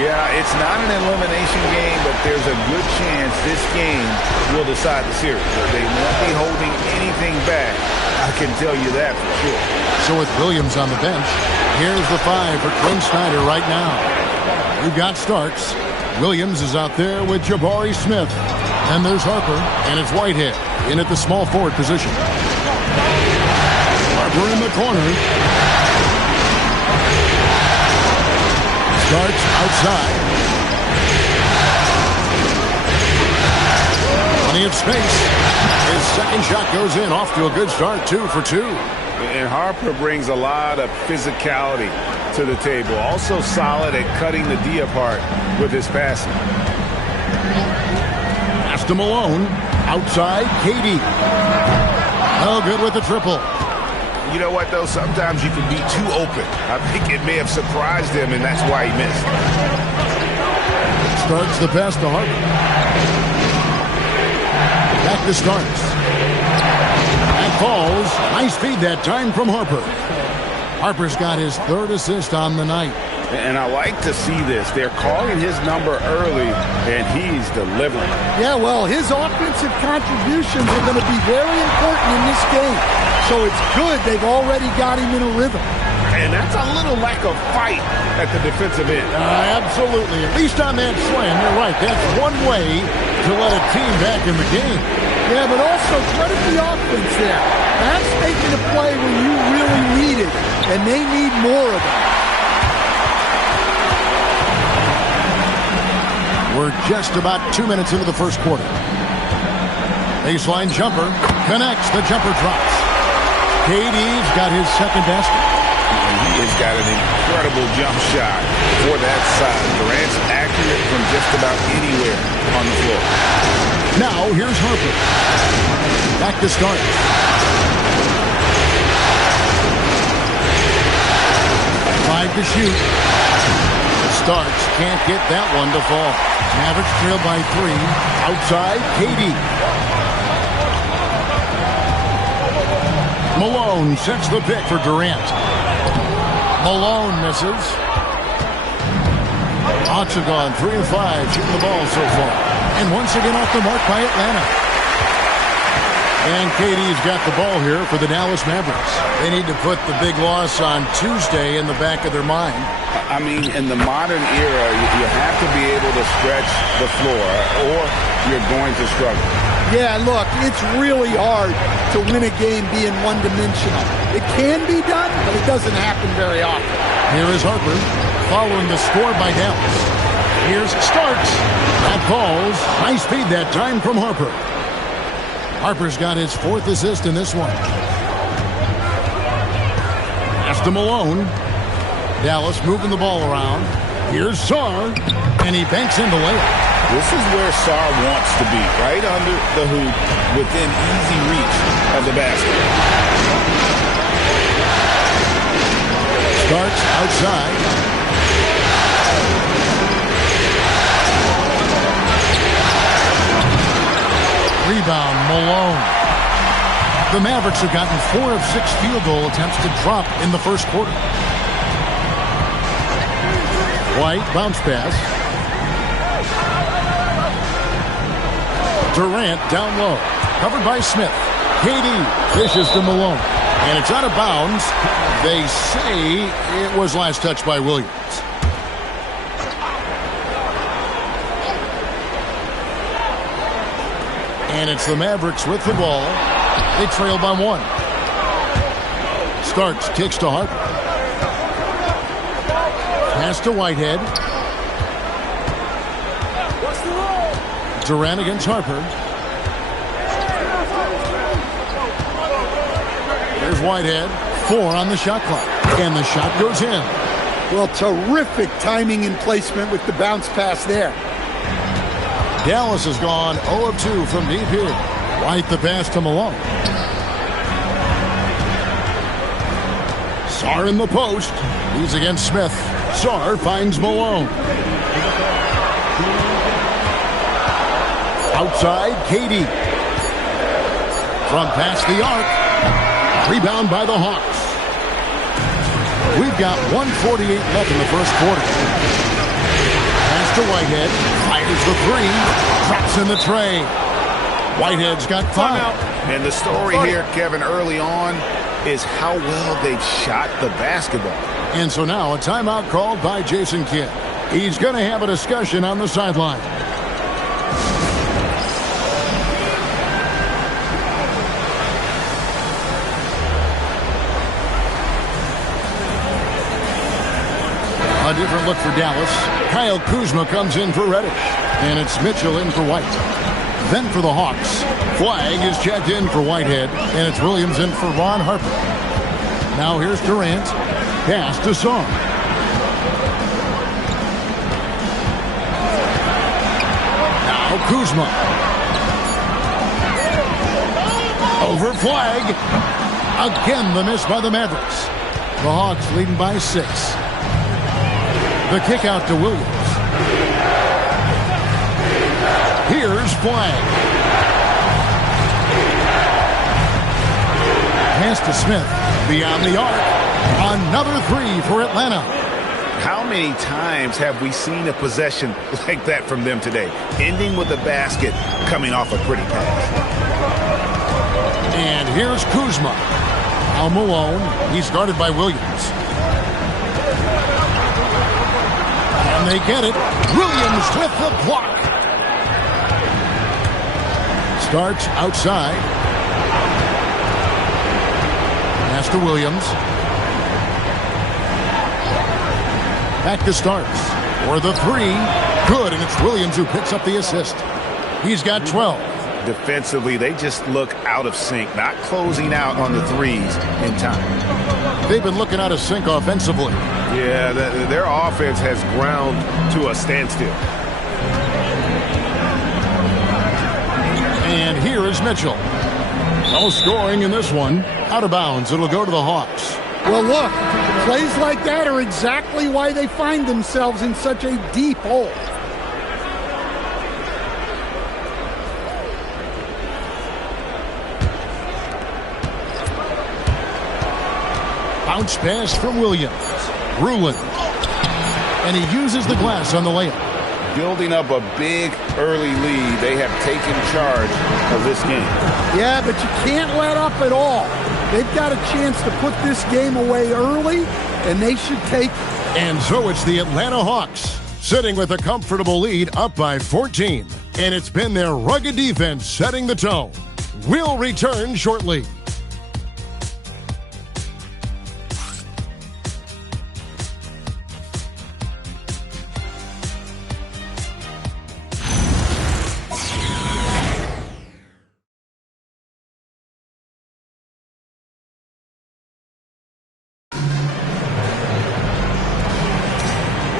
Yeah, it's not an elimination game, but there's a good chance this game will decide the series. They won't be holding anything back. I can tell you that for sure. So with Williams on the bench, here's the 5 for Quinn Snyder right now. We've got Starks. Williams is out there with Jabari Smith. And there's Harper, and it's Whitehead in at the small forward position. Harper in the corner. Starks outside. Plenty of space. His second shot goes in, off to a good start, 2 for 2. And Harper brings a lot of physicality to the table. Also solid at cutting the D apart with his passing. Pass to Malone. Outside, KD. Oh, good with the triple. You know what, though? Sometimes you can be too open. I think it may have surprised him, and that's why he missed. Starks the pass to Harper. Back to Starks. That falls. Nice feed that time from Harper. Harper's got his 3rd assist on the night. And I like to see this. They're calling his number early, and he's delivering. Yeah, well, his offensive contributions are going to be very important in this game. So it's good they've already got him in a rhythm. And that's a little lack of fight at the defensive end. Absolutely. At least on that slam, you're right. That's one way to let a team back in the game. Yeah, but also credit the offense there. That's making a play when you really need it, and they need more of it. We're just about 2 minutes into the first quarter. Baseline jumper connects. The jumper drops. KD's got his second basket. He has got an incredible jump shot for that side. Durant's accurate from just about anywhere on the floor. Now here's Harper. Back to start. Five to shoot. Starks can't get that one to fall. Mavericks trail by 3. Outside, KD. Malone sets the pick for Durant. Malone misses. Hawks have gone 3 of 5 shooting the ball so far. And once again off the mark by Atlanta. And KD's got the ball here for the Dallas Mavericks. They need to put the big loss on Tuesday in the back of their mind. I mean, in the modern era, you have to be able to stretch the floor or you're going to struggle. Yeah, look, it's really hard to win a game being one-dimensional. It can be done, but it doesn't happen very often. Here is Harper following the score by Dallas. Here's Starks. That falls. High speed that time from Harper. Harper's got his 4th assist in this one. Pass to Malone. Dallas moving the ball around. Here's Sarr, and he banks in the layup. This is where Sarr wants to be, right under the hoop, within easy reach of the basket. Starks outside. Rebound, Malone. The Mavericks have gotten 4 of 6 field goal attempts to drop in the first quarter. White, bounce pass. Durant down low. Covered by Smith. KD dishes to Malone. And it's out of bounds. They say it was last touched by Williams. And it's the Mavericks with the ball. They trail by 1. Starks kicks to Harper. Pass to Whitehead. Durant against Harper. There's Whitehead. 4 on the shot clock. And the shot goes in. Well, terrific timing and placement with the bounce pass there. Dallas has gone 0 of 2 from deep here. White the pass to Malone. Sarr in the post. He's against Smith. Sarr finds Malone. Outside, KD. From past the arc. Rebound by the Hawks. We've got 1:48 left in the first quarter. Pass to Whitehead. Fires the 3. Drops in the tray. Whitehead's got 5. And the story here, Kevin, early on is how well they've shot the basketball. And so now a timeout called by Jason Kidd. He's going to have a discussion on the sideline. A different look for Dallas. Kyle Kuzma comes in for Reddish. And it's Mitchell in for White. Then for the Hawks, Flag is checked in for Whitehead. And it's Williams in for Ron Harper. Now here's Durant. Pass to Sarr. Now Kuzma. Over Flag. Again the miss by the Mavericks. The Hawks leading by 6. The kick out to Williams. Here's Flag. Pass to Smith. Beyond the arc. Another 3 for Atlanta. How many times have we seen a possession like that from them today? Ending with a basket, coming off a pretty pass. And here's Kuzma. Al Malone. He's guarded by Williams. And they get it. Williams with the block. Starks outside. Pass to Williams. Back to Starks. For the three. Good, and it's Williams who picks up the assist. He's got 12. Defensively, they just look out of sync, not closing out on the threes in time. They've been looking out of sync offensively. Yeah, their offense has ground to a standstill. And here is Mitchell. No scoring in this one. Out of bounds. It'll go to the Hawks. Well, look, plays like that are exactly why they find themselves in such a deep hole. Bounce pass from Williams. Rulin. And he uses the glass on the layup. Building up a big early lead. They have taken charge of this game. Yeah, but you can't let up at all. They've got a chance to put this game away early, and they should take it. And so it's the Atlanta Hawks sitting with a comfortable lead up by 14. And it's been their rugged defense setting the tone. We'll return shortly.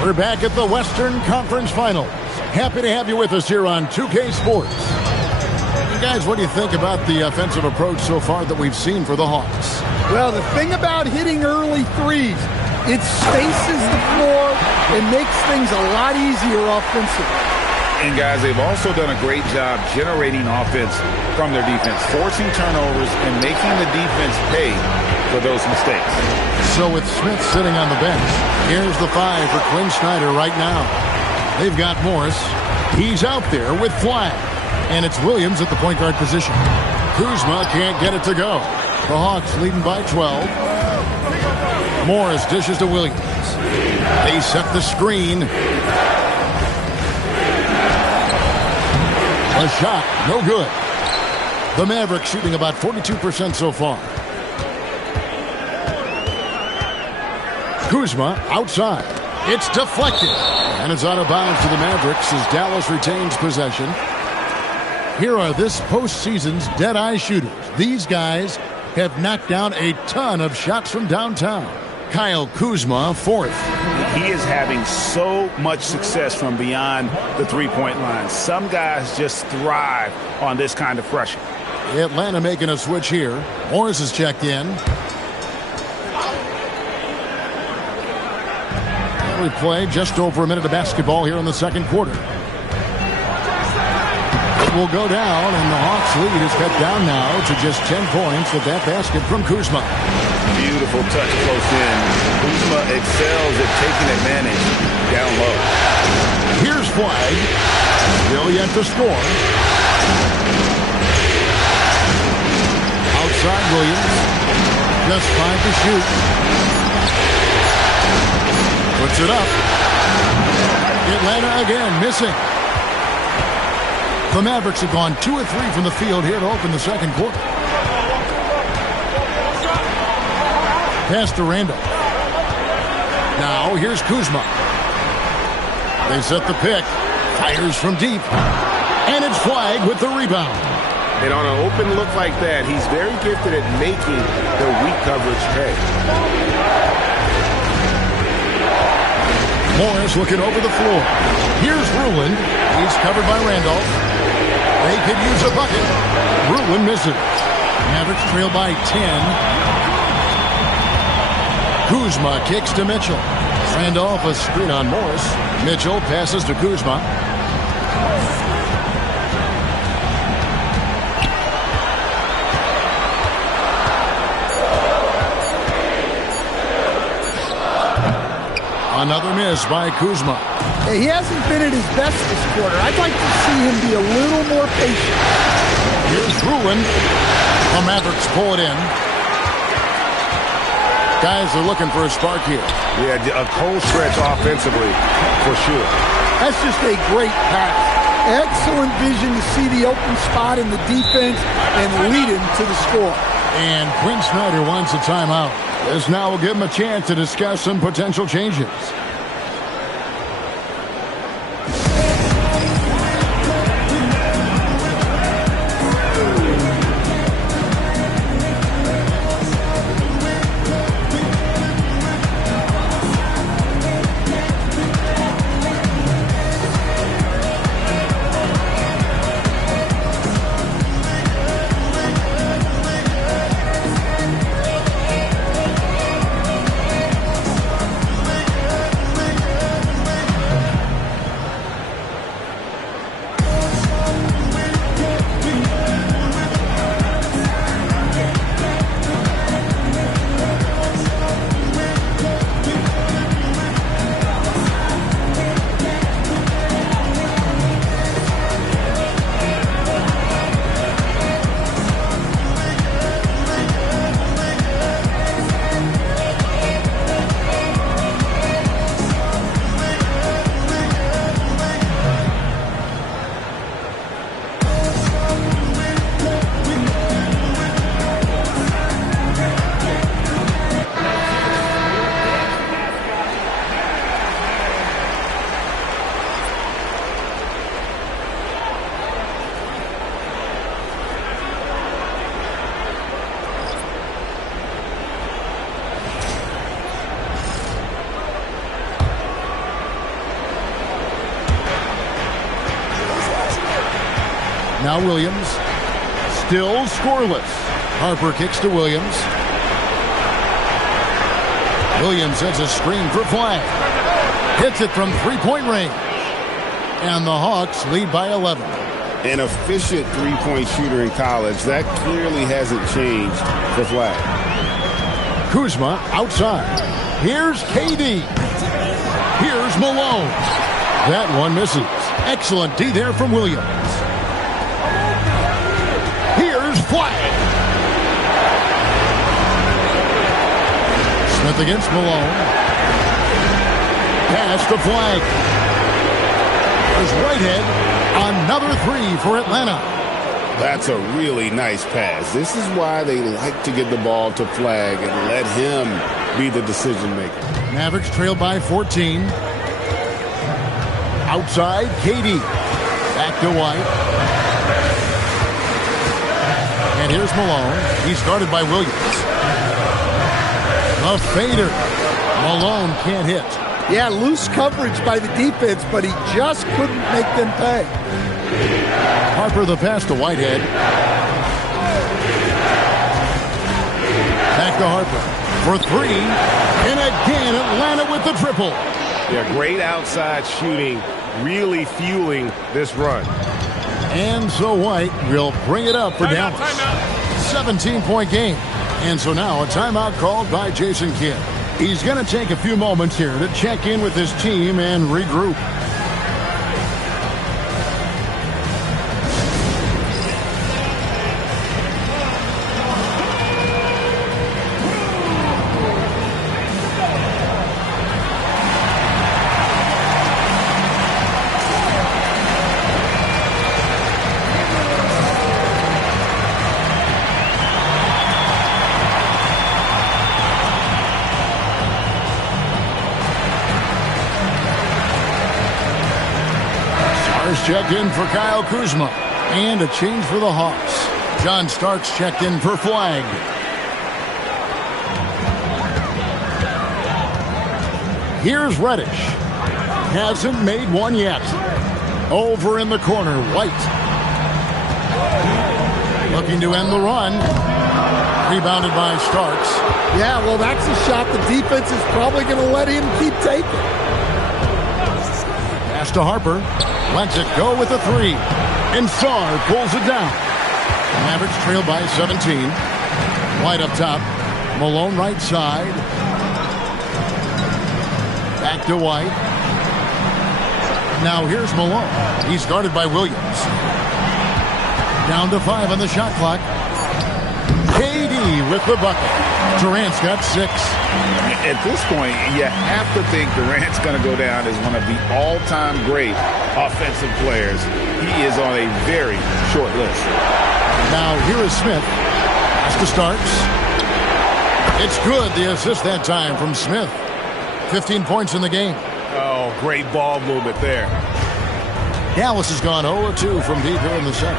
We're back at the Western Conference Finals. Happy to have you with us here on 2K Sports. You guys, what do you think about the offensive approach so far that we've seen for the Hawks? Well, the thing about hitting early threes, it spaces the floor and makes things a lot easier offensively. And guys, they've also done a great job generating offense from their defense, forcing turnovers and making the defense pay for those mistakes. So with Smith sitting on the bench, here's the 5 for Quinn Snyder right now. They've got Morris. He's out there with Flag. And it's Williams at the point guard position. Kuzma can't get it to go. The Hawks leading by 12. Morris dishes to Williams. They set the screen. A shot, no good. The Mavericks shooting about 42% so far. Kuzma outside. It's deflected. And it's out of bounds to the Mavericks as Dallas retains possession. Here are this postseason's dead-eye shooters. These guys have knocked down a ton of shots from downtown. Kyle Kuzma, 4th. He is having so much success from beyond the three-point line. Some guys just thrive on this kind of pressure. Atlanta making a switch here. Morris is checked in. We play just over a minute of basketball here in the second quarter. It will go down, and the Hawks lead is cut down now to just 10 points with that basket from Kuzma. Beautiful touch close in. Kuzma excels at taking advantage down low. Here's Flag. Still yet to score. Outside Williams. Just 5 to shoot. Puts it up. Atlanta again missing. The Mavericks have gone 2 of 3 from the field here to open the second quarter. Pass to Randall. Now here's Kuzma. They set the pick. Fires from deep. And it's Flag with the rebound. And on an open look like that, he's very gifted at making the weak coverage pay. Morris looking over the floor. Here's Rulin. He's covered by Randolph. They could use a bucket. Rulin misses. Mavericks trail by 10. Kuzma kicks to Mitchell. Randolph a screen on Morris. Mitchell passes to Kuzma. Another miss by Kuzma. Hey, he hasn't been at his best this quarter. I'd like to see him be a little more patient. Here's Rulin. The Mavericks pull it in. Guys are looking for a spark here. Yeah, a cold stretch offensively, for sure. That's just a great pass. Excellent vision to see the open spot in the defense and lead him to the score. And Quinn Snyder wants a timeout. This now will give him a chance to discuss some potential changes. Now Williams, still scoreless. Harper kicks to Williams. Williams sets a screen for Flag. Hits it from three-point range. And the Hawks lead by 11. An efficient three-point shooter in college. That clearly hasn't changed for Flag. Kuzma outside. Here's KD. Here's Malone. That one misses. Excellent D there from Williams. Here's Flag. Smith against Malone. Pass to Flag. There's Whitehead. Another three for Atlanta. That's a really nice pass. This is why they like to get the ball to Flag and let him be the decision maker. Mavericks trail by 14. Outside, KD. Back to White. And here's Malone. He's guarded by Williams. A fader. Malone can't hit. Yeah, loose coverage by the defense, but he just couldn't make them pay. Harper the pass to Whitehead. Back to Harper for three. And again, Atlanta with the triple. Yeah, great outside shooting, really fueling this run. And so White will bring it up for Dallas. 17-point game. And so now a timeout called by Jason Kidd. He's going to take a few moments here to check in with his team and regroup. Checked in for Kyle Kuzma. And a change for the Hawks. John Starks checked in for Flag. Here's Reddish. Hasn't made one yet. Over in the corner, White. Looking to end the run. Rebounded by Starks. Yeah, well, that's a shot the defense is probably going to let him keep taking. Pass to Harper. Lets it go with a three. And Sarr pulls it down. Mavericks trail by 17. White up top. Malone right side. Back to White. Now here's Malone. He's guarded by Williams. Down to 5 on the shot clock. KD with the bucket. Durant's got 6. At this point, you have to think Durant's going to go down as one of the all-time great offensive players. He is on a very short list. Now, here is Smith. As the starts. It's good, the assist that time from Smith. 15 points in the game. Oh, great ball movement there. Dallas has gone 0-2 from deep here in the second.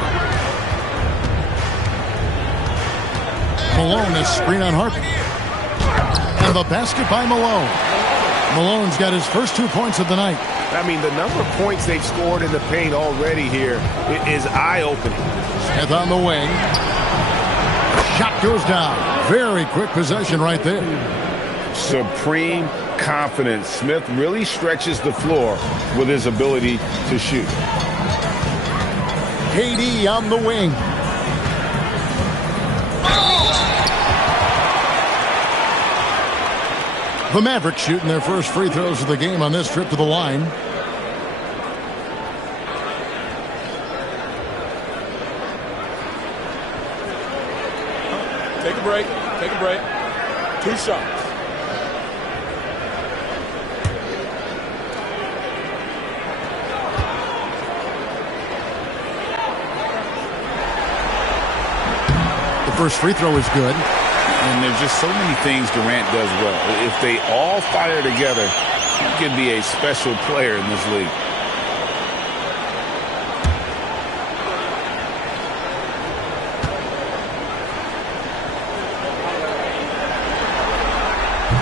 Malone, a screen on Harper. And the basket by Malone. Malone's got his first 2 points of the night. I mean, the number of points they've scored in the paint already here is eye-opening. Smith on the wing. Shot goes down. Very quick possession right there. Supreme confidence. Smith really stretches the floor with his ability to shoot. KD on the wing. The Mavericks shooting their first free throws of the game on this trip to the line. Take a break. Take a break. 2 shots. The first free throw is good. And there's just so many things Durant does well. If they all fire together, he can be a special player in this league.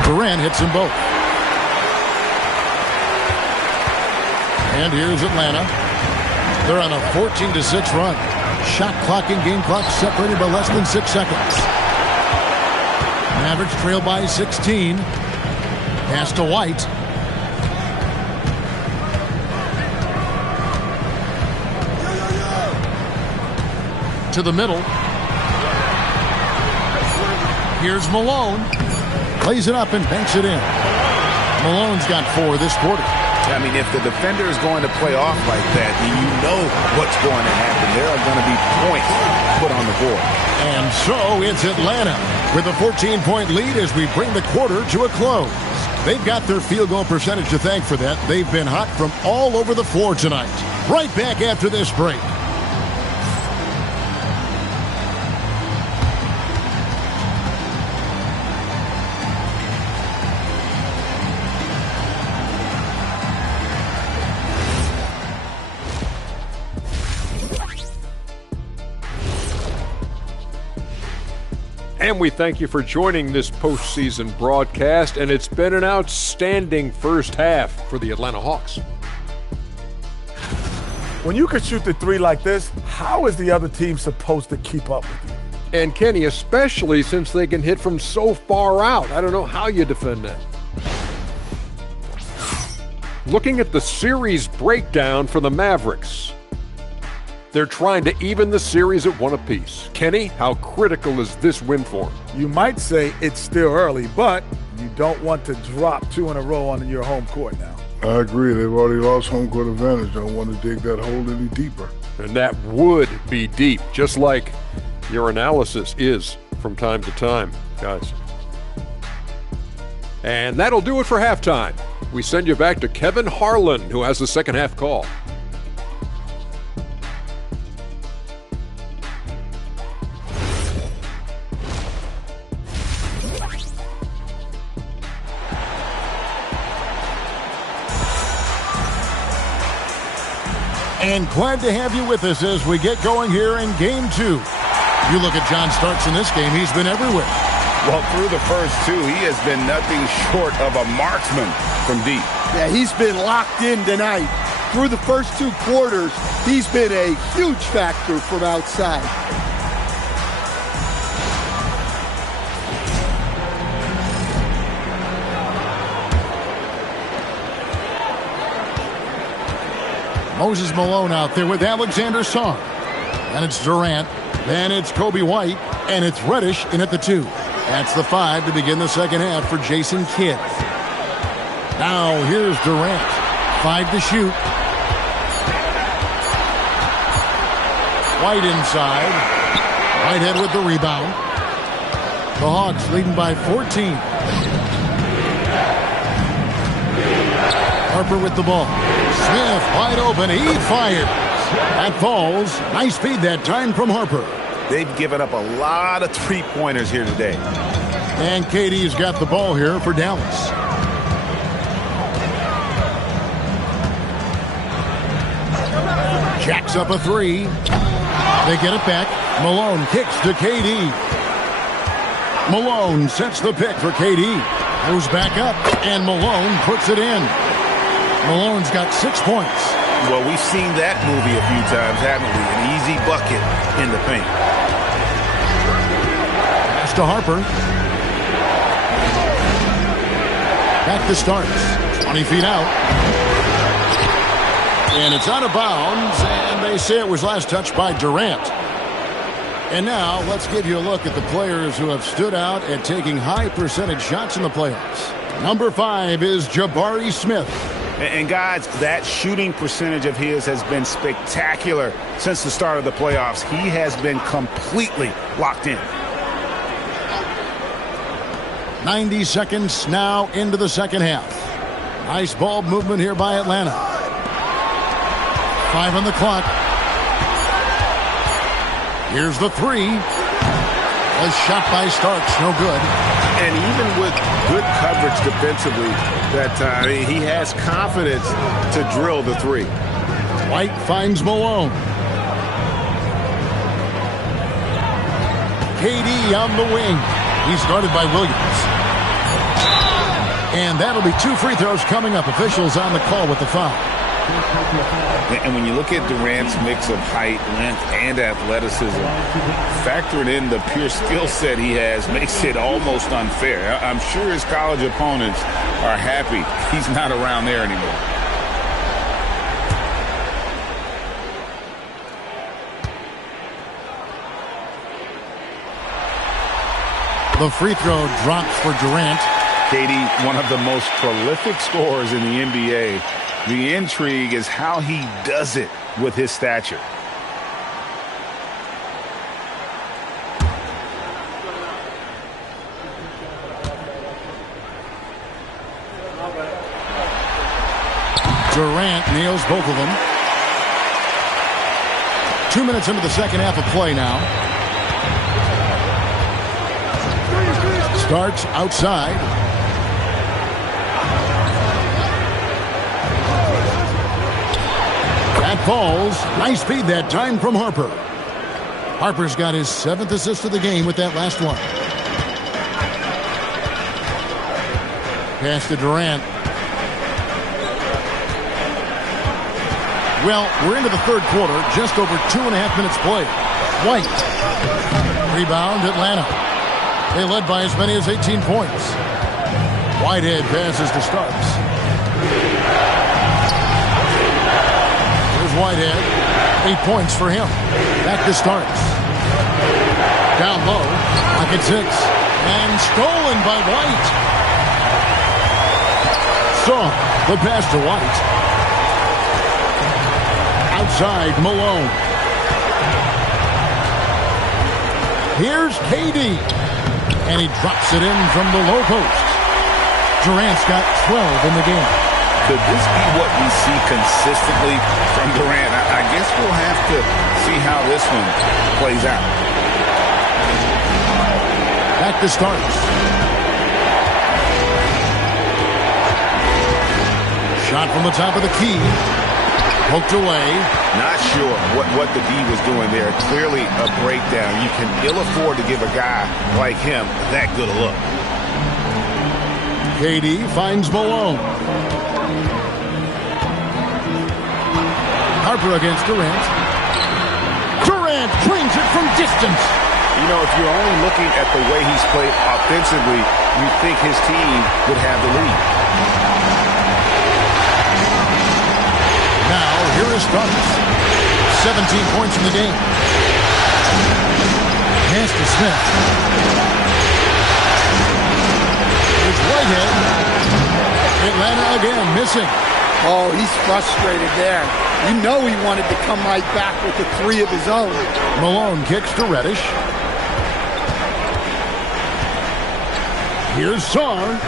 Durant hits them both. And here's Atlanta. They're on a 14-6 run. Shot clock and game clock separated by less than 6 seconds. Mavericks trail by 16. Pass to White. To the middle. Here's Malone. Plays it up and banks it in. Malone's got 4 this quarter. I mean, if the defender is going to play off like that, then you know what's going to happen. There are going to be points put on the board. And so it's Atlanta with a 14-point lead as we bring the quarter to a close. They've got their field goal percentage to thank for that. They've been hot from all over the floor tonight. Right back after this break. And we thank you for joining this postseason broadcast, and it's been an outstanding first half for the Atlanta Hawks. When you can shoot the 3 like this, how is the other team supposed to keep up with you? And Kenny, especially since they can hit from so far out. I don't know how you defend that. Looking at the series breakdown for the Mavericks. They're trying to even the series at 1 apiece. Kenny, how critical is this win for them? You might say it's still early, but you don't want to drop 2 in a row on your home court now. I agree. They've already lost home court advantage. Don't want to dig that hole any deeper. And that would be deep, just like your analysis is from time to time, guys. And that'll do it for halftime. We send you back to Kevin Harlan, who has the second half call. And glad to have you with us as we get going here in Game 2. You look at John Starks in this game, he's been everywhere. Well, through the first 2, he has been nothing short of a marksman from deep. Yeah, he's been locked in tonight. Through the first 2 quarters, he's been a huge factor from outside. Moses Malone out there with Alexander Song. And it's Durant. Then it's Kobe White. And it's Reddish in at the 2. That's the 5 to begin the second half for Jason Kidd. Now here's Durant. 5 to shoot. White inside. Whitehead with the rebound. The Hawks leading by 14. Harper with the ball. Smith wide open. He fires. That falls. Nice feed that time from Harper. They've given up a lot of three-pointers here today. And KD's got the ball here for Dallas. Jacks up a three. They get it back. Malone kicks to KD. Malone sets the pick for KD. Moves back up, and Malone puts it in. Malone's got 6 points. Well, we've seen that movie a few times, haven't we? An easy bucket in the paint. Pass to Harper. Back to Starks. 20 feet out. And it's out of bounds, and they say it was last touched by Durant. And now let's give you a look at the players who have stood out at taking high percentage shots in the playoffs. Number 5 is Jabari Smith. And guys, that shooting percentage of his has been spectacular since the start of the playoffs. He has been completely locked in. 90 seconds now into the second half. Nice ball movement here by Atlanta. 5 on the clock. Here's the three. A shot by Starks, no good. And even with good coverage defensively that time, he has confidence to drill the three. White finds Malone. KD on the wing. He's guarded by Williams. And that'll be 2 free throws coming up. Officials on the call with the foul. And when you look at Durant's mix of height, length, and athleticism, factoring in the pure skill set he has makes it almost unfair. I'm sure his college opponents are happy he's not around there anymore. The free throw drops for Durant. KD, one of the most prolific scorers in the NBA. The intrigue is how he does it with his stature. Durant nails both of them. 2 minutes into the second half of play now. Starts outside. That falls. Nice feed that time from Harper. Harper's got his 7th assist of the game with that last one. Pass to Durant. Well, we're into the third quarter. Just over 2.5 minutes played. White. Rebound, Atlanta. They led by as many as 18 points. Whitehead passes to Starks. Whitehead, 8 points for him. Back to Starks. Down low, pocket 6. And stolen by White. Strong, the pass to White. Outside, Malone. Here's KD. And he drops it in from the low post. Durant's got 12 in the game. Could this be what we see consistently from Durant? I guess we'll have to see how this one plays out. Back to Starks. Shot from the top of the key. Poked away. Not sure what the D was doing there. Clearly a breakdown. You can ill afford to give a guy like him that good a look. KD finds Malone. Harper against Durant. Durant brings it from distance. You know, if you're only looking at the way he's played offensively, you think his team would have the lead. Now, here is Starks. 17 points in the game. Pass to Smith. Here's Whitehead. Atlanta again, missing. Oh, he's frustrated there. You know he wanted to come right back with the 3 of his own. Malone kicks to Reddish. Here's Sarr.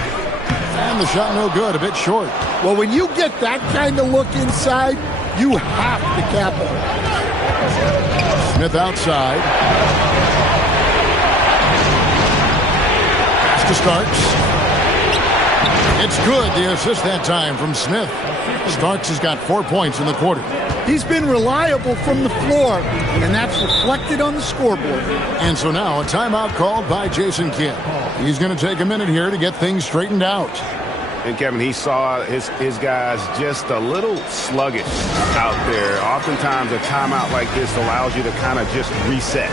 And the shot no good, a bit short. Well, when you get that kind of look inside, you have to capitalize. Smith outside. Pass to Starks. It's good. The assist that time from Smith. Starks has got 4 points in the quarter. He's been reliable from the floor, and that's reflected on the scoreboard. And so now a timeout called by Jason Kidd. He's going to take a minute here to get things straightened out. And, Kevin, he saw his guys just a little sluggish out there. Oftentimes a timeout like this allows you to kind of just reset.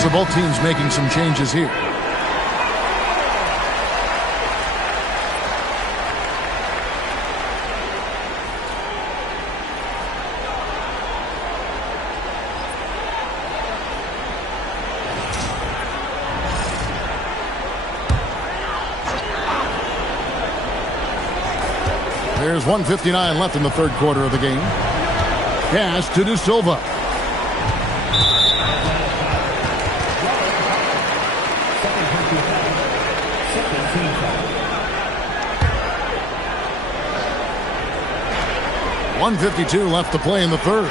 So both teams making some changes here. There's 1:59 left in the third quarter of the game. Pass to De Silva. .152 left to play in the third.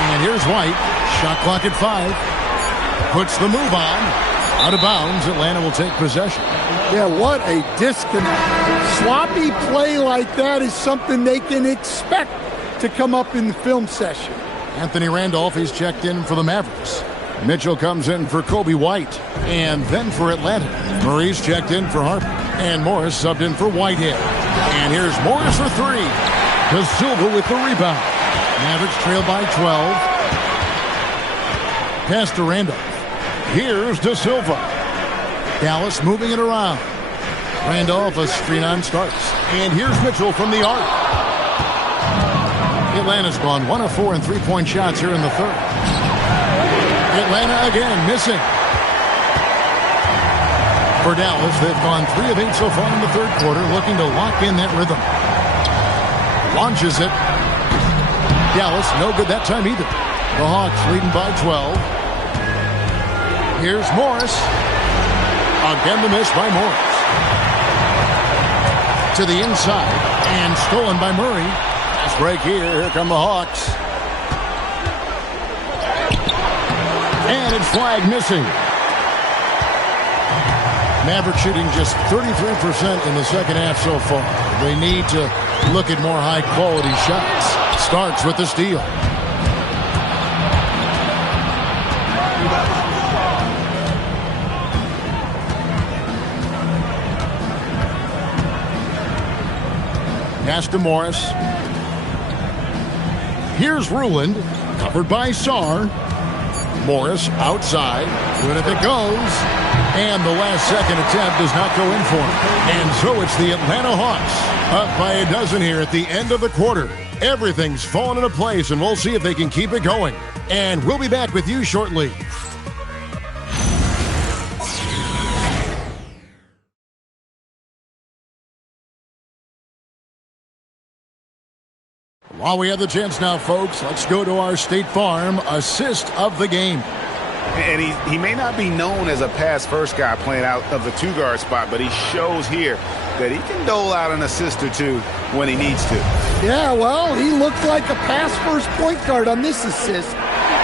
And here's White. Shot clock at 5. Puts the move on. Out of bounds. Atlanta will take possession. Yeah, what a disconnect. Sloppy play like that is something they can expect to come up in the film session. Anthony Randolph, he's checked in for the Mavericks. Mitchell comes in for Kobe White. And then for Atlanta, Murray's checked in for Harper. And Morris subbed in for Whitehead. And here's Morris for 3. De Silva with the rebound. Mavericks trail by 12. Pass to Randolph. Here's De Silva. Dallas moving it around. Randolph, a screen on Starks. And here's Mitchell from the arc. Atlanta's gone 1 of 4 in three-point shots here in the third. Atlanta again missing. For Dallas, they've gone 3 of 8 so far in the third quarter, looking to lock in that rhythm. Launches it. Dallas, no good that time either. The Hawks leading by 12. Here's Morris. Again the miss by Morris. To the inside, and stolen by Murray. Fast break here. Here come the Hawks. And it's flag missing. Maverick shooting just 33% in the second half so far. They need to look at more high-quality shots. Starks with the steal. Pass to Morris. Here's Ruland. Covered by Sarr. Morris outside. Good if it goes. And the last second attempt does not go in for him. And so it's the Atlanta Hawks up by a dozen here at the end of the quarter. Everything's fallen into place, and we'll see if they can keep it going. And we'll be back with you shortly. While we have the chance now, folks, let's go to our State Farm assist of the game. And he may not be known as a pass-first guy playing out of the two-guard spot, but he shows here that he can dole out an assist or two when he needs to. Yeah, well, he looked like a pass-first point guard on this assist.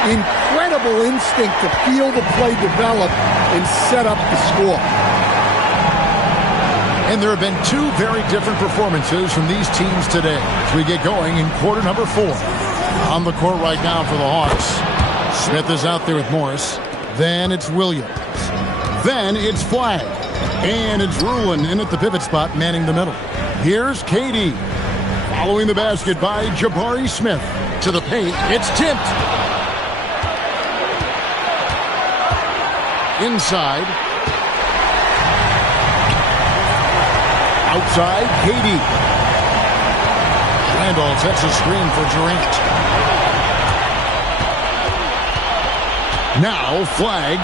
Incredible instinct to feel the play develop and set up the score. And there have been two very different performances from these teams today as we get going in quarter number 4. On the court right now for the Hawks. Smith is out there with Morris. Then it's Williams. Then it's Flagg. And it's Ruin in at the pivot spot, manning the middle. Here's KD. Following the basket by Jabari Smith. To the paint, it's tipped. Inside. Outside, KD. Randall sets a screen for Durant. Now Flagg.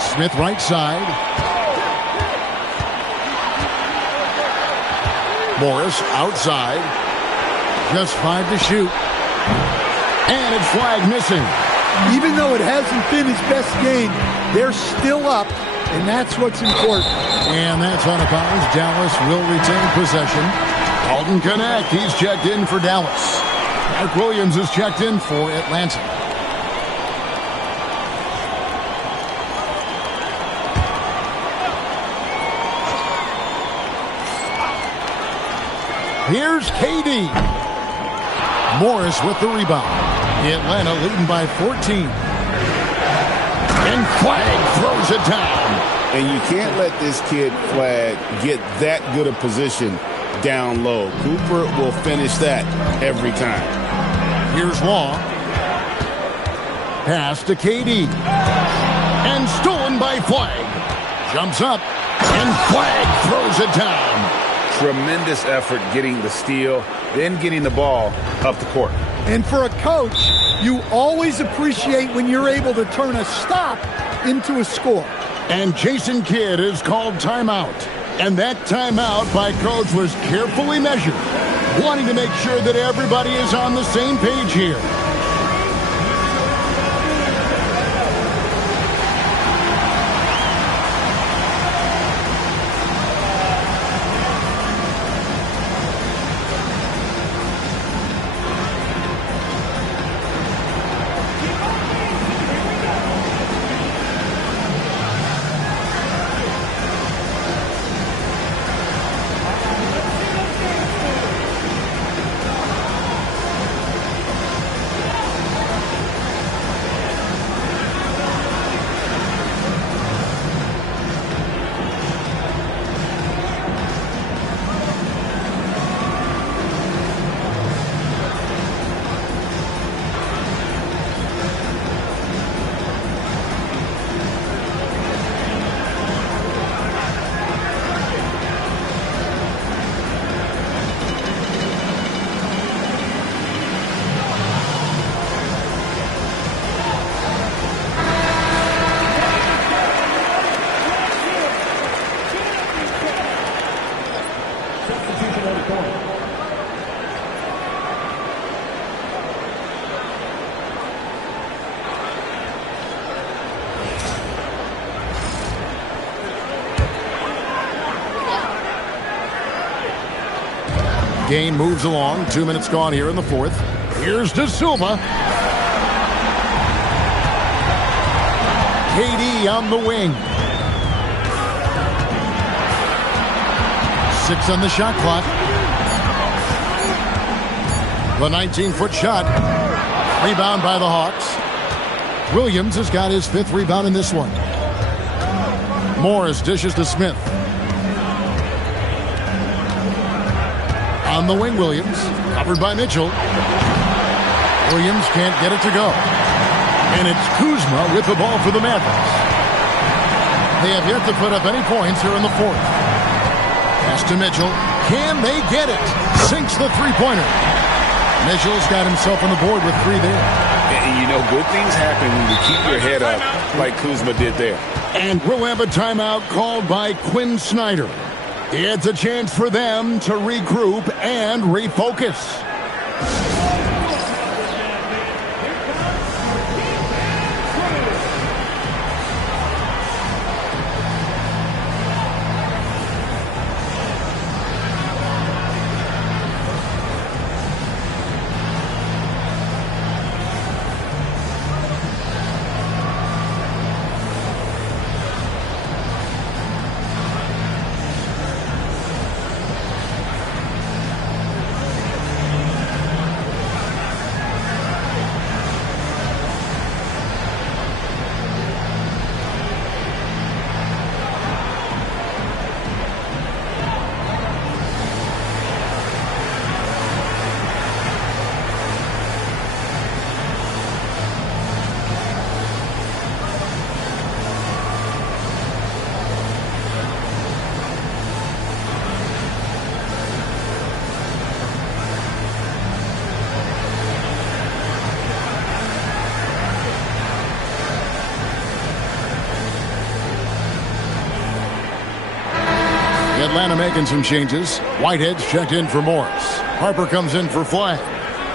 Smith right side. Morris outside. Just 5 to shoot. And it's Flagg missing. Even though it hasn't been his best game, they're still up, and that's what's important. And that's out of bounds. Dallas will retain possession. Alton Connect, he's checked in for Dallas. Mark Williams is checked in for Atlanta. Here's KD. Morris with the rebound. Atlanta leading by 14. And Flagg throws it down. And you can't let this kid, Flagg, get that good a position down low. Cooper will finish that every time. Here's Long. Pass to KD. And stolen by Flagg. Jumps up. And Flagg throws it down. Tremendous effort getting the steal, then getting the ball up the court. And for a coach, you always appreciate when you're able to turn a stop into a score. And Jason Kidd is called timeout. And that timeout by coach was carefully measured, wanting to make sure that everybody is on the same page here. Game moves along. 2 minutes gone here in the fourth. Here's De Silva. KD on the wing. 6 on the shot clock. The 19-foot shot. Rebound by the Hawks. Williams has got his 5th rebound in this one. Morris dishes to Smith. On the wing, Williams. Covered by Mitchell. Williams can't get it to go. And it's Kuzma with the ball for the Mavericks. They have yet to put up any points here in the fourth. Pass to Mitchell. Can they get it? Sinks the three-pointer. Mitchell's got himself on the board with 3 there. And you know, good things happen when you keep your head up like Kuzma did there. And we'll have a timeout called by Quinn Snyder. It's a chance for them to regroup and refocus. Atlanta making some changes. Whitehead's checked in for Morris. Harper comes in for Flag.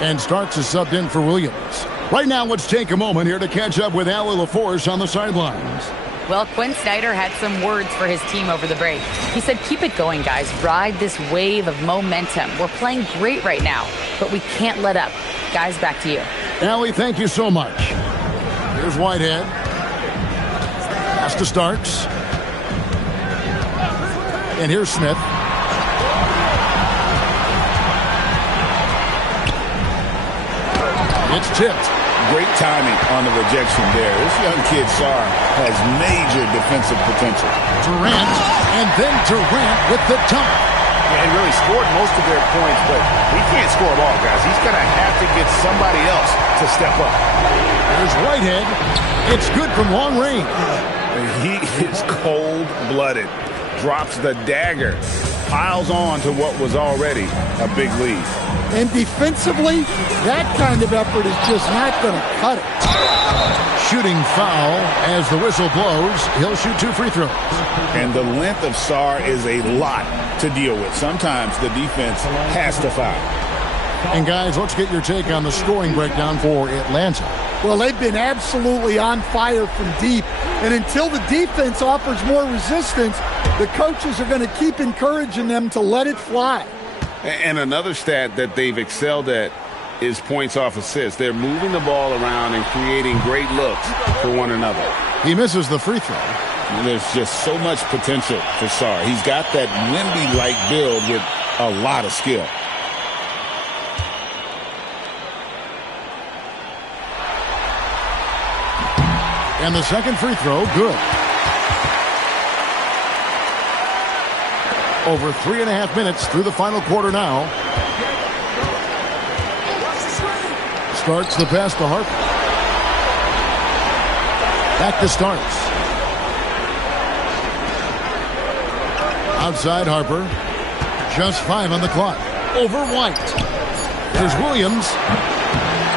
And Starks is subbed in for Williams. Right now, let's take a moment here to catch up with Allie LaForce on the sidelines. Well, Quinn Snyder had some words for his team over the break. He said, keep it going, guys. Ride this wave of momentum. We're playing great right now, but we can't let up. Guys, back to you. Allie, thank you so much. Here's Whitehead. Pass to Starks. And here's Smith. It's tipped. Great timing on the rejection there. This young kid, Sarr, has major defensive potential. Durant, and then Durant with the dunk. And really scored most of their points, but he can't score them all, guys. He's going to have to get somebody else to step up. There's Whitehead. It's good from long range. He is cold-blooded. Drops the dagger. Piles on to what was already a big lead. And defensively, that kind of effort is just not going to cut it. Shooting foul as the whistle blows. He'll shoot 2 free throws. And the length of Sarr is a lot to deal with. Sometimes the defense has to foul. And guys, let's get your take on the scoring breakdown for Atlanta. Well, they've been absolutely on fire from deep. And until the defense offers more resistance, the coaches are going to keep encouraging them to let it fly. And another stat that they've excelled at is points off assists. They're moving the ball around and creating great looks for one another. He misses the free throw. And there's just so much potential for Sarr. He's got that Wemby-like build with a lot of skill. And the second free throw, good. Over 3.5 minutes through the final quarter now. Starts the pass to Harper. Back to Starks. Outside Harper. Just 5 on the clock. Over White. There's Williams.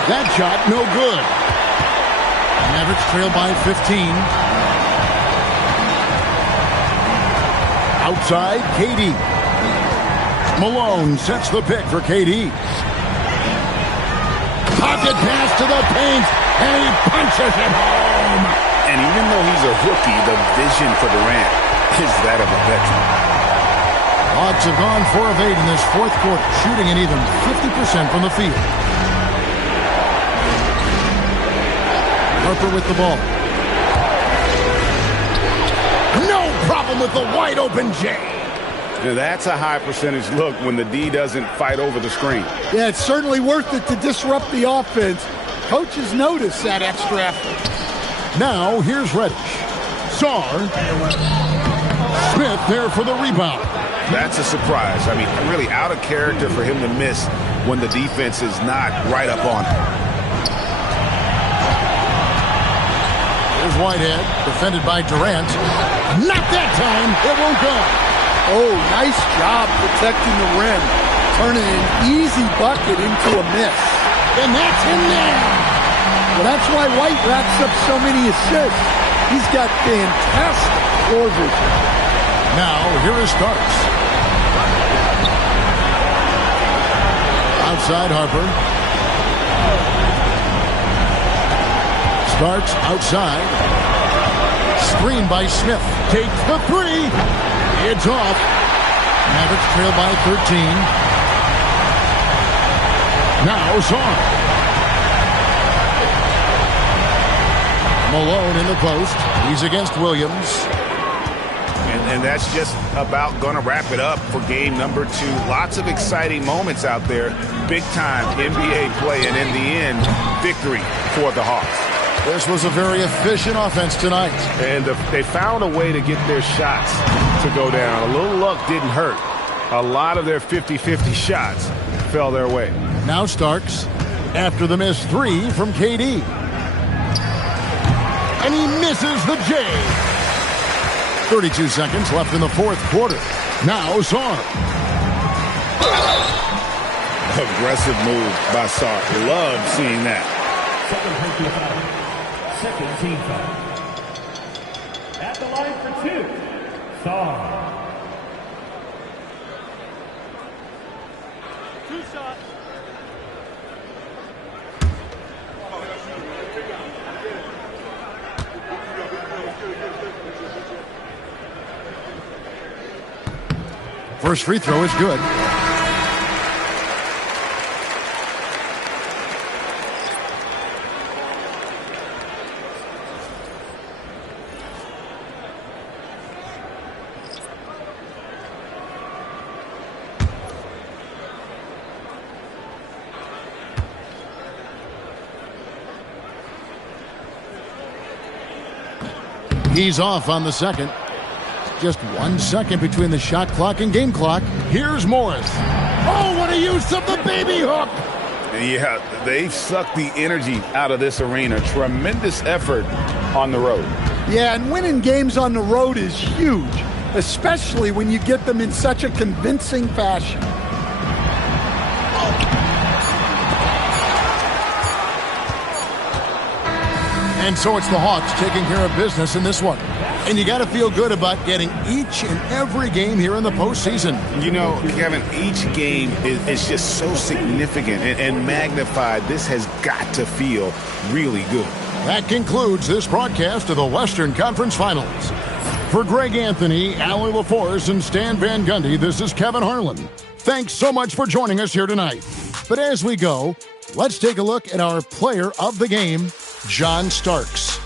That shot, no good. Mavericks trail by 15. Outside, KD. Malone sets the pick for KD. Pocket pass to the paint, and he punches it home. And even though he's a rookie, the vision for Durant is that of a veteran. Hawks have gone 4 of 8 in this fourth quarter, shooting an even 50% from the field. Harper with the ball. No problem with the wide open J. Now that's a high percentage look when the D doesn't fight over the screen. Yeah, it's certainly worth it to disrupt the offense. Coaches notice that extra effort. Now here's Reddish. Sarr. Smith there for the rebound. That's a surprise. I mean, really out of character for him to miss when the defense is not right up on him. Here's Whitehead, defended by Durant. Not that time. It won't go. Oh, nice job protecting the rim. Turning an easy bucket into a miss. And that's in there. Well, that's why White racks up so many assists. He's got fantastic floor vision. Now, here is Starks. Outside Harper. Starks outside. Screen by Smith. Takes the 3. It's off. Mavericks trail by 13. Now Sarr. Malone in the post. He's against Williams. And that's just about going to wrap it up for game number 2. Lots of exciting moments out there. Big-time NBA play, and in the end, victory for the Hawks. This was a very efficient offense tonight. And they found a way to get their shots to go down. A little luck didn't hurt. A lot of their 50-50 shots fell their way. Now Starks, after the missed 3 from KD. And he misses the J. 32 seconds left in the fourth quarter. Now Sarr. Aggressive move by Sarr. Love seeing that. Second team foul. At the line for 2, Sarr. First free throw is good. He's off on the second. Just 1 second between the shot clock and game clock. Here's Morris. Oh, what a use of the baby hook! Yeah, they've sucked the energy out of this arena. Tremendous effort on the road. Yeah, and winning games on the road is huge, especially when you get them in such a convincing fashion. And so it's the Hawks taking care of business in this one. And you got to feel good about getting each and every game here in the postseason. You know, Kevin, each game is just so significant and magnified. This has got to feel really good. That concludes this broadcast of the Western Conference Finals. For Greg Anthony, Allie LaForce, and Stan Van Gundy, this is Kevin Harlan. Thanks so much for joining us here tonight. But as we go, let's take a look at our player of the game, John Starks.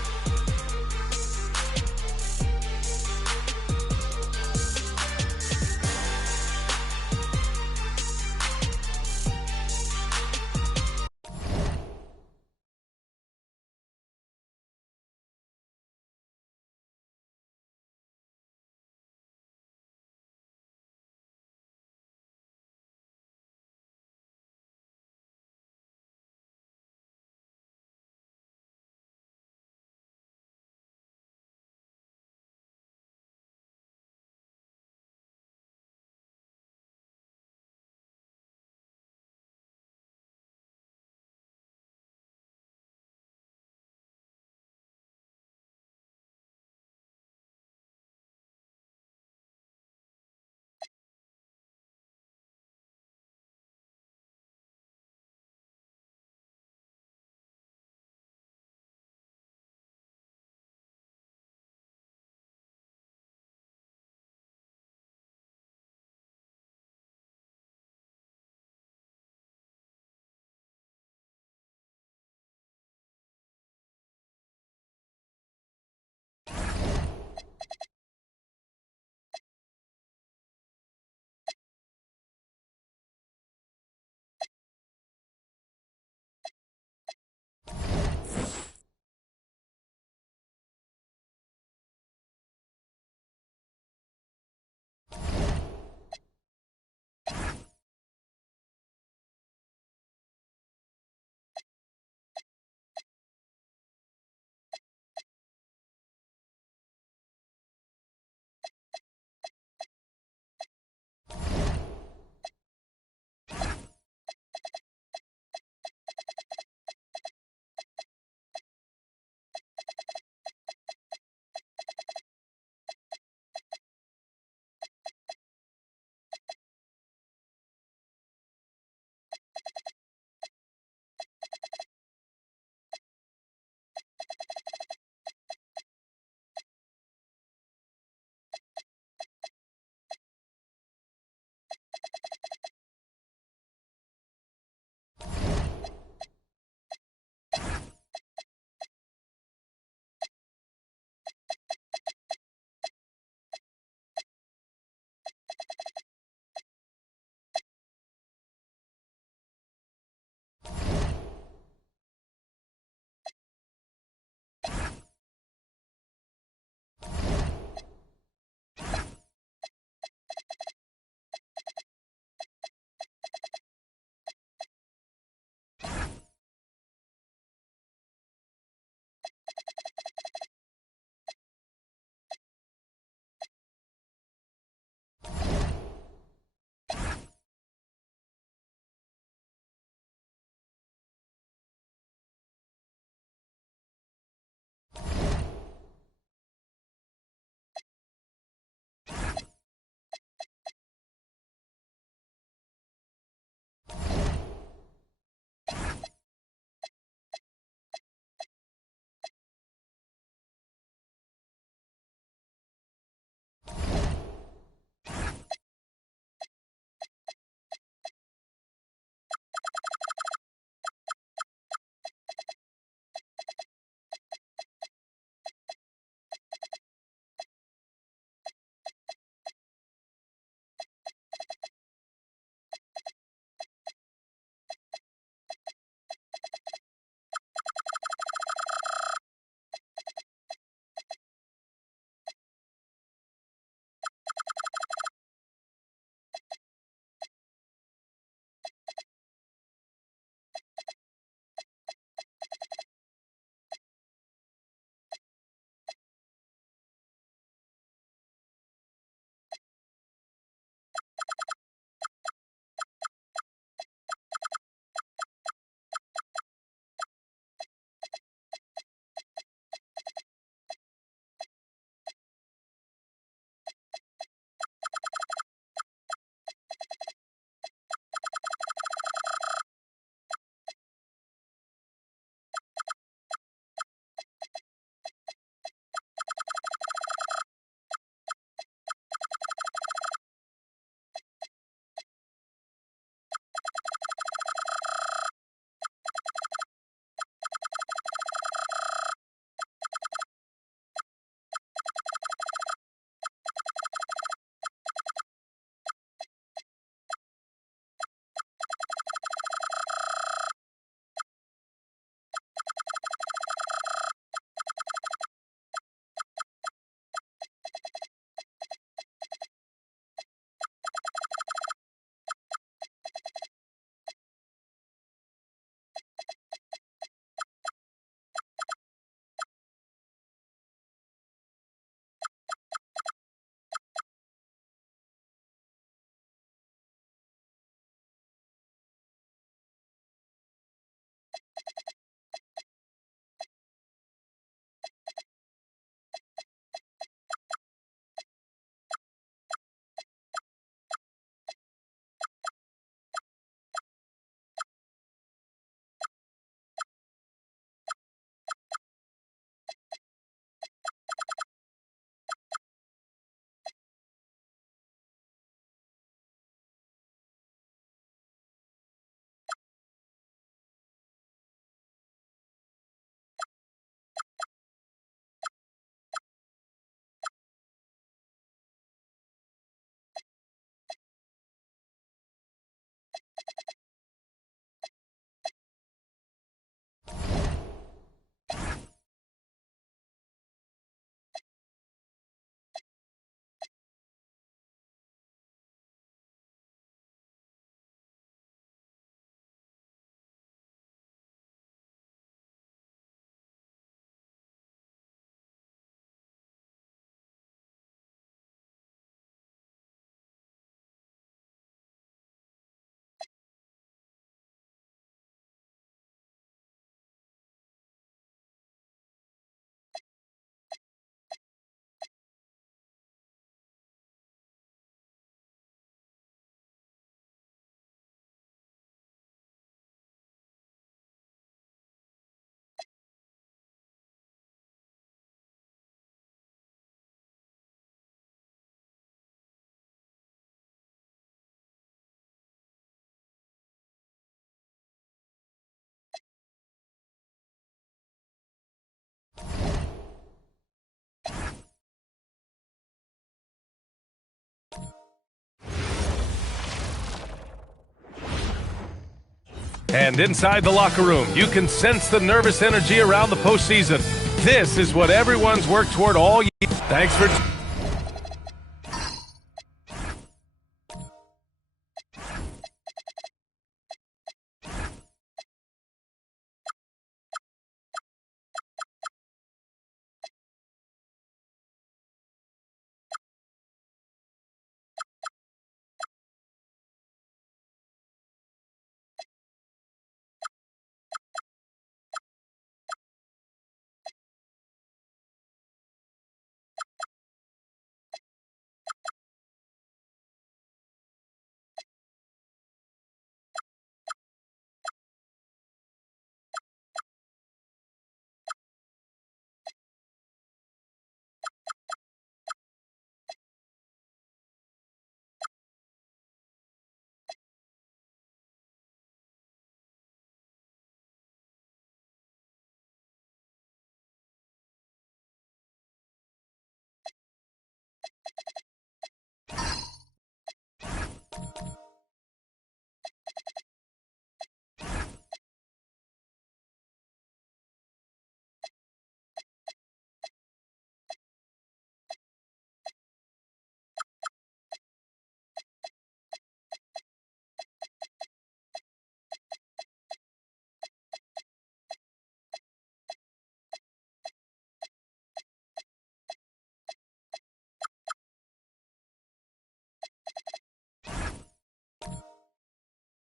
And inside the locker room, you can sense the nervous energy around the postseason. This is what everyone's worked toward all year. Thanks for...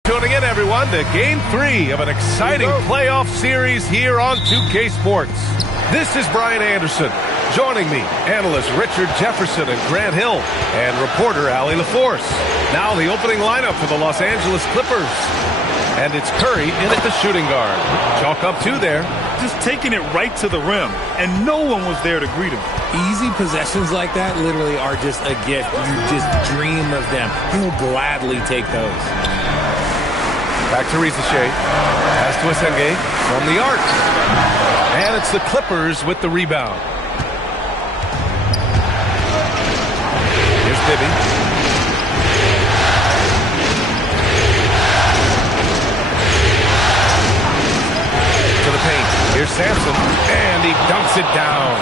Tuning in, everyone, to Game 3 of an exciting playoff series here on 2K Sports. This is Brian Anderson. Joining me, analyst Richard Jefferson and Grant Hill, and reporter Allie LaForce. Now the opening lineup for the Los Angeles Clippers. And it's Curry in at the shooting guard. Chalk up 2 there. Just taking it right to the rim, and no one was there to greet him. Easy possessions like that literally are just a gift. You just dream of them. He'll gladly take those. Back to Rizachet. Pass to Asenge from the arc. And it's the Clippers with the rebound. Here's Bibby. To the paint. Here's Sampson. And he dunks it down.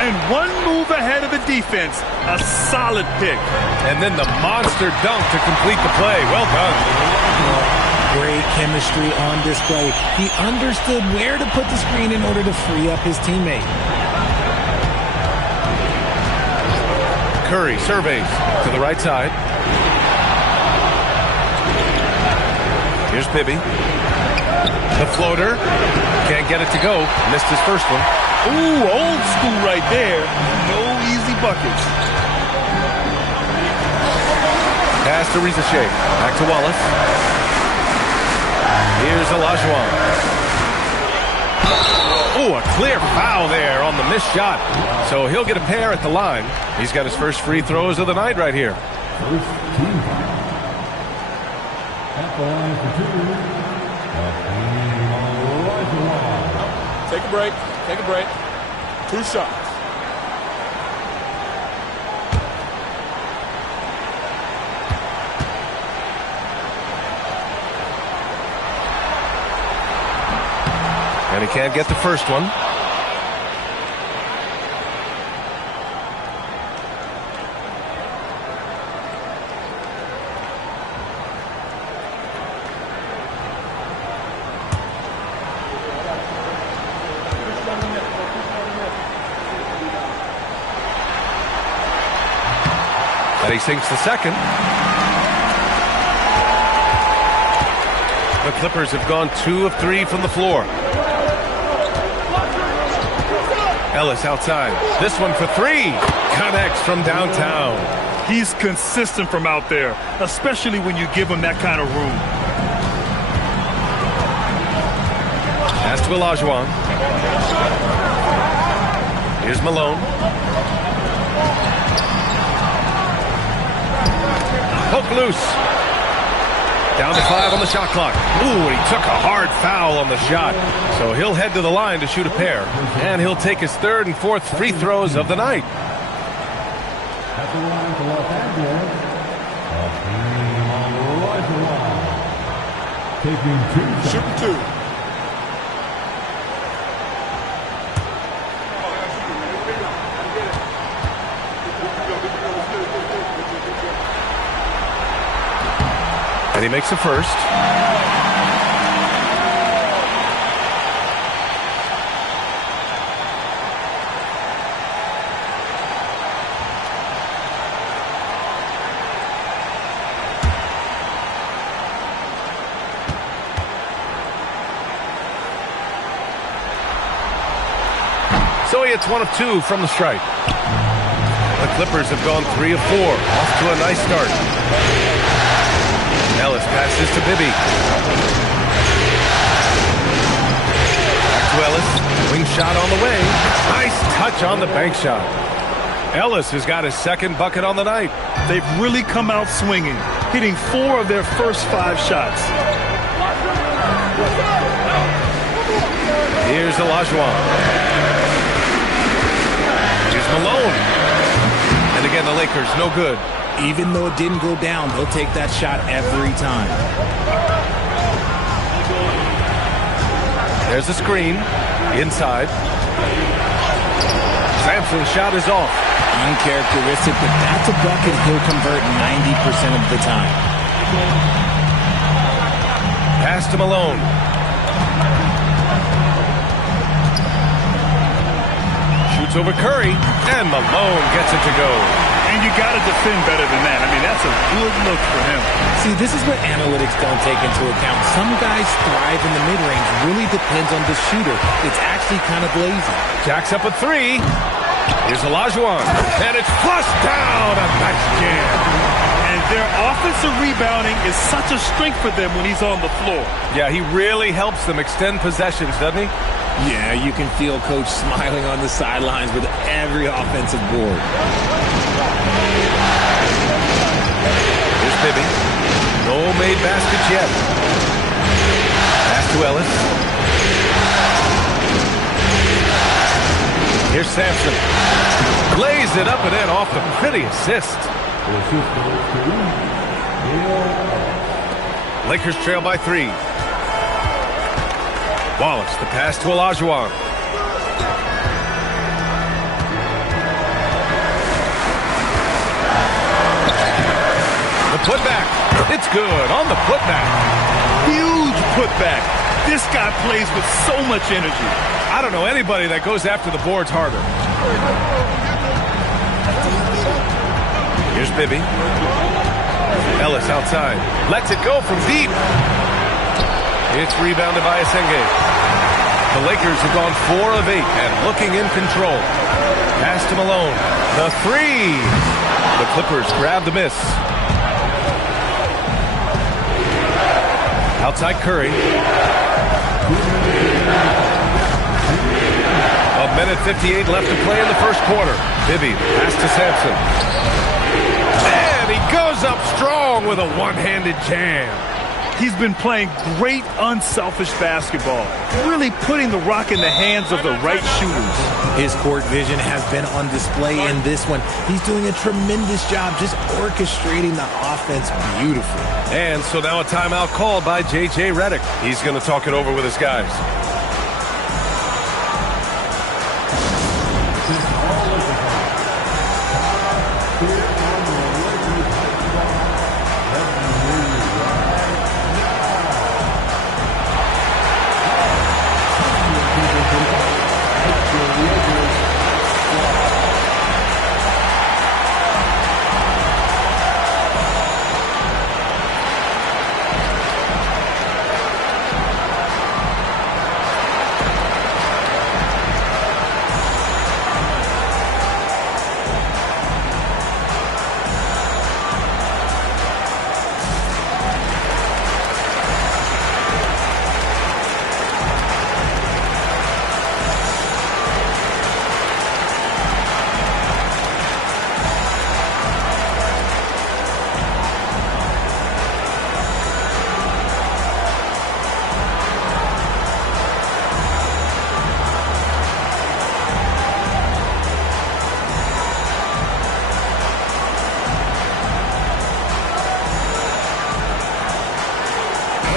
And one move ahead of the defense. A solid pick. And then the monster dunk to complete the play. Well done. Great chemistry on display. He understood where to put the screen in order to free up his teammate. Curry surveys to the right side. Here's Bibby. The floater. Can't get it to go. Missed his first one. Ooh, old school right there. No easy buckets. Pass to Rizachet. Back to Wallace. Here's Olajuwon. Oh, a clear foul there on the missed shot. So he'll get a pair at the line. He's got his first free throws of the night right here. First team. At the line for 2. Take a break. Take a break. 2 shots. And he can't get the first one. And he sinks the second. The Clippers have gone 2 of 3 from the floor. Ellis outside. This one for 3. Connects from downtown. He's consistent from out there, especially when you give him that kind of room. Pass to Olajuwon. Here's Malone. Poke loose. Down to 5 on the shot clock. Ooh, he took a hard foul on the shot. So he'll head to the line to shoot a pair. And he'll take his 3rd and 4th free throws of the night. At the line for Los Angeles, Taking 2 shots. Shooting 2. And he makes the first. So he hits 1 of 2 from the strike. The Clippers have gone 3 of 4. Off to a nice start. Ellis passes to Bibby. Back to Ellis. Wing shot on the way. Nice touch on the bank shot. Ellis has got his second bucket on the night. They've really come out swinging, hitting 4 of their first 5 shots. Here's Olajuwon. Here's Malone. And again, the Lakers, no good. Even though it didn't go down, they'll take that shot every time. There's the screen. Inside. Sampson's shot is off. Uncharacteristic, but that's a bucket he'll convert 90% of the time. Pass to Malone. Shoots over Curry, and Malone gets it to go. And you got to defend better than that. I mean, that's a good look for him. See, this is what analytics don't take into account. Some guys thrive in the mid-range. Really depends on the shooter. It's actually kind of lazy. Jacks up a 3. Here's Olajuwon. And it's flushed down. A nice jam. And their offensive rebounding is such a strength for them when he's on the floor. Yeah, he really helps them extend possessions, doesn't he? Yeah, you can feel Coach smiling on the sidelines with every offensive board. Here's Bibby. No made baskets yet. Pass to Ellis. Here's Sampson. Lays it up and in off the pretty assist. Lakers trail by 3. Wallace, the pass to Olajuwon. The putback. It's good on the putback. Huge putback. This guy plays with so much energy. I don't know anybody that goes after the boards harder. Here's Bibby. Ellis outside. Lets it go from deep. It's rebounded by Asenge. The Lakers have gone 4 of 8 and looking in control. Pass to Malone. The 3. The Clippers grab the miss. Outside Curry. A minute 58 left to play in the first quarter. Bibby, pass to Sampson. And he goes up strong with a one-handed jam. He's been playing great, unselfish basketball, really putting the rock in the hands of the right shooters. His court vision has been on display in this one. He's doing a tremendous job just orchestrating the offense beautifully. And so now a timeout called by J.J. Redick. He's going to talk it over with his guys.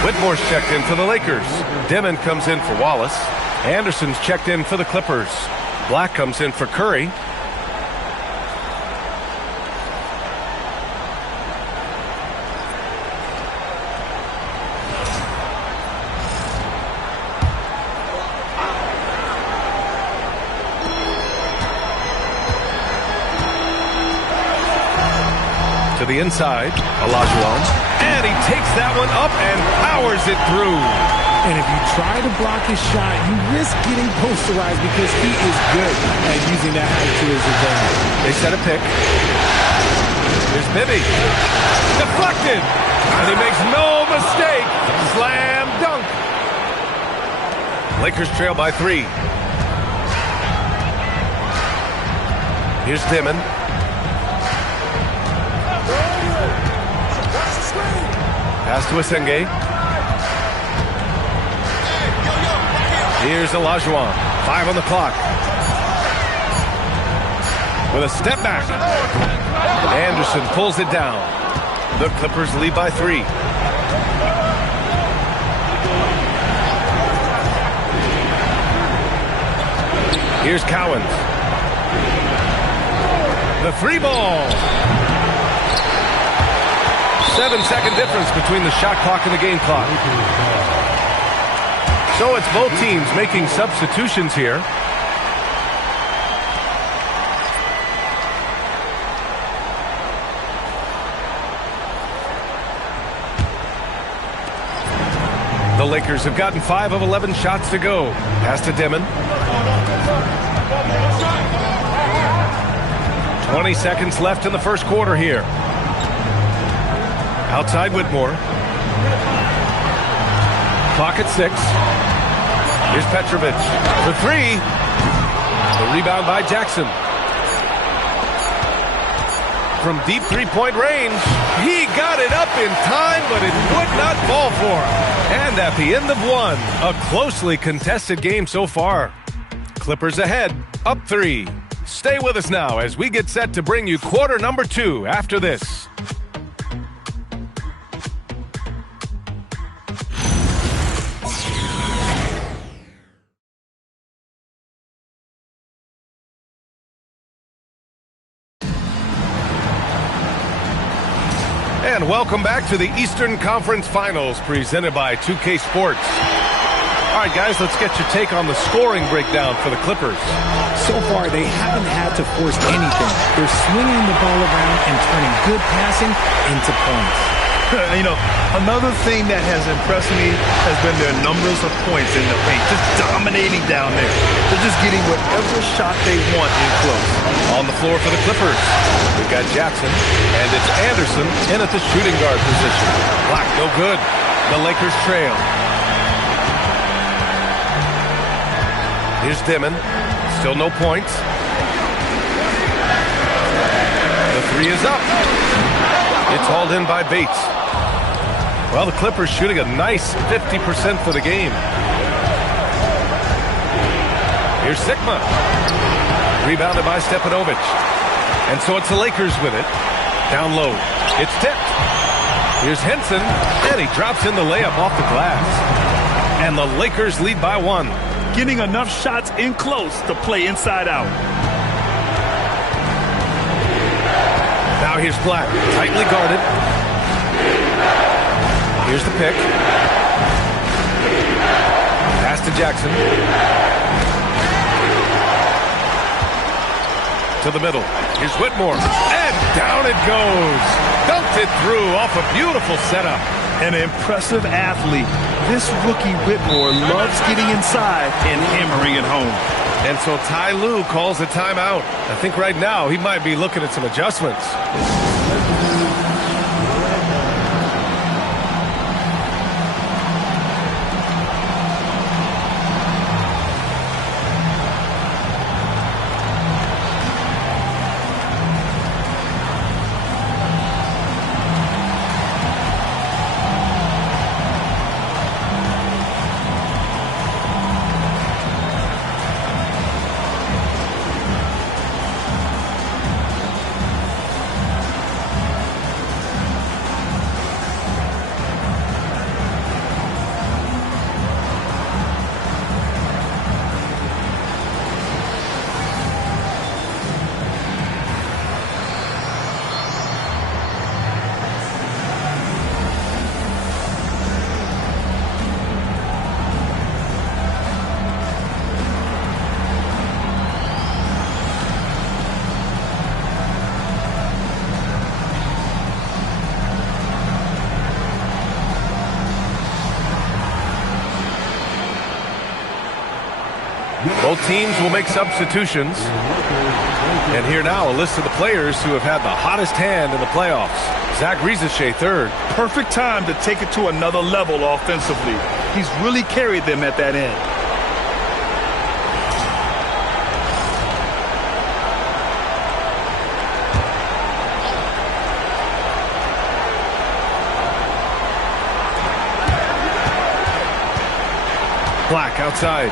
Whitmore's checked in for the Lakers. Dimon comes in for Wallace. Anderson's checked in for the Clippers. Black comes in for Curry. To the inside, Olajuwon. And he takes that one up and powers it through. And if you try to block his shot, you risk getting posterized because he is good at using that height to his advantage. They set a pick. Here's Bibby. Deflected. And he makes no mistake. Slam dunk. Lakers trail by 3. Here's Dimon. Pass to Asenge. Here's Olajuwon. 5 on the clock. With a step back. Anderson pulls it down. The Clippers lead by 3. Here's Cowens. The 3 ball. 7-second difference between the shot clock and the game clock. So it's both teams making substitutions here. The Lakers have gotten 5 of 11 shots to go. Pass to Dimon. 20 seconds left in the first quarter here. Outside Whitmore. Clock at 6. Here's Petrovic for 3. The rebound by Jackson. From deep three-point range, he got it up in time, but it would not fall for him. And at the end of 1, a closely contested game so far. Clippers ahead, up 3. Stay with us now as we get set to bring you quarter number 2 after this. And welcome back to the Eastern Conference Finals presented by 2K Sports. All right, guys, let's get your take on the scoring breakdown for the Clippers. So far, they haven't had to force anything. They're swinging the ball around and turning good passing into points. You know, another thing that has impressed me has been their numbers of points in the paint, just dominating down there. They're just getting whatever shot they want in close. On the floor for the Clippers, we've got Jackson, and it's Anderson in at the shooting guard position. Black, no good. The Lakers trail. Here's Dimon. Still no points. The 3 is up. It's hauled in by Bates. Well, the Clippers shooting a nice 50% for the game. Here's Sigma. Rebounded by Stepanovic. And so it's the Lakers with it. Down low. It's tipped. Here's Henson. And he drops in the layup off the glass. And the Lakers lead by 1. Getting enough shots in close to play inside out. Now here's Black, tightly guarded. Here's the pick. Pass to Jackson. To the middle. Here's Whitmore. And down it goes. Dunked it through off a beautiful setup. An impressive athlete. This rookie Whitmore loves getting inside and hammering it home. And so Ty Lue calls a timeout. I think right now he might be looking at some adjustments. Both teams will make substitutions. And here now, a list of the players who have had the hottest hand in the playoffs. Zach Rizachet, third. Perfect time to take it to another level offensively. He's really carried them at that end. Black outside.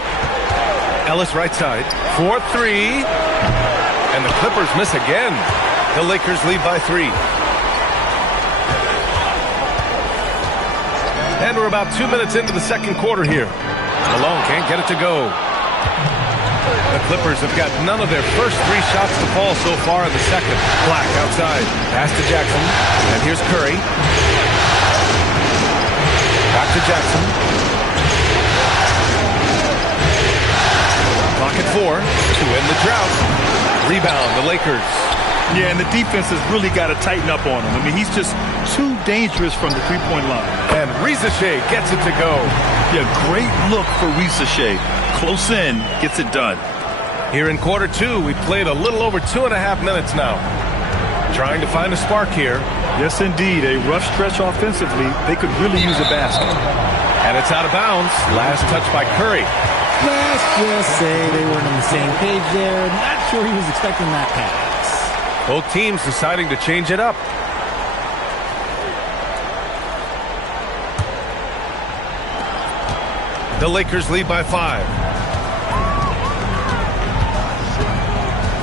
Ellis right side. 4-3. And the Clippers miss again. The Lakers lead by 3. And we're about 2 minutes into the second quarter here. Malone can't get it to go. The Clippers have got none of their first 3 shots to fall so far in the second. Black outside. Pass to Jackson. And here's Curry. Back to Jackson. Clock at 4 to end the drought. Rebound, the Lakers. Yeah, and the defense has really got to tighten up on him. I mean, he's just too dangerous from the three-point line. And Rizachet gets it to go. Yeah, great look for Rizachet. Close in, gets it done. Here in quarter 2, we've played a little over 2.5 minutes now. Trying to find a spark here. Yes, indeed. A rough stretch offensively. They could really use a basket. And it's out of bounds. Last touch by Curry. Let's just say they weren't on the same page there. Not sure he was expecting that pass. Both teams deciding to change it up. The Lakers lead by 5.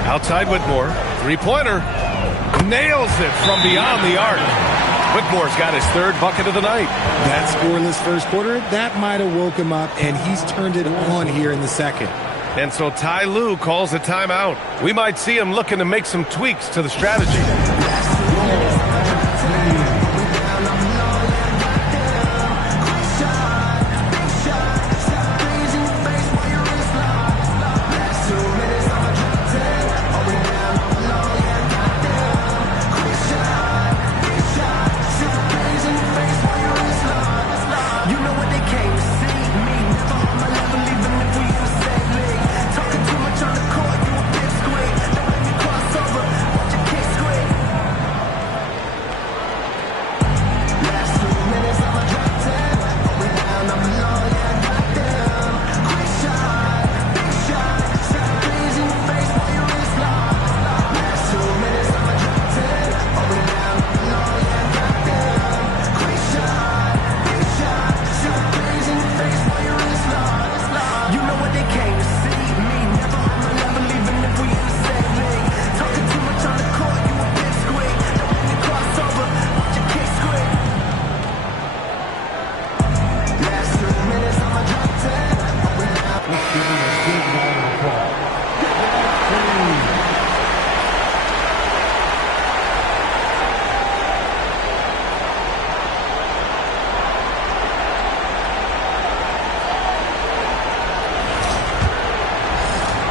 Outside Whitmore. Three-pointer. Nails it from beyond the arc. Whitmore's got his 3rd bucket of the night. That scoreless first quarter, that might have woke him up, and he's turned it on here in the second. And so Ty Lue calls a timeout. We might see him looking to make some tweaks to the strategy.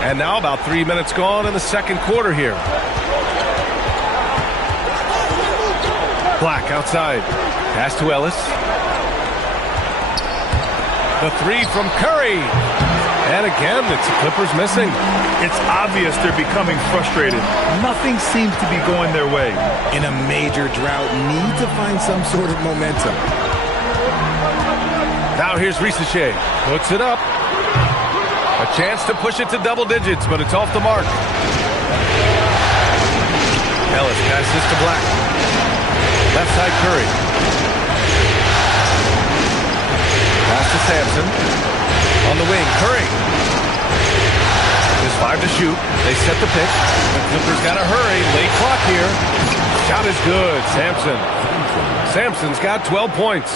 And now about 3 minutes gone in the second quarter here. Black outside. Pass to Ellis. The 3 from Curry. And again, it's the Clippers missing. It's obvious they're becoming frustrated. Nothing seems to be going their way. In a major drought, need to find some sort of momentum. Now here's Rizachet. Puts it up. A chance to push it to double digits, but it's off the mark. Ellis passes to Black. Left side Curry. Pass to Sampson. On the wing, Curry. There's 5 to shoot. They set the pick. The Clippers got to hurry. Late clock here. Shot is good. Sampson. Sampson's got 12 points.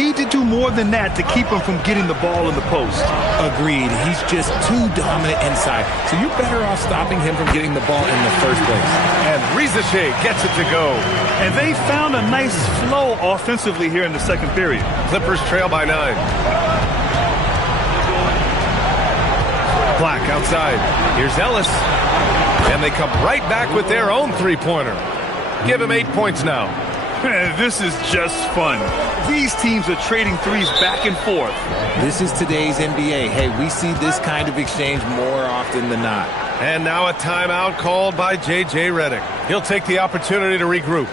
Need to do more than that to keep him from getting the ball in the post. Agreed. He's just too dominant inside. So you're better off stopping him from getting the ball in the first place. And Rizachet gets it to go. And they found a nice flow offensively here in the second period. Clippers trail by 9. Black outside. Here's Ellis. And they come right back with their own three-pointer. Give him 8 points now. Man, this is just fun. These teams are trading threes back and forth. This is today's NBA. Hey, we see this kind of exchange more often than not. And now a timeout called by J.J. Redick. He'll take the opportunity to regroup.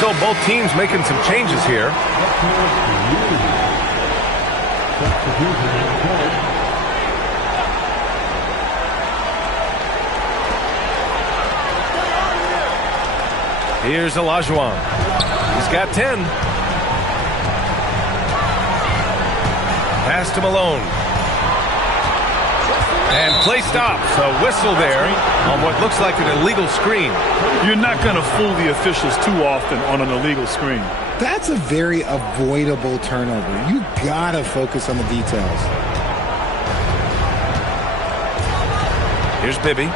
So both teams making some changes here. Here's Olajuwon. He's got 10. Pass to Malone. And play stops. A whistle there on what looks like an illegal screen. You're not going to fool the officials too often on an illegal screen. That's a very avoidable turnover. You gotta focus on the details. Here's Bibby.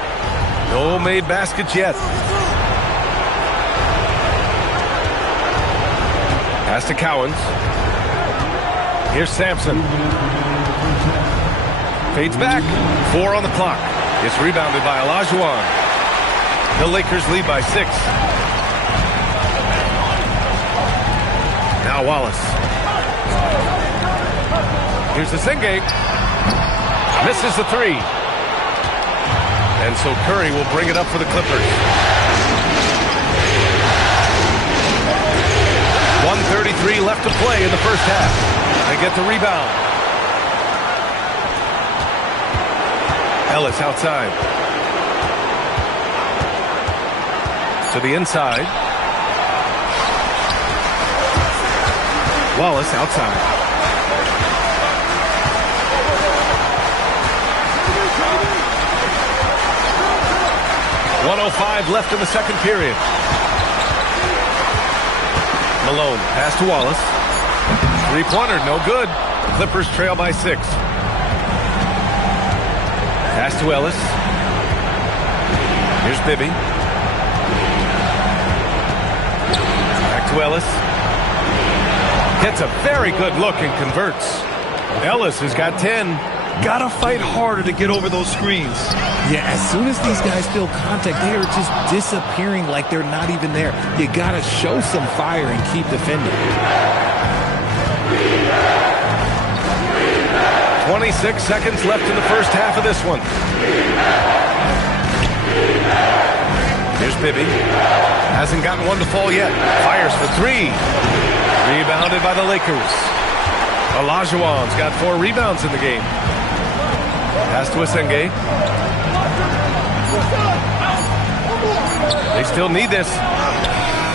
No made baskets yet. Pass to Cowens. Here's Sampson. Fades back. 4 on the clock. It's rebounded by Olajuwon. The Lakers lead by 6. Now Wallace. Here's the Singate. Misses the 3. And so Curry will bring it up for the Clippers. 1:33 left to play in the first half. They get the rebound. Ellis outside. To the inside. Wallace outside. .105 left in the second period. Malone, pass to Wallace. Three-pointer, no good. Clippers trail by 6. Pass to Ellis. Here's Bibby. Back to Ellis. Gets a very good look and converts. Ellis has got 10. Gotta fight harder to get over those screens. Yeah, as soon as these guys feel contact, they are just disappearing like they're not even there. You gotta show some fire and keep defending. 26 seconds left in the first half of this one. Here's Bibby. Hasn't gotten one to fall yet. Fires for 3. Rebounded by the Lakers. Olajuwon's got 4 rebounds in the game. Pass to Asenge. They still need this.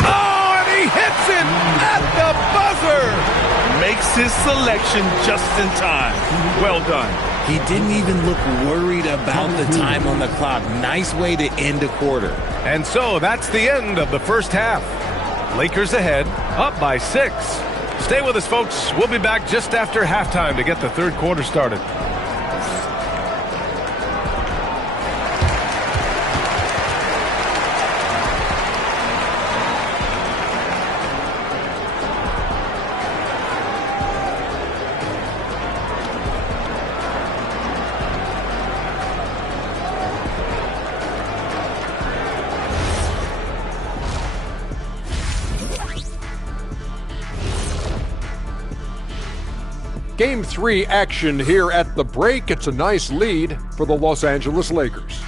Oh, and he hits it at the buzzer. Makes his selection just in time. Well done. He didn't even look worried about the time on the clock. Nice way to end a quarter. And so that's the end of the first half. Lakers ahead, up by 6. Stay with us, folks. We'll be back just after halftime to get the third quarter started. Game 3 action here at the break. It's a nice lead for the Los Angeles Lakers.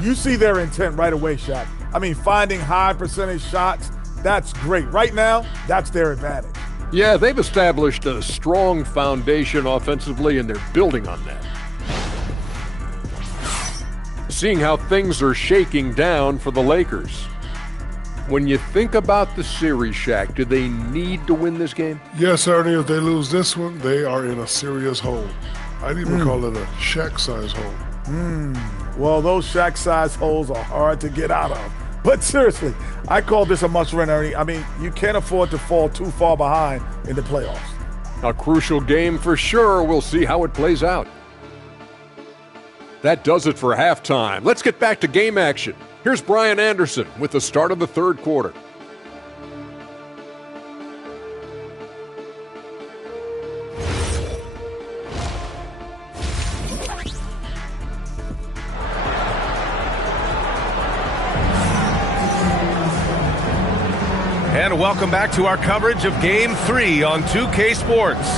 You see their intent right away, Shaq. I mean, finding high percentage shots, that's great. Right now, that's their advantage. Yeah, they've established a strong foundation offensively, and they're building on that. Seeing how things are shaking down for the Lakers. When you think about the series, Shaq, do they need to win this game? Yes, Ernie, if they lose this one, they are in a serious hole. I'd even call it a Shaq-size hole. Well, those Shaq-size holes are hard to get out of. But seriously, I call this a must-win, Ernie. I mean, you can't afford to fall too far behind in the playoffs. A crucial game for sure. We'll see how it plays out. That does it for halftime. Let's get back to game action. Here's Brian Anderson with the start of the third quarter. And welcome back to our coverage of Game 3 on 2K Sports.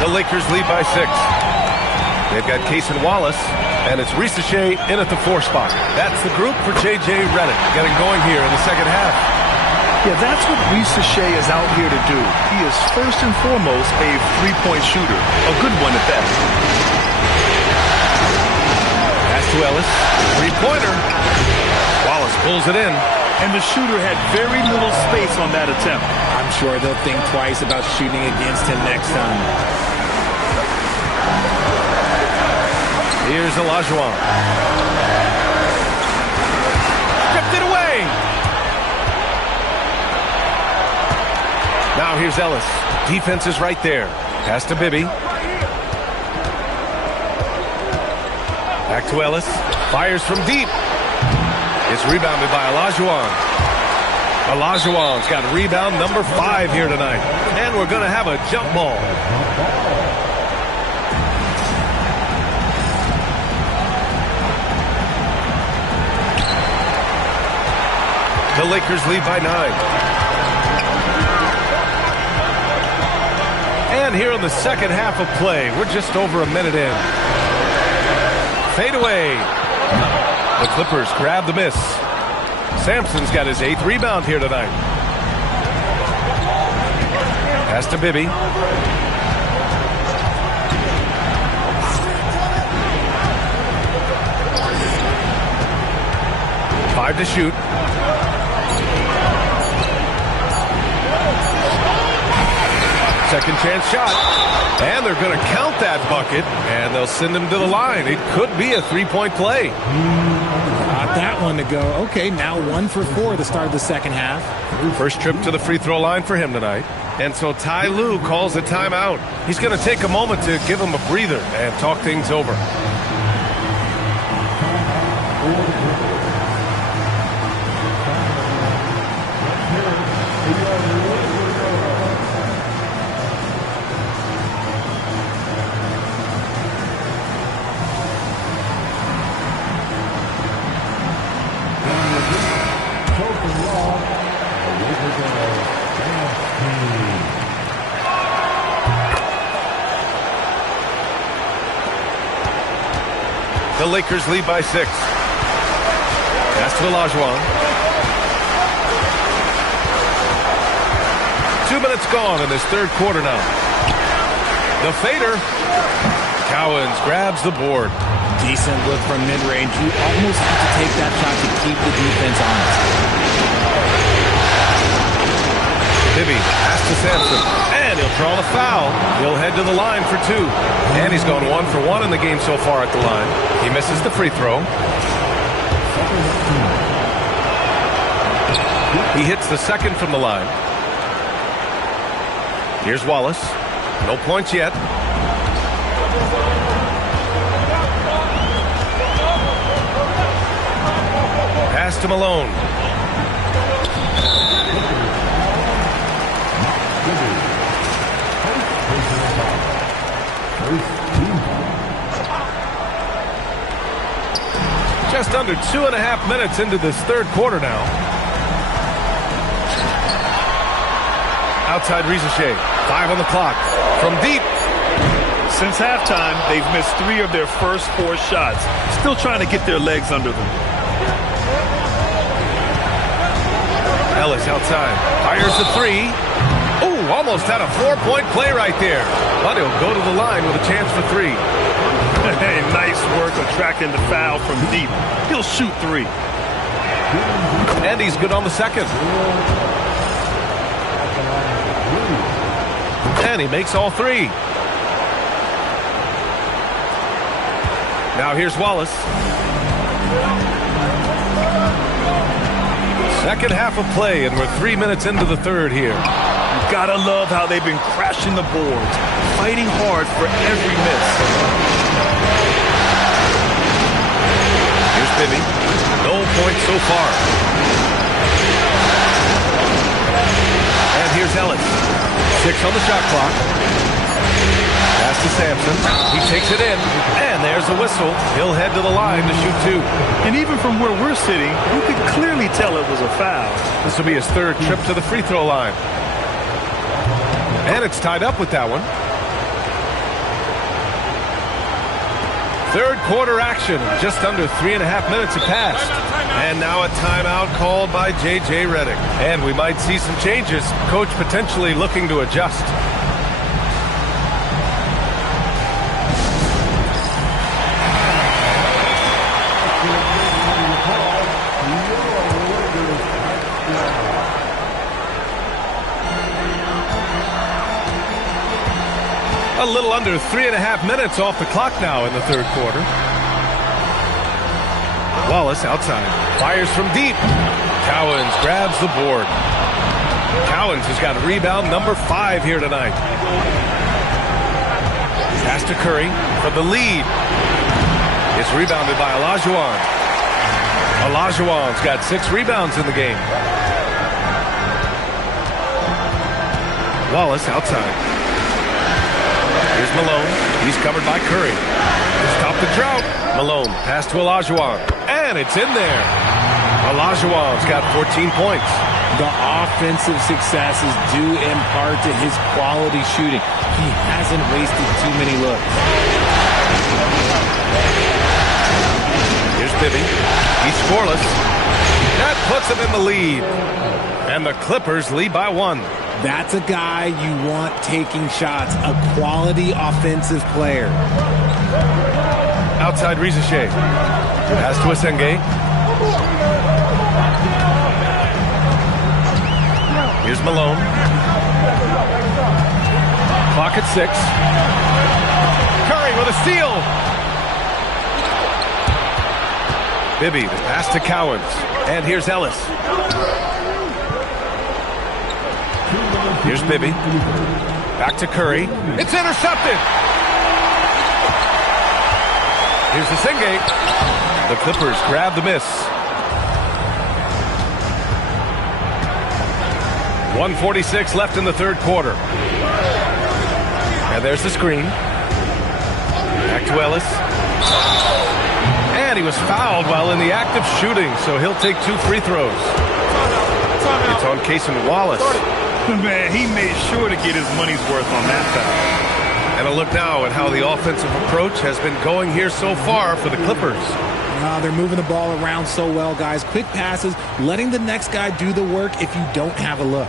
The Lakers lead by 6. They've got Cason Wallace, and it's Ricochet in at the 4 spot. That's the group for J.J. Redick getting going here in the second half. Yeah, that's what Ricochet is out here to do. He is first and foremost a three-point shooter, a good one at that. Pass to Ellis, three-pointer. Wallace pulls it in. And the shooter had very little space on that attempt. I'm sure they'll think twice about shooting against him next time. Here's Olajuwon. Stripped it away. Now here's Ellis. Defense is right there. Pass to Bibby. Back to Ellis. Fires from deep. It's rebounded by Olajuwon. Olajuwon's got rebound number 5 here tonight. And we're going to have a jump ball. The Lakers lead by 9. And here in the second half of play, we're just over a minute in. Fade away. The Clippers grab the miss. Sampson's got his 8th rebound here tonight. Pass to Bibby. Five to shoot. Second chance shot. And they're going to count that bucket, and they'll send him to the line. It could be a three-point play. Got that one to go. Okay, now 1 for 4 at the start of the second half. First trip to the free throw line for him tonight. And so Ty Lue calls a timeout. He's going to take a moment to give him a breather and talk things over. The Lakers lead by 6. Pass to Olajuwon. 2 minutes gone in this third quarter now. The fader. Cowens grabs the board. Decent look from mid-range. You almost have to take that shot to keep the defense honest. Bibby, pass to Sampson. And he'll draw the foul. He'll head to the line for 2. And he's gone 1 for 1 in the game so far at the line. He misses the free throw. He hits the second from the line. Here's Wallace. No points yet. Pass to Malone. Just under 2.5 minutes into this third quarter now. Outside Ricochet. 5 on the clock. From deep. Since halftime, they've missed 3 of their first 4 shots. Still trying to get their legs under them. Ellis outside. Fires a 3. Oh, almost had a 4-point play right there. But he'll go to the line with a chance for 3. Hey, nice work attracting the foul from deep. He'll shoot 3. And he's good on the second. And he makes all 3. Now here's Wallace. Second half of play, and we're 3 minutes into the third here. You gotta love how they've been crashing the boards, fighting hard for every miss. Bibby. No points so far. And here's Ellis. 6 on the shot clock. Pass to Sampson. He takes it in. And there's a whistle. He'll head to the line to shoot 2. And even from where we're sitting, you could clearly tell it was a foul. This will be his 3rd trip to the free throw line. And it's tied up with that one. 3rd quarter action. Just under 3.5 minutes have passed. And now a timeout called by J.J. Redick. And we might see some changes. Coach potentially looking to adjust. A little under 3.5 minutes off the clock now in the 3rd quarter. Wallace outside. Fires from deep. Cowens grabs the board. Cowens has got rebound number 5 here tonight. Pass to Curry for the lead. It's rebounded by Olajuwon. Olajuwon's got 6 rebounds in the game. Wallace outside. Here's Malone. He's covered by Curry. Stop the drought. Malone, pass to Olajuwon. And it's in there. Olajuwon's got 14 points. The offensive success is due in part to his quality shooting. He hasn't wasted too many looks. Here's Bibby. He's scoreless. That puts him in the lead. And the Clippers lead by 1. That's a guy you want taking shots, a quality offensive player. Outside Rizachet. Pass to Asenge. Here's Malone. Clock at 6. Curry with a steal. Bibby, the pass to Cowens. And here's Ellis. Here's Bibby. Back to Curry. It's intercepted. Here's Asenge. The Clippers grab the miss. 1:46 left in the 3rd quarter. And there's the screen. Back to Ellis. And he was fouled while in the act of shooting, so he'll take 2 free throws. It's on Cason Wallace. Man, he made sure to get his money's worth on that foul. And a look now at how the offensive approach has been going here so far for the Clippers. They're moving the ball around so well, guys. Quick passes, letting the next guy do the work if you don't have a look.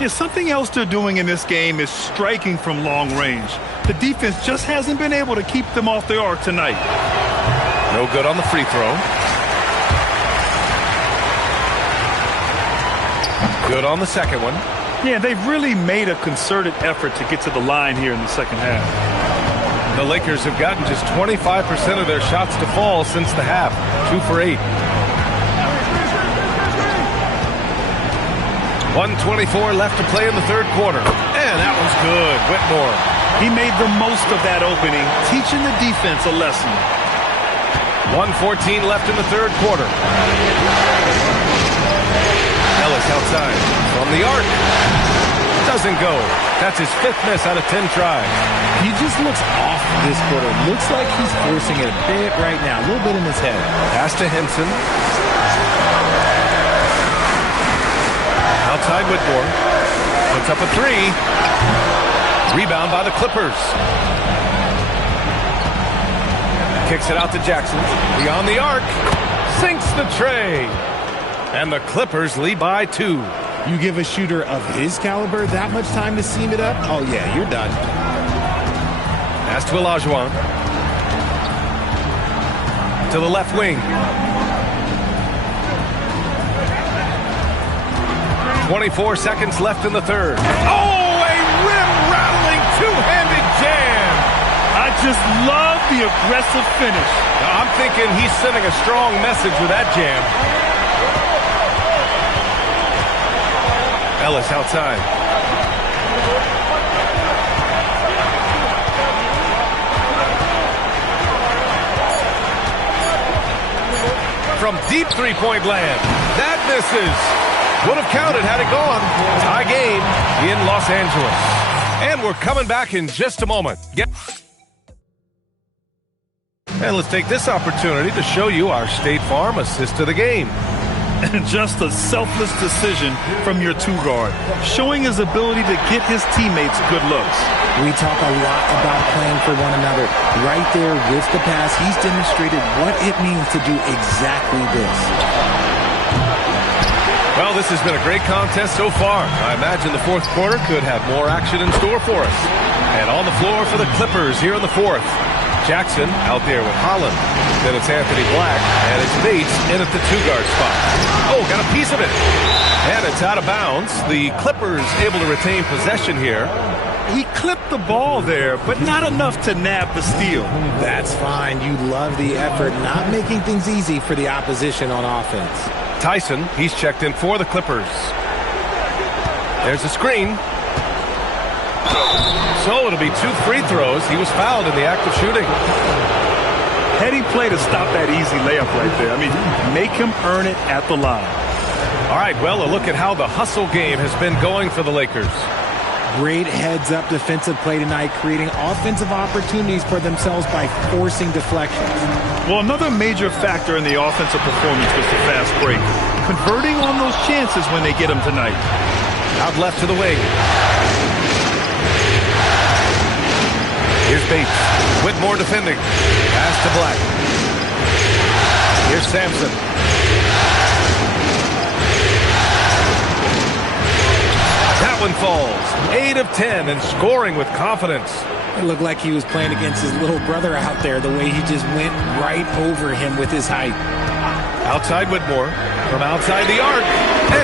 Yeah, something else they're doing in this game is striking from long range. The defense just hasn't been able to keep them off the arc tonight. No good on the free throw. Good on the second one. Yeah, they've really made a concerted effort to get to the line here in the second half. The Lakers have gotten just 25% of their shots to fall since the half. 2 for 8. 1:24 left to play in the 3rd quarter. And that one's good. Whitmore. He made the most of that opening, teaching the defense a lesson. 1:14 left in the 3rd quarter. Ellis outside from the arc. Doesn't go. That's his 5th miss out of 10 tries. He just looks off this quarter. Looks like he's forcing it a bit right now. A little bit in his head. Pass to Henson. Outside Whitmore. Puts up a 3. Rebound by the Clippers. Kicks it out to Jackson. Beyond the arc. Sinks the tray. And the Clippers lead by 2. You give a shooter of his caliber that much time to seam it up? Oh, yeah, you're done. Pass to Olajuwon. To the left wing. 24 seconds left in the 3rd. Oh, a rim-rattling two-handed jam. I just love the aggressive finish. Now, I'm thinking he's sending a strong message with that jam. Ellis outside. from deep three-point land. That misses. Would have counted had it gone. Tie game in Los Angeles. And we're coming back in just a moment. And let's take this opportunity to show you our State Farm assist to the game. And just a selfless decision from your two-guard, showing his ability to get his teammates good looks. We talk a lot about playing for one another. Right there with the pass, he's demonstrated what it means to do exactly this. Well, this has been a great contest so far. I imagine the fourth quarter could have more action in store for us. And on the floor for the Clippers here in the fourth. Jackson out there with Holland. Then it's Anthony Black, and it's Bates in at the two-guard spot. Oh, got a piece of it. And it's out of bounds. The Clippers able to retain possession here. He clipped the ball there, but not enough to nab the steal. That's fine. You love the effort, not making things easy for the opposition on offense. Tyson, he's checked in for the Clippers. There's a screen. So it'll be 2 free throws. He was fouled in the act of shooting. Heady play to stop that easy layup right there. I mean, make him earn it at the line. All right, well, a look at how the hustle game has been going for the Lakers. Great heads-up defensive play tonight, creating offensive opportunities for themselves by forcing deflections. Well, another major factor in the offensive performance was the fast break. Converting on those chances when they get them tonight. Out left to the wing. Here's Bates. Whitmore defending. Pass to Black. Here's Sampson. That one falls. 8 of 10 and scoring with confidence. It looked like he was playing against his little brother out there, the way he just went right over him with his height. Outside Whitmore. From outside the arc.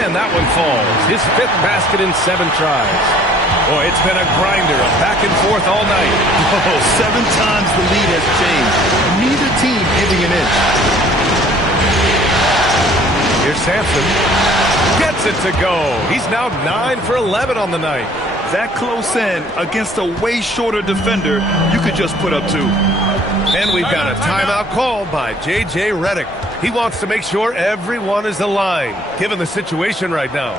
And that one falls. His 5th basket in 7 tries. Boy, it's been a grinder of back and forth all night. Oh, 7 times the lead has changed. Neither team hitting an inch. Here's Sampson. Gets it to go. He's now 9 for 11 on the night. That close in against a way shorter defender, you could just put up 2. And we've got a timeout called by J.J. Redick. He wants to make sure everyone is aligned, given the situation right now.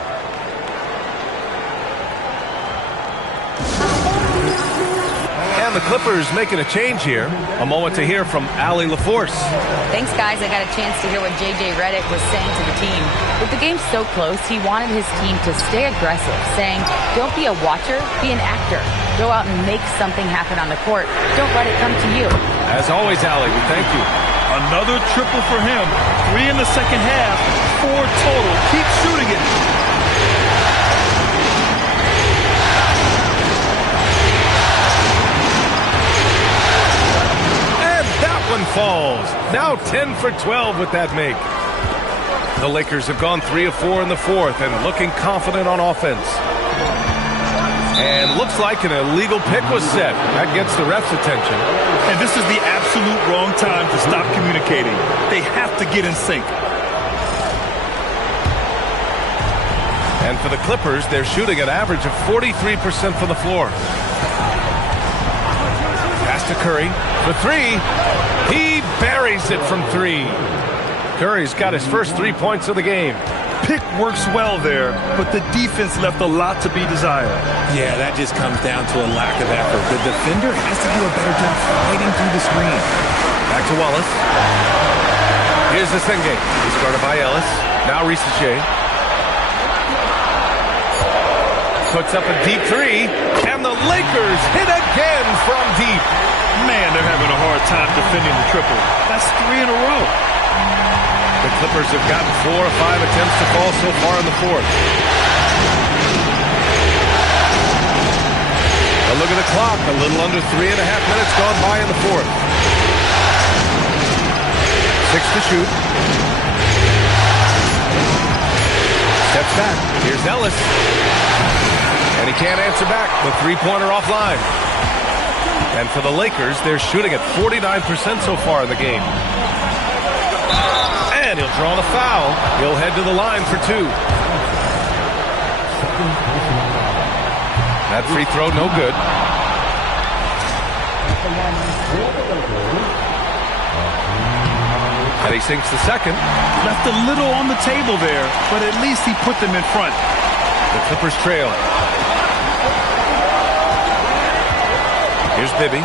And the Clippers making a change here. A moment to hear from Allie LaForce. Thanks, guys. I got a chance to hear what J.J. Redick was saying to the team. With the game so close, he wanted his team to stay aggressive, saying, don't be a watcher, be an actor. Go out and make something happen on the court. Don't let it come to you. As always, Allie, we thank you. Another triple for him. 3 in the second half, 4 total. Keep shooting it. Falls. Now 10 for 12 with that make. The Lakers have gone 3 of 4 in the fourth and looking confident on offense. And looks like an illegal pick was set. That gets the ref's attention. And this is the absolute wrong time to stop communicating. They have to get in sync. And for the Clippers, they're shooting an average of 43% from the floor. Pass to Curry for 3. He buries it from 3. Curry's got his first 3 points of the game. Pick works well there, but the defense left a lot to be desired. Yeah, that just comes down to a lack of effort. The defender has to do a better job fighting through the screen. Back to Wallace. Here's the Senge. He's guarded by Ellis. Now Risache. Puts up a deep 3, and the Lakers hit again from deep. Man, they're having a hard time defending the triple. That's 3 in a row. The Clippers have gotten 4 or 5 attempts to fall so far in the fourth. A look at the clock. A little under 3.5 minutes gone by in the fourth. 6 to shoot. Steps back. Here's Ellis. And he can't answer back. The three-pointer offline. And for the Lakers, they're shooting at 49% so far in the game. And he'll draw the foul. He'll head to the line for 2. That free throw, no good. And he sinks the second. Left a little on the table there, but at least he put them in front. The Clippers trail. Here's Bibby.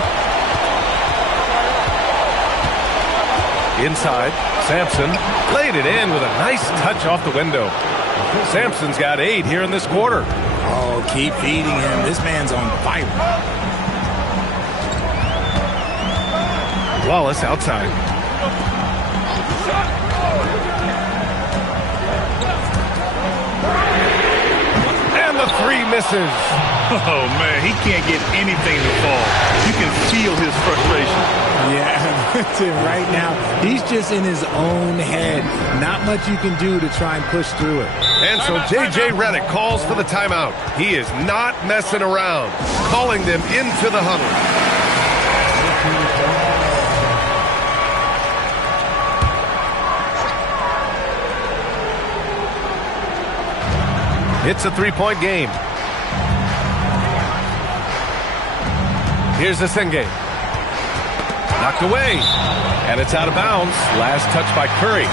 Inside, Sampson laid it in with a nice touch off the window. Sampson's got 8 here in this quarter. Oh, keep feeding him. This man's on fire. Wallace outside. And the 3 misses. Oh, man, he can't get anything to fall. You can feel his frustration. Yeah, right now, he's just in his own head. Not much you can do to try and push through it. And so J.J. Redick calls for the timeout. He is not messing around, calling them into the huddle. It's a 3-point game. Here's the Senge. Knocked away. And it's out of bounds. Last touch by Curry.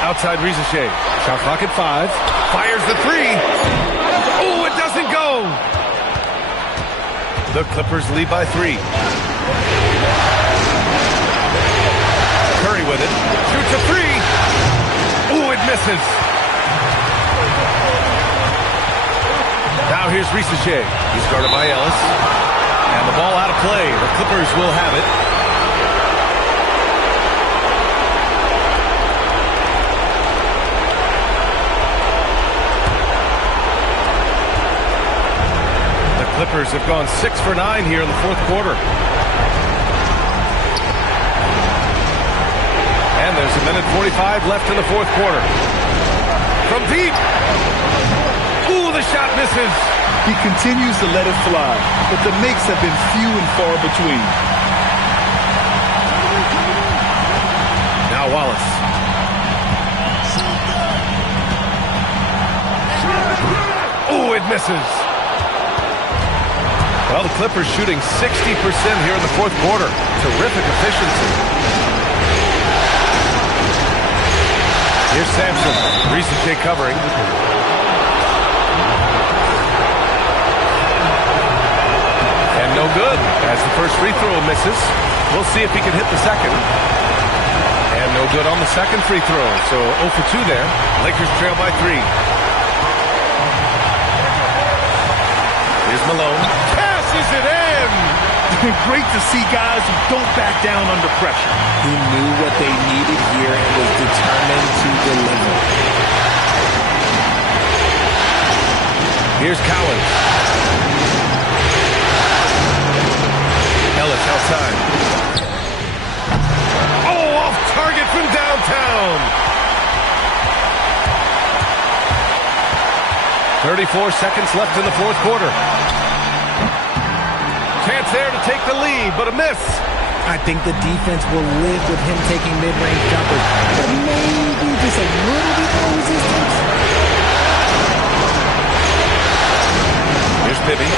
Outside Rizachet. Shot clock at 5. Fires the 3. Oh, it doesn't go. The Clippers lead by 3. Curry with it. Shoots a 3. Ooh, it misses. Now here's Rizachet. He's guarded by Ellis. And the ball out of play. The Clippers will have it. Clippers have gone 6 for 9 here in the fourth quarter. And there's a minute 45 left in the fourth quarter. From deep. Ooh, the shot misses. He continues to let it fly, but the makes have been few and far between. Now Wallace. Ooh, it misses. Well, the Clippers shooting 60% here in the fourth quarter. Terrific efficiency. Here's Sampson. Rizachet covering. And no good as the first free throw misses. We'll see if he can hit the second. And no good on the second free throw. So 0 for 2 there. Lakers trail by 3. Here's Malone. Is it in? Great to see guys who don't back down under pressure. He knew what they needed here and was determined to deliver. Here's Collins. Ellis outside. Oh, off target from downtown. 34 seconds left in the fourth quarter. Chance there to take the lead, but a miss. I think the defense will live with him taking mid-range jumpers, but maybe just a little bit more resistance. Here's Bibby.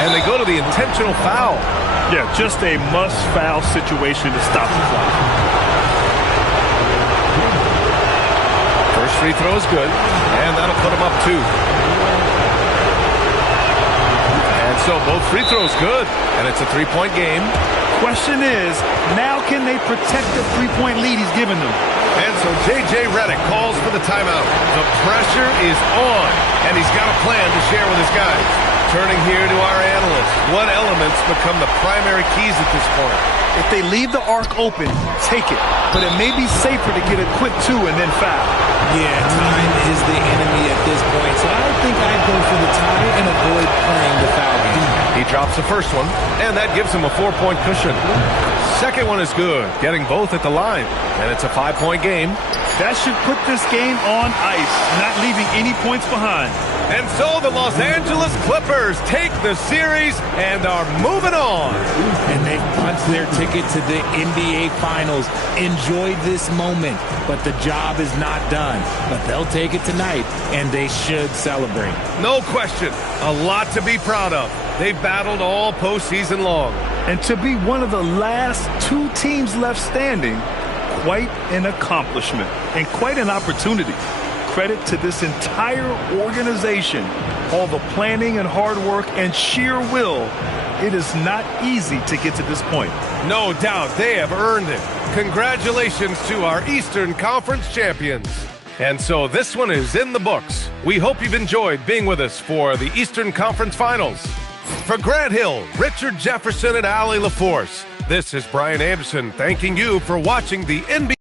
And they go to the intentional foul. Yeah, just a must-foul situation to stop the clock. First free throw is good, and that'll put him up 2. And so both free throws good, and it's a 3-point game. Question is, now can they protect the 3-point lead he's given them? And so J.J. Redick calls for the timeout. The pressure is on, and he's got a plan to share with his guys. Turning here to our analysts, what elements become the primary keys at this point? If they leave the arc open, take it. But it may be safer to get a quick 2 and then foul. Yeah, time is the enemy at this point, so I think I'd go for the tie and avoid playing the foul game. He drops the first one, and that gives him a 4-point cushion. Second one is good, getting both at the line. And it's a 5-point game. That should put this game on ice, not leaving any points behind. And so the Los Angeles Clippers take the series and are moving on. And they've punched their ticket to the NBA Finals. Enjoy this moment, but the job is not done. But they'll take it tonight, and they should celebrate. No question. A lot to be proud of. They've battled all postseason long. And to be one of the last two teams left standing, quite an accomplishment and quite an opportunity. Credit to this entire organization. All the planning and hard work and sheer will. It is not easy to get to this point. No doubt they have earned it. Congratulations to our Eastern Conference champions. And so this one is in the books. We hope you've enjoyed being with us for the Eastern Conference Finals. For Grant Hill, Richard Jefferson, and Allie LaForce, this is Brian Anderson thanking you for watching the NBA.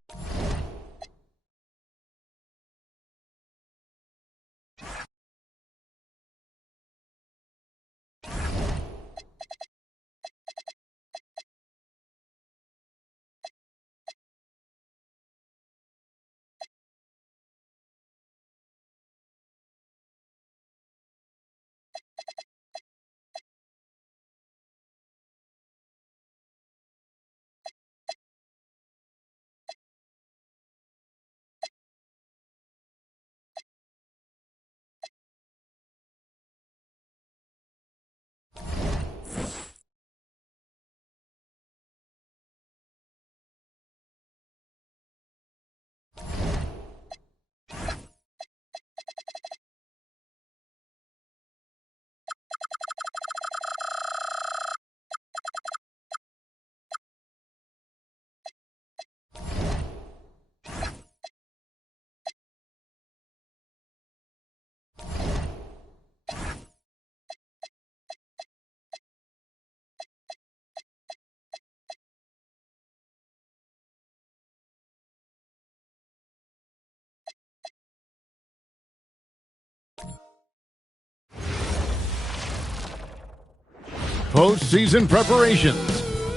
Postseason preparations.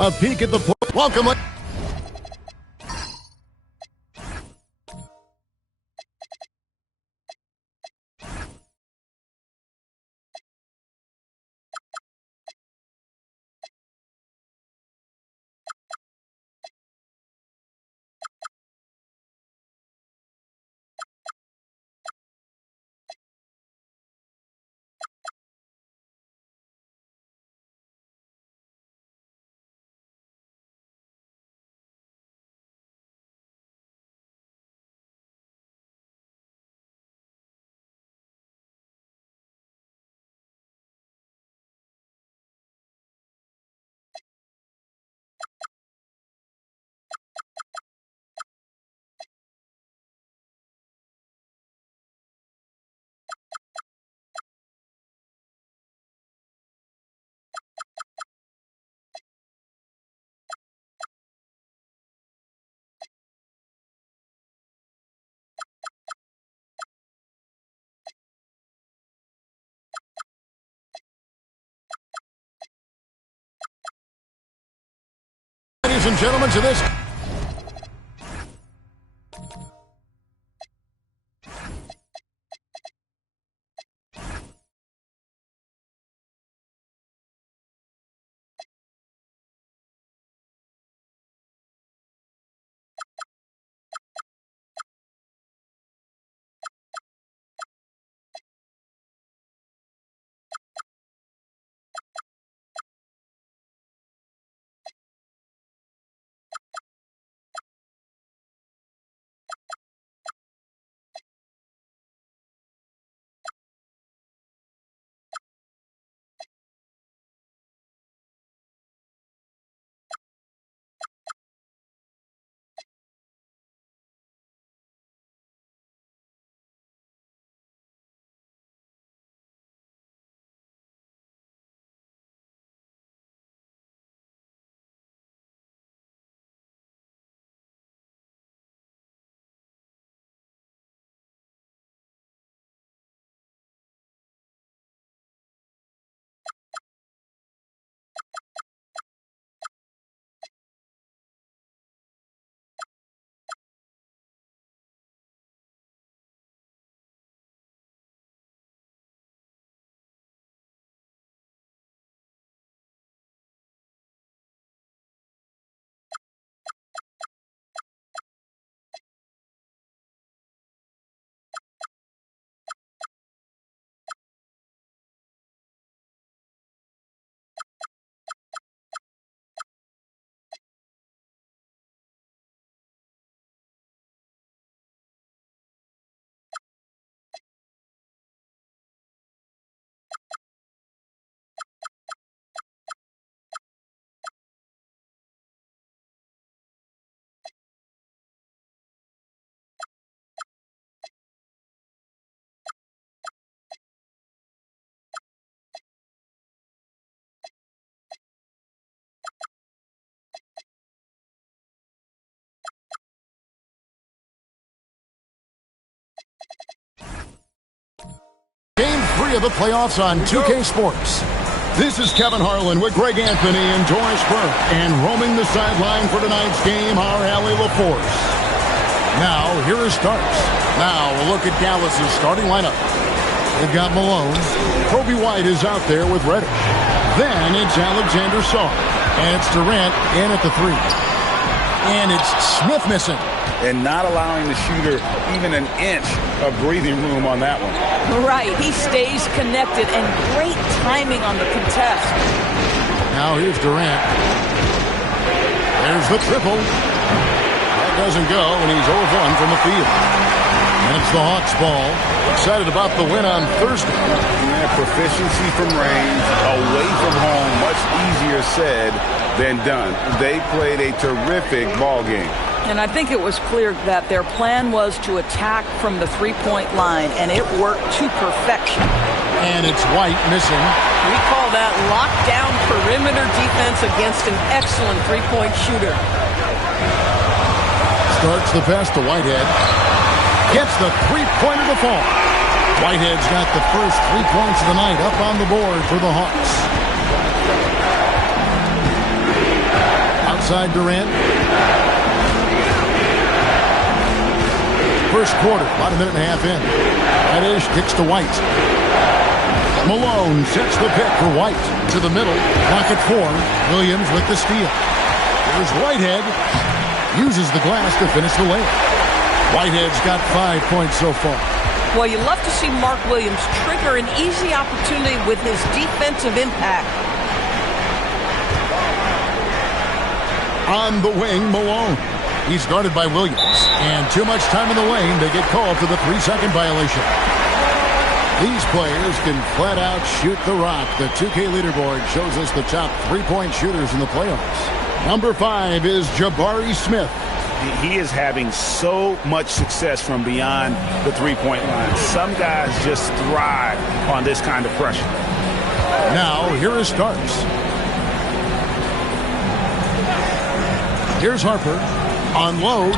A peek at the welcome. Ladies and gentlemen, to this of the playoffs on 2K Sports. This is Kevin Harlan with Greg Anthony and Doris Burke. And roaming the sideline for tonight's game, our Allie LaForce. Now, here is starts. Now, a look at Dallas' starting lineup. They've got Malone. Kobe White is out there with Reddish. Then it's Alexander Shaw. And it's Durant in at the 3. And it's Smith missing. And not allowing the shooter even an inch of breathing room on that one. Right. He stays connected, and great timing on the contest. Now here's Durant. There's the triple. That doesn't go, and he's 0 of 1 from the field. And it's the Hawks' ball. Excited about the win on Thursday. Yeah, proficiency from range, away from home, much easier said than done. They played a terrific ball game. And I think it was clear that their plan was to attack from the three-point line, and it worked to perfection. And it's White missing. We call that lockdown perimeter defense against an excellent three-point shooter. Starts the pass to Whitehead. Gets the three-pointer to fall. Whitehead's got the first 3 points of the night up on the board for the Hawks. Outside Durant. First quarter, about a minute and a half in. Reddish kicks to White. Malone sets the pick for White. To the middle, clock at 4. Williams with the steal. Here's Whitehead. Uses the glass to finish the layup. Whitehead's got 5 points so far. Well, you love to see Mark Williams trigger an easy opportunity with his defensive impact. On the wing, Malone. He's guarded by Williams. And too much time in the lane, they get called for the 3-second violation. These players can flat out shoot the rock. The 2K leaderboard shows us the top 3-point shooters in the playoffs. Number 5 is Jabari Smith. He is having so much success from beyond the three-point line. Some guys just thrive on this kind of pressure. Now, here is Starks. Here's Harper. Unloads.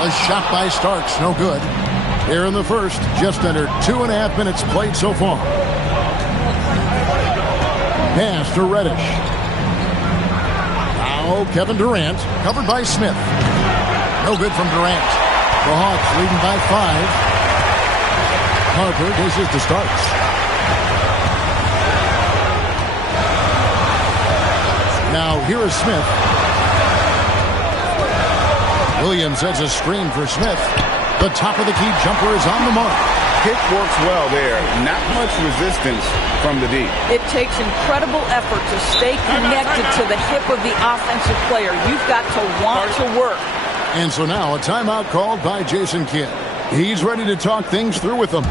A shot by Starks, no good. Here in the first, just under 2.5 minutes played so far. Pass to Reddish. Now Kevin Durant, covered by Smith. No good from Durant. The Hawks leading by 5. Harper dishes to Starks. Now here is Smith. Williams sets a screen for Smith. The top of the key jumper is on the mark. Kick works well there. Not much resistance from the D. It takes incredible effort to stay connected to the hip of the offensive player. You've got to want to work. And so now a timeout called by Jason Kidd. He's ready to talk things through with them.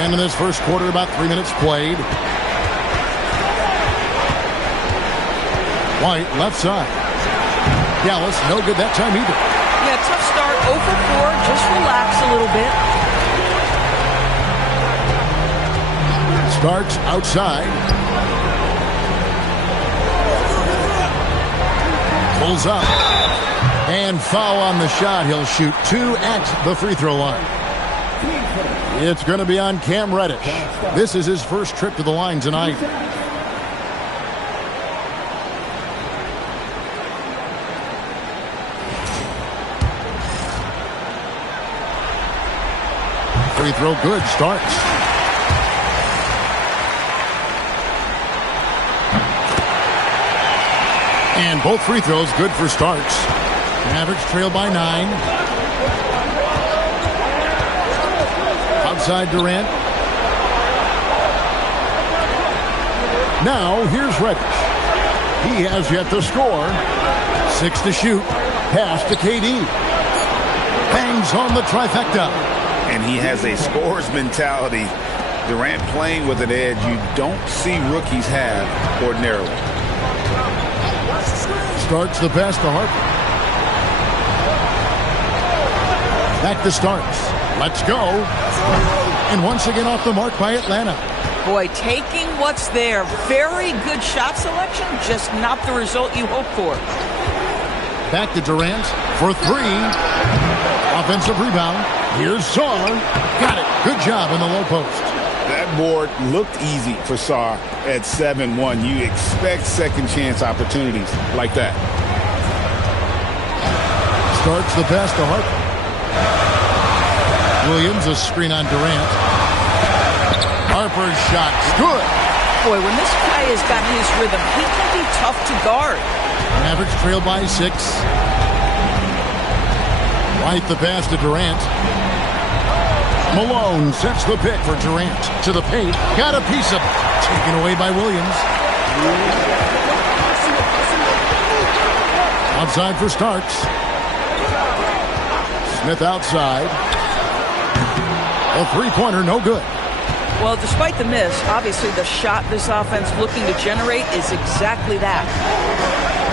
And in this first quarter, about 3 minutes played. White, left side. Dallas, no good that time either. Yeah, tough start, 0 for 4. Just relax a little bit. Starks outside. Pulls up. And foul on the shot. He'll shoot 2 at the free throw line. It's going to be on Cam Reddish. This is his first trip to the line tonight. Free throw good. Starts. And both free throws good for Starks. Mavericks trail by 9. Outside Durant. Now here's Reddish. He has yet to score. 6 to shoot. Pass to KD. Bangs on the trifecta. And he has a scorer's mentality Durant playing with an edge you don't see rookies have ordinarily. Starks the pass to Harper. Back to Starks. Let's go. And once again off the mark by Atlanta. Boy, taking what's there. Very good shot selection, just not the result you hope for. Back to Durant for three. Offensive rebound. Here's Saar. Got it. Good job in the low post. That board looked easy for Saar at 7-1. You expect second chance opportunities like that. Starts the pass to Harper. Williams, a screen on Durant. Harper's shot. Good. Boy, when this guy has got his rhythm, he can be tough to guard. Mavericks trail by 6. Right the pass to Durant. Malone sets the pick for Durant. To the paint. Got a piece of it. Taken away by Williams. Outside for Starks. Smith outside. A three-pointer, no good. Well, despite the miss, obviously the shot this offense looking to generate is exactly that.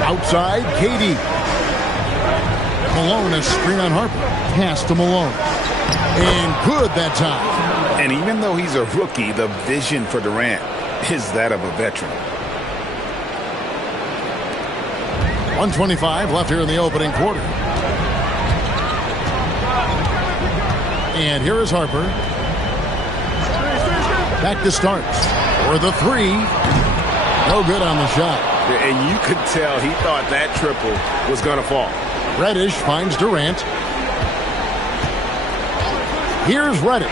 Outside, KD. Malone, a screen on Harper. Pass to Malone. And good that time. And even though he's a rookie, the vision for Durant is that of a veteran. 1:25 left here in the opening quarter. And here is Harper. Back to Starks. For the three. No good on the shot. And you could tell he thought that triple was going to fall. Reddish finds Durant. Here's Reddish.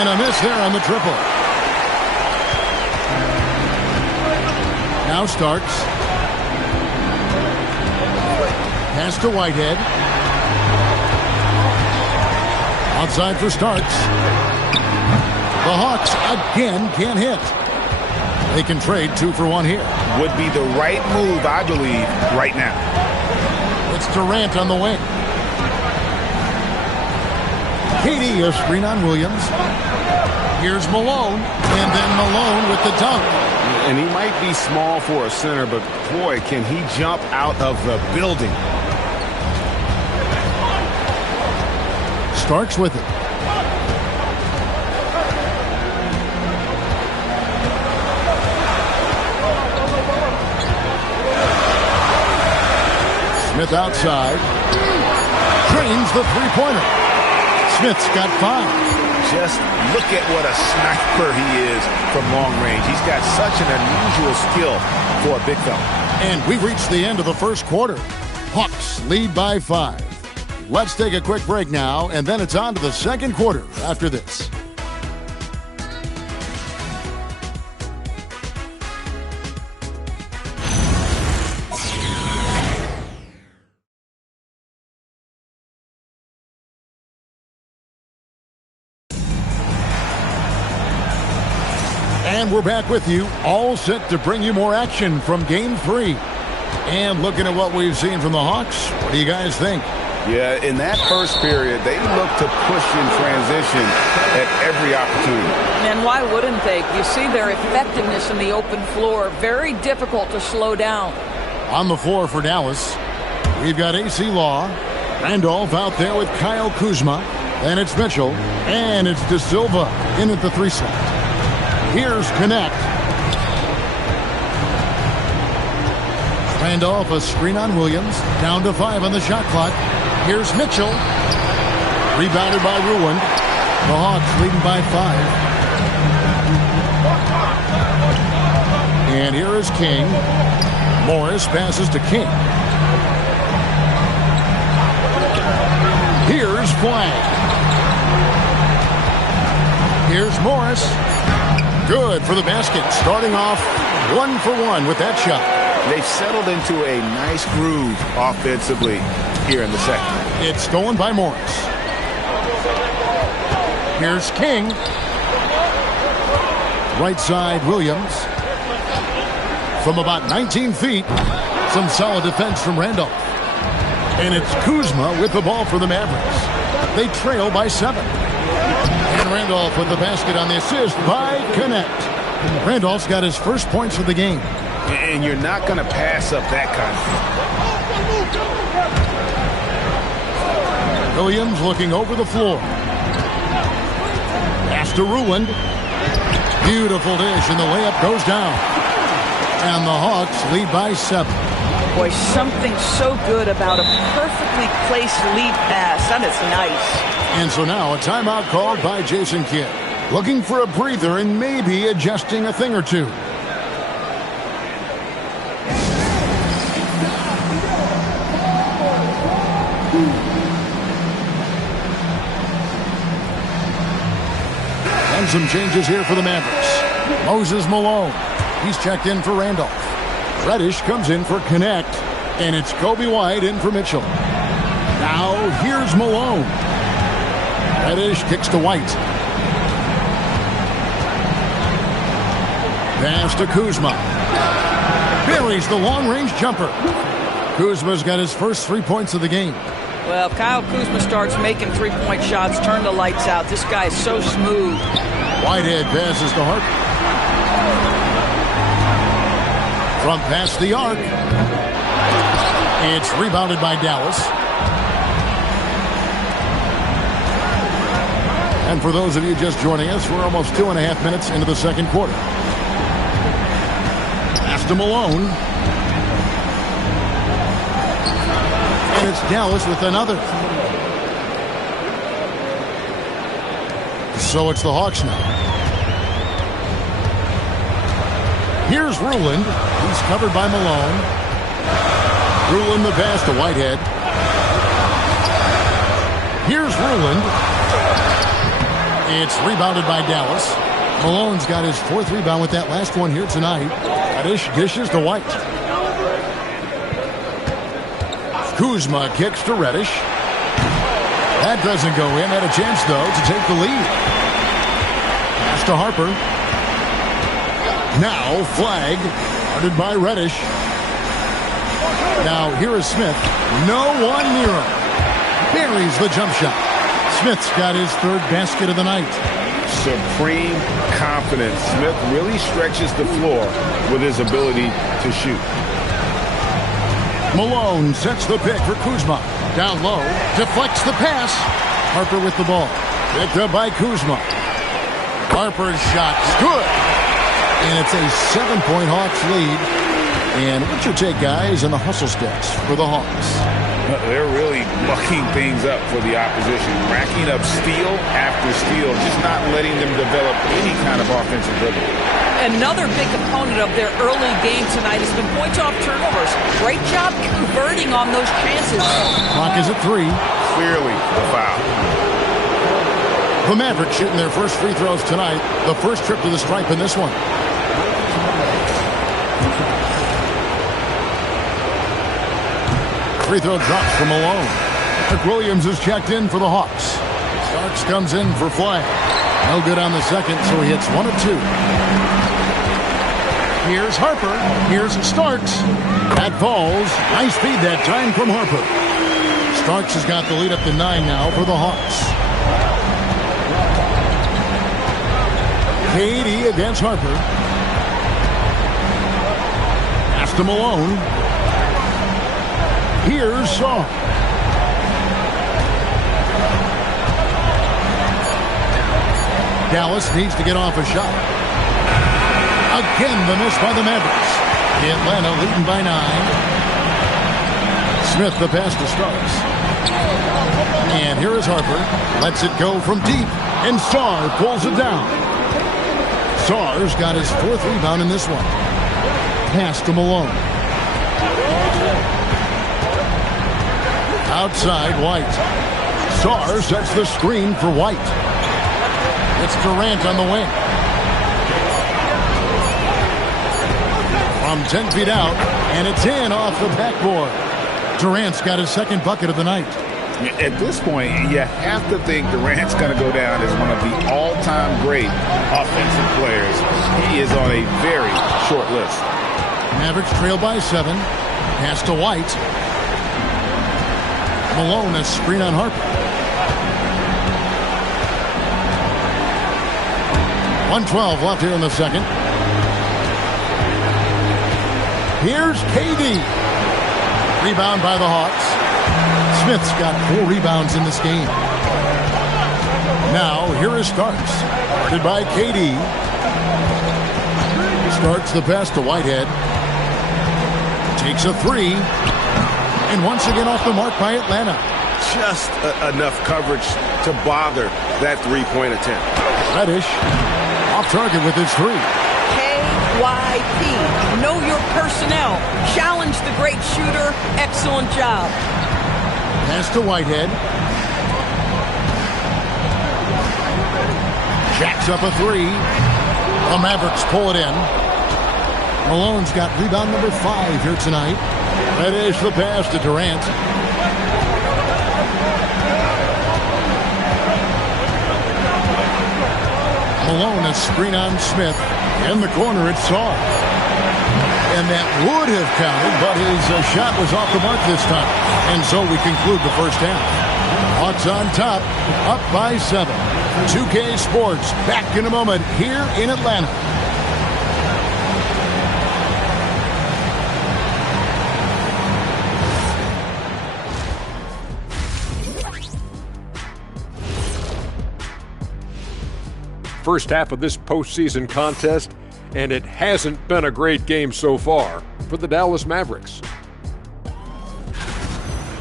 And a miss there on the triple. Now Starks. Pass to Whitehead. Outside for Starks. The Hawks again can't hit. They can trade 2 for 1 here. Would be the right move, I believe, right now. It's Durant on the wing. KD, a screen on Williams. Here's Malone. And then Malone with the dunk. And he might be small for a center, but boy, can he jump out of the building. Starks with it. Smith outside. Drains the three-pointer. Smith's got 5. Just look at what a sniper he is from long range. He's got such an unusual skill for a big fella. And we've reached the end of the first quarter. Hawks lead by 5. Let's take a quick break now, and then it's on to the second quarter after this. And we're back with you, all set to bring you more action from Game 3. And looking at what we've seen from the Hawks, what do you guys think? Yeah, in that first period, they looked to push in transition at every opportunity. And why wouldn't they? You see their effectiveness in the open floor. Very difficult to slow down. On the floor for Dallas, we've got AC Law. Randolph out there with Kyle Kuzma. And it's Mitchell. And it's De Silva in at the 3 slot. Here's Connect. Randolph, a screen on Williams. Down to 5 on the shot clock. Here's Mitchell. Rebounded by Ruin. The Hawks leading by 5. And here is King. Morris passes to King. Here's Flag. Here's Morris. Good for the basket. Starting off 1 for 1 with that shot. They've settled into a nice groove offensively here in the second. It's stolen by Morris. Here's King. Right side, Williams. From about 19 feet, some solid defense from Randolph. And it's Kuzma with the ball for the Mavericks. They trail by 7. And And Randolph with the basket on the assist by Connect. Randolph's got his first points of the game. And you're not going to pass up that kind of thing. Williams looking over the floor. Pass to Ruland. Beautiful dish, and the layup goes down. And the Hawks lead by 7. Boy, something so good about a perfectly placed lead pass. That is nice. And so now a timeout called by Jason Kidd. Looking for a breather and maybe adjusting a thing or two. And some changes here for the Mavericks. Moses Malone. He's checked in for Randolph. Reddish comes in for Connect. And it's Kobe White in for Mitchell. Now here's Malone. Reddish kicks to White. Pass to Kuzma. Buries the long-range jumper. Kuzma's got his first 3 points of the game. Well, if Kyle Kuzma starts making three-point shots, turn the lights out. This guy is so smooth. Whitehead passes to Harper. From past the arc. It's rebounded by Dallas. And for those of you just joining us, we're almost 2.5 minutes into the second quarter. Pass to Malone. And it's Dallas with another. So it's the Hawks now. Here's Ruland. He's covered by Malone. Ruland the pass to Whitehead. Here's Ruland. It's rebounded by Dallas. Malone's got his 4th rebound with that last one here tonight. Reddish dishes to White. Kuzma kicks to Reddish. That doesn't go in. Had a chance, though, to take the lead. Pass to Harper. Now flag. Guarded by Reddish. Now here is Smith. No one near him. Buries the jump shot. Smith's got his 3rd basket of the night. Supreme confidence. Smith really stretches the floor with his ability to shoot. Malone sets the pick for Kuzma. Down low. Deflects the pass. Harper with the ball. Picked up by Kuzma. Harper's shot is good. And it's a 7-point Hawks lead. And what's your take, guys, on the hustle stats for the Hawks? They're really mucking things up for the opposition, racking up steal after steal, just not letting them develop any kind of offensive rhythm. Another big component of their early game tonight has been points off turnovers. Great job converting on those chances. Clock is at 3. Clearly the foul. The Mavericks shooting their first free throws tonight. The first trip to the stripe in this one. Free throw drops from Malone. Mark Williams is checked in for the Hawks. Starks comes in for flag. No good on the second, so he hits 1 of 2. Here's Harper. Here's Starks. That falls. Nice feed that time from Harper. Starks has got the lead up to 9 now for the Hawks. KD against Harper. Pass to Malone. Here's Shaw. Dallas needs to get off a shot. Again, the miss by the Mavericks. Atlanta leading by 9. Smith the pass to Starks. And here is Harper. Lets it go from deep. And Sarr pulls it down. Sarr's got his 4th rebound in this one. Pass to Malone. Outside, White. Sarr sets the screen for White. It's Durant on the wing. From 10 feet out, and it's in off the backboard. Durant's got his 2nd bucket of the night. At this point, you have to think Durant's going to go down as one of the all-time great offensive players. He is on a very short list. Mavericks trail by 7. Pass to White. Malone, a screen on Harper. 1:12 left here in the second. Here's KD. Rebound by the Hawks. Smith's got 4 rebounds in this game. Now, here is Starks. Started by KD. Starks the pass to Whitehead. Takes a 3. And once again off the mark by Atlanta. Just enough coverage to bother that three-point attempt. Reddish off target with his 3. KYP. Know your personnel. Challenge the great shooter. Excellent job. Pass to Whitehead. Jacks up a 3. The Mavericks pull it in. Malone's got rebound number 5 here tonight. Reddish the pass to Durant. Malone a screen on Smith. In the corner, it's Saw. And that would have counted, but his shot was off the mark this time. And so we conclude the first half. Hawks on top, up by 7. 2K Sports, back in a moment here in Atlanta. First half of this postseason contest, and it hasn't been a great game so far for the Dallas Mavericks.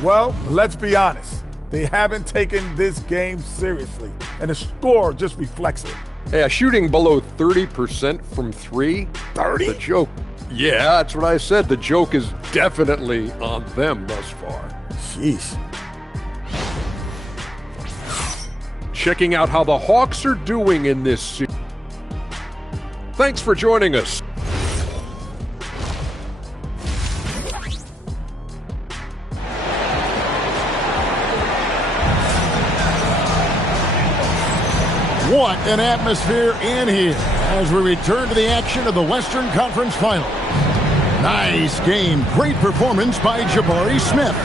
Well, let's be honest. They haven't taken this game seriously, and the score just reflects it. Yeah, shooting below 30% from 3. 30? The joke. Yeah, that's what I said. The joke is definitely on them thus far. Jeez. Checking out how the Hawks are doing in this series. Thanks for joining us. What an atmosphere in here as we return to the action of the Western Conference Final. Nice game. Great performance by Jabari Smith.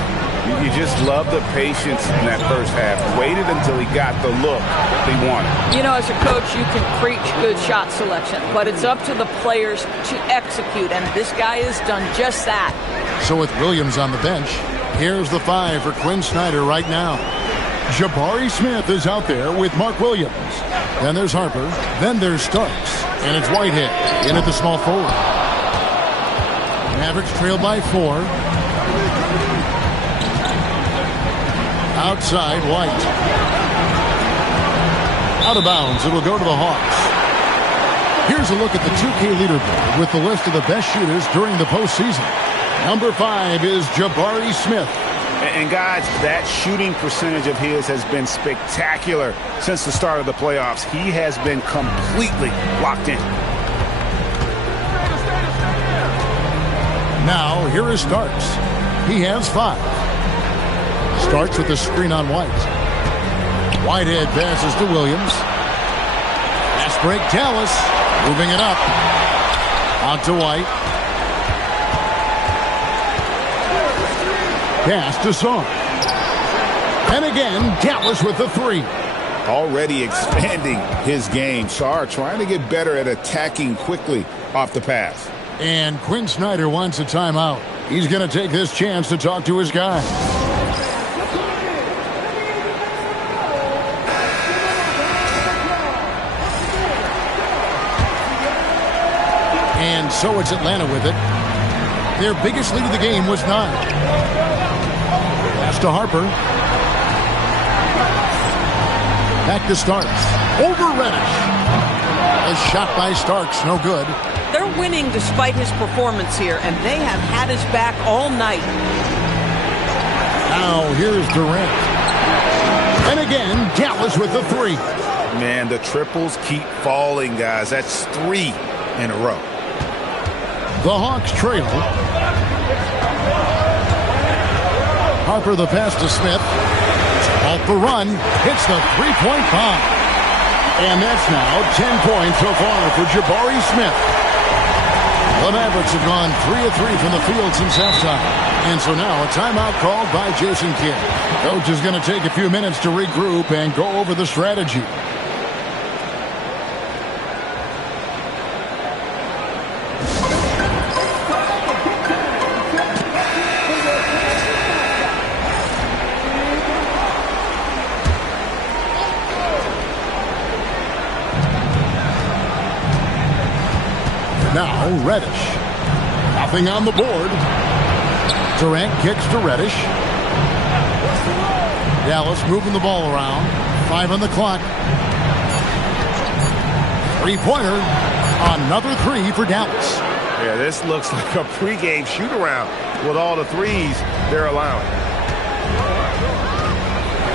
You just love the patience in that first half. Waited until he got the look they wanted. You know, as a coach, you can preach good shot selection, but it's up to the players to execute, and this guy has done just that. So with Williams on the bench, here's the 5 for Quinn Snyder right now. Jabari Smith is out there with Mark Williams. Then there's Harper. Then there's Starks. And it's Whitehead in at the small forward. Mavericks trail by 4. Outside, White. Out of bounds, it'll go to the Hawks. Here's a look at the 2K leaderboard with the list of the best shooters during the postseason. Number 5 is Jabari Smith. And guys, that shooting percentage of his has been spectacular since the start of the playoffs. He has been completely locked in. Now, here is Starks. He has 5. Starts with the screen on White. Whitehead passes to Williams. Fast break, Dallas. Moving it up. Out to White. Pass to Song. And again, Dallas with the 3. Already expanding his game. Sarr trying to get better at attacking quickly off the pass. And Quinn Snyder wants a timeout. He's going to take this chance to talk to his guy. And so it's Atlanta with it. Their biggest lead of the game was 9. Pass to Harper. Back to Starks. Over Reddish. A shot by Starks, no good. They're winning despite his performance here, and they have had his back all night. Now here's Durant. And again, Dallas with the 3. Man, the triples keep falling, guys. That's 3 in a row. The Hawks trail. Harper the pass to Smith. Off the run. Hits the three-point bomb. And that's now 10 points so far for Jabari Smith. The Mavericks have gone 3 of 3 from the field since halftime. And so now a timeout called by Jason Kidd. Coach is going to take a few minutes to regroup and go over the strategy. Now Reddish. Nothing on the board. Durant kicks to Reddish. Dallas moving the ball around. 5 on the clock. Three-pointer. Another three for Dallas. Yeah, this looks like a pregame shoot-around with all the threes they're allowing.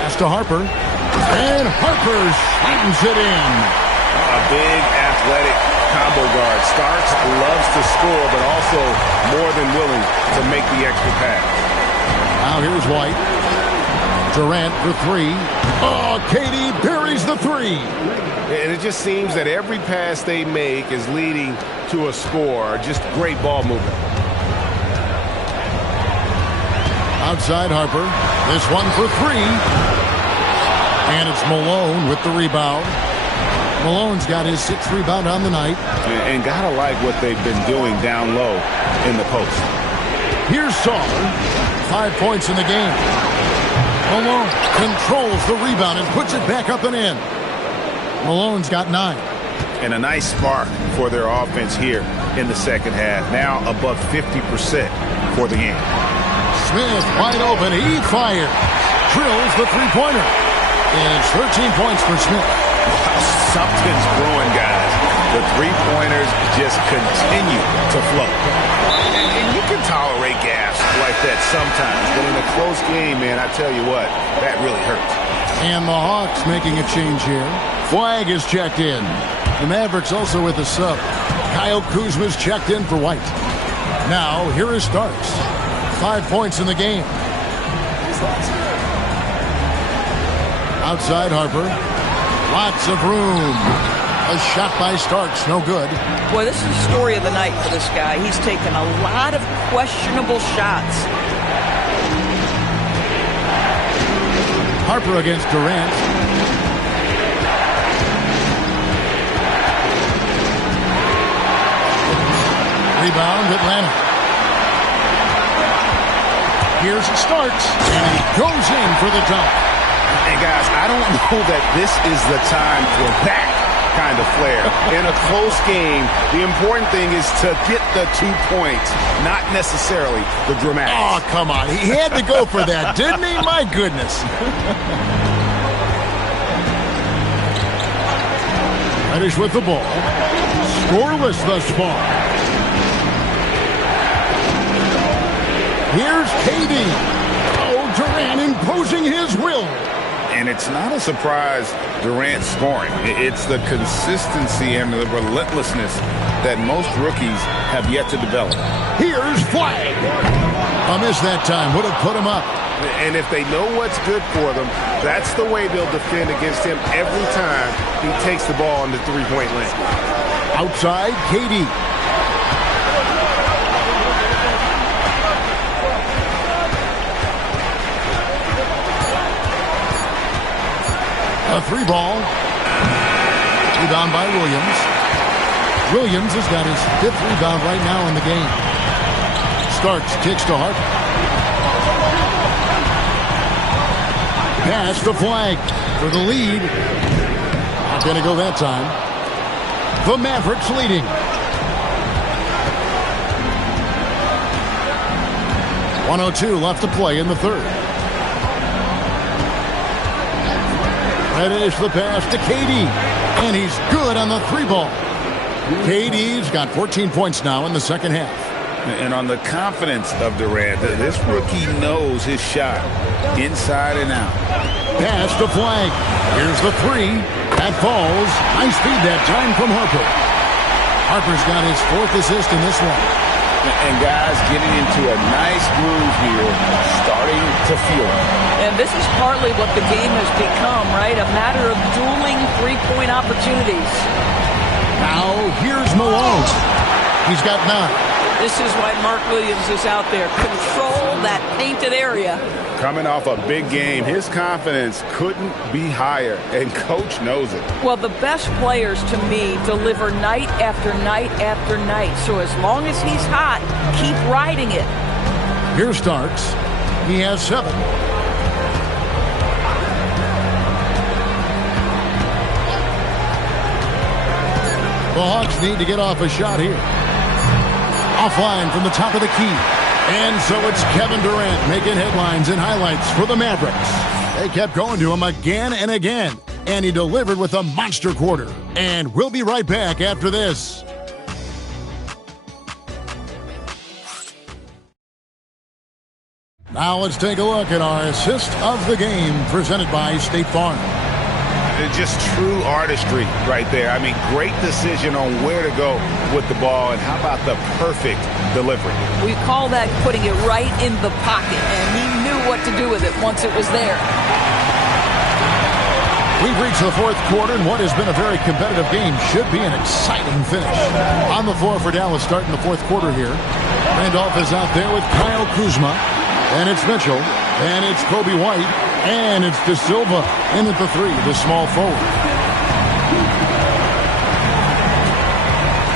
Pass to Harper. And Harper slams it in. A big athletic combo guard. Starks loves to score, but also more than willing to make the extra pass. Now here's White. Durant for three. Oh, KD buries the three. And it just seems that every pass they make is leading to a score. Just great ball movement. Outside Harper. This one for three. And it's Malone with the rebound. Malone's got his 6th rebound on the night. And gotta like what they've been doing down low in the post. Here's Sauer. 5 points in the game. Malone controls the rebound and puts it back up and in. Malone's got 9. And a nice spark for their offense here in the second half. Now above 50% for the game. Smith wide open. He fires. Drills the three-pointer. And it's 13 points for Smith. Something's brewing, guys. The three-pointers just continue to flow. And you can tolerate gas like that sometimes, but in a close game, man, I tell you what, that really hurts. And the Hawks making a change here. Flag is checked in. The Mavericks also with a sub. Kyle Kuzma's checked in for White. Now, here is Starks. 5 points in the game. Outside Harper. Lots of room. A shot by Starks, no good. Boy, this is the story of the night for this guy. He's taken a lot of questionable shots. Harper against Durant. Rebound, Atlanta. Here's Starks, and he goes in for the dunk. And guys, I don't know that this is the time for that kind of flair. In a close game, the important thing is to get the 2 points, not necessarily the dramatics. Oh, come on. He had to go for that, didn't he? My goodness. Reddish with the ball. Scoreless thus far. Here's KD. Oh, Durant imposing his will. And it's not a surprise Durant scoring. It's the consistency and the relentlessness that most rookies have yet to develop. Here's Flag. A miss that time. Would have put him up. And if they know what's good for them, that's the way they'll defend against him every time he takes the ball in the three-point lane. Outside, KD. A three ball. Rebound by Williams. Williams has got his 5th rebound right now in the game. Starks kicks to Harper. Pass to Flag for the lead. Not going to go that time. The Mavericks leading. .102 left to play in the third. Reddish the pass to KD. And he's good on the three ball. KD's got 14 points now in the second half. And on the confidence of Durant, this rookie knows his shot inside and out. Pass to Flag. Here's the three. That falls. Nice feed that time from Harper. Harper's got his 4th assist in this one. And guys getting into a nice groove here, starting to feel it. And this is partly what the game has become, right? A matter of dueling three-point opportunities. Now, here's Malone. He's got 9. This is why Mark Williams is out there. Control that painted area. Coming off a big game, his confidence couldn't be higher, and Coach knows it. Well, the best players, to me, deliver night after night after night. So as long as he's hot, keep riding it. Here's Starks. He has 7. The Hawks need to get off a shot here. Offline from the top of the key. And so it's Kevin Durant making headlines and highlights for the Mavericks. They kept going to him again and again, and he delivered with a monster quarter. And we'll be right back after this. Now let's take a look at our assist of the game presented by State Farm. Just true artistry right there. I mean, great decision on where to go with the ball, and how about the perfect delivery? We call that putting it right in the pocket, and he knew what to do with it once it was there. We've reached the fourth quarter, and what has been a very competitive game should be an exciting finish. On the floor for Dallas starting the fourth quarter here. Randolph is out there with Kyle Kuzma, and it's Mitchell, and it's Kobe White, and it's De Silva in at the three, the small forward.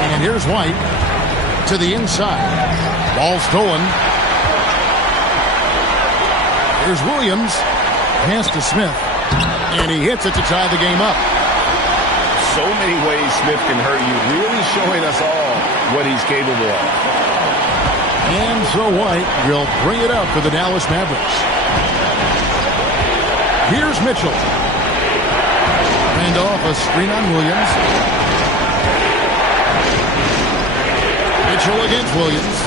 And here's White to the inside. Ball stolen. Here's Williams. Pass to Smith. And he hits it to tie the game up. So many ways Smith can hurt you, really showing us all what he's capable of. And so White will bring it up for the Dallas Mavericks. Here's Mitchell. Randolph, a screen on Williams. Mitchell against Williams.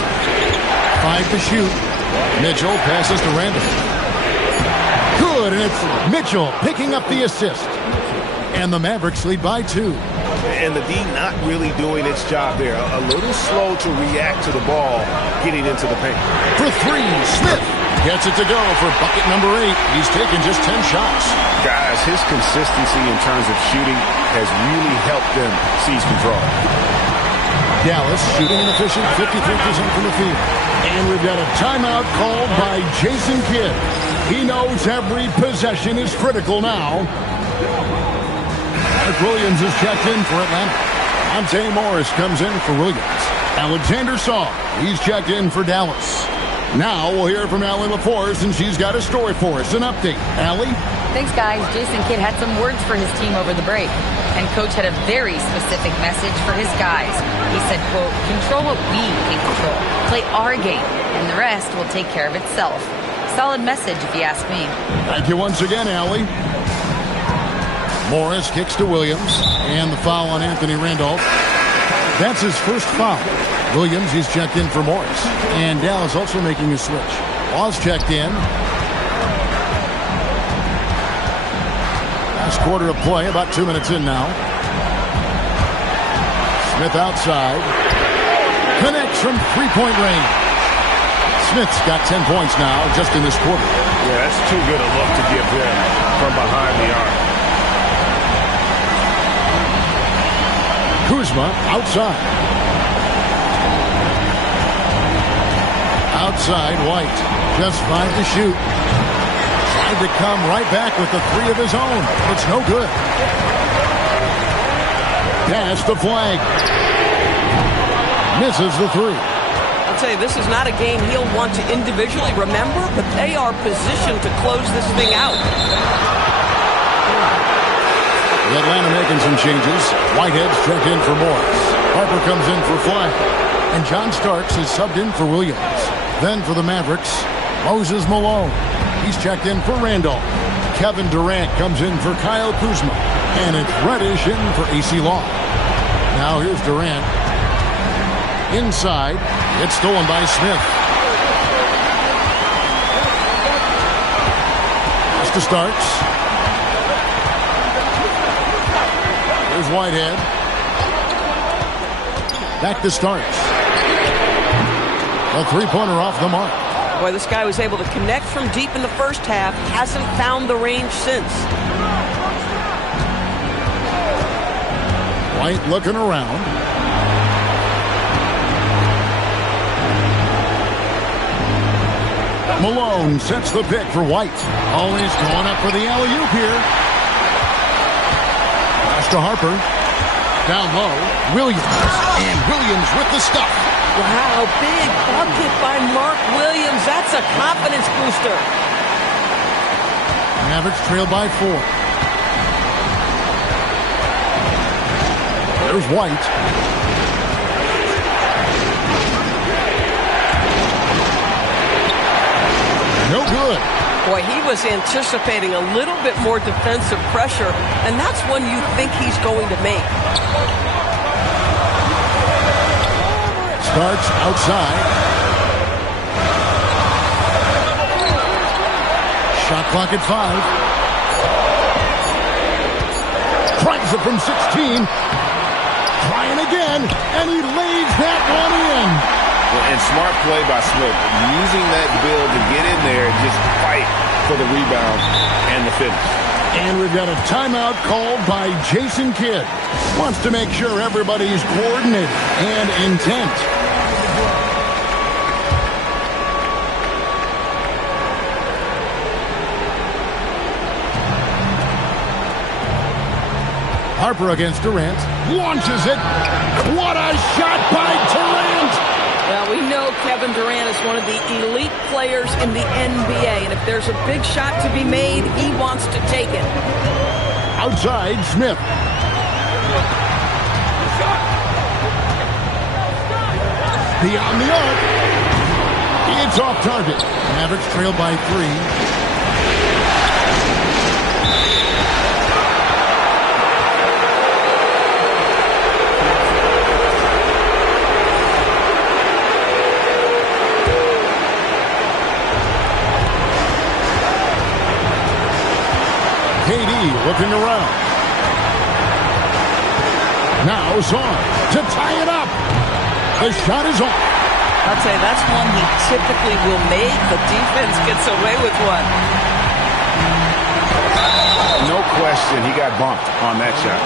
5 to shoot. Mitchell passes to Randolph. Good, and it's Mitchell picking up the assist. And the Mavericks lead by 2. And the D not really doing its job there. A little slow to react to the ball getting into the paint. For 3, Smith gets it to go for bucket number 8. He's taken just 10 shots. Guys, his consistency in terms of shooting has really helped them seize control. Dallas shooting an efficient 53% from the field. And we've got a timeout called by Jason Kidd. He knows every possession is critical now. Mark Williams is checked in for Atlanta. Monte Morris comes in for Williams. Alexander Saw, he's checked in for Dallas. Now we'll hear from Allie LaForce, and she's got a story for us. An update. Allie? Thanks, guys. Jason Kidd had some words for his team over the break. And Coach had a very specific message for his guys. He said, quote, control what we can control. Play our game, and the rest will take care of itself. Solid message, if you ask me. Thank you once again, Allie. Morris kicks to Williams, and the foul on Anthony Randolph. That's his first foul. Williams, he's checked in for Morris. And Dallas also making a switch. Law's checked in. Last quarter of play, about 2 minutes in now. Smith outside. Connects from three-point range. Smith's got 10 points now just in this quarter. Yeah, that's too good a look to give him from behind the arc. Kuzma outside. Outside, White. Just 5 to shoot. Tried to come right back with the 3 of his own. It's no good. Pass the flag. Misses the 3. I'll tell you, this is not a game he'll want to individually remember, but they are positioned to close this thing out. Atlanta making some changes. Whitehead's checked in for Morris. Harper comes in for Flag. And John Starks is subbed in for Williams. Then for the Mavericks, Moses Malone. He's checked in for Randolph. Kevin Durant comes in for Kyle Kuzma. And it's Reddish in for AC Law. Now here's Durant. Inside. It's stolen by Smith. Pass to Starks. Here's Whitehead. Back to Starks. A three-pointer off the mark. Boy, this guy was able to connect from deep in the first half. Hasn't found the range since. White looking around. Malone sets the pick for White. Always going up for the alley-oop here. Pass to Harper. Down low. Williams. And Williams with the stuff. Wow, big bucket by Mark Williams. That's a confidence booster. Mavericks trail by 4. There's White. Boy, he was anticipating a little bit more defensive pressure, and that's one you think he's going to make. Starts outside. Shot clock at 5. Tries it from 16. Trying again, and he lays that one in. And smart play by Smith, using that build to get in there and just fight for the rebound and the finish. And we've got a timeout called by Jason Kidd. Wants to make sure everybody's coordinated and intent. Harper against Durant. Launches it. What a shot by Durant! Well, we know Kevin Durant is one of the elite players in the NBA, and if there's a big shot to be made, he wants to take it. Outside, Smith. Beyond the arc. It's off target. Mavericks trail by 3. Looking around. Now Zorn to tie it up. The shot is off. I'll tell you, that's one he typically will make. The defense gets away with one. No question, he got bumped on that shot.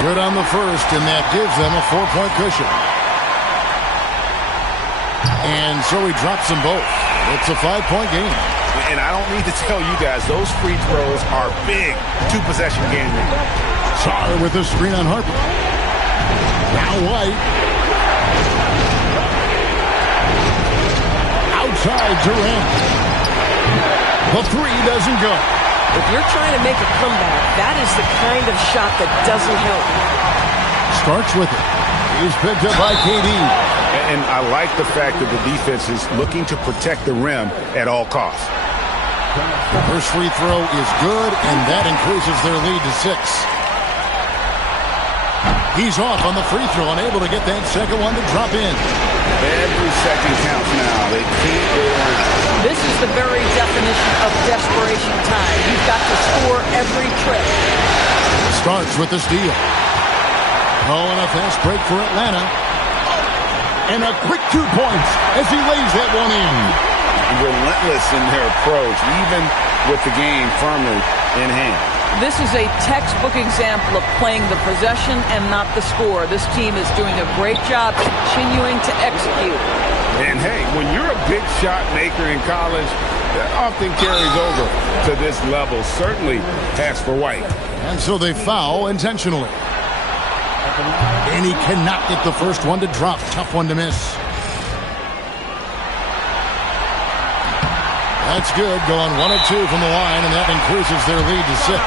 Good on the first, and that gives them a 4-point cushion. And so he drops them both. It's a 5-point game. And I don't need to tell you guys, those free throws are big two-possession game. Sarr with a screen on Harper. Now White. Outside Durant. The 3 doesn't go. If you're trying to make a comeback, that is the kind of shot that doesn't help. Starts with it. He's picked up by KD. And I like the fact that the defense is looking to protect the rim at all costs. The first free throw is good, and that increases their lead to 6. He's off on the free throw, unable to get that second one to drop in. Every second counts now. They keep going. This is the very definition of desperation time. You've got to score every trip. Starts with the steal. Oh, and a fast break for Atlanta. And a quick 2 points as he lays that one in. Relentless in their approach, even with the game firmly in hand. This is a textbook example of playing the possession and not the score. This team is doing a great job continuing to execute. And hey, when you're a big shot maker in college, that often carries over to this level, certainly as for White. And so they foul intentionally. And he cannot get the first one to drop. Tough one to miss. That's good. Going 1 of 2 from the line, and that increases their lead to 6.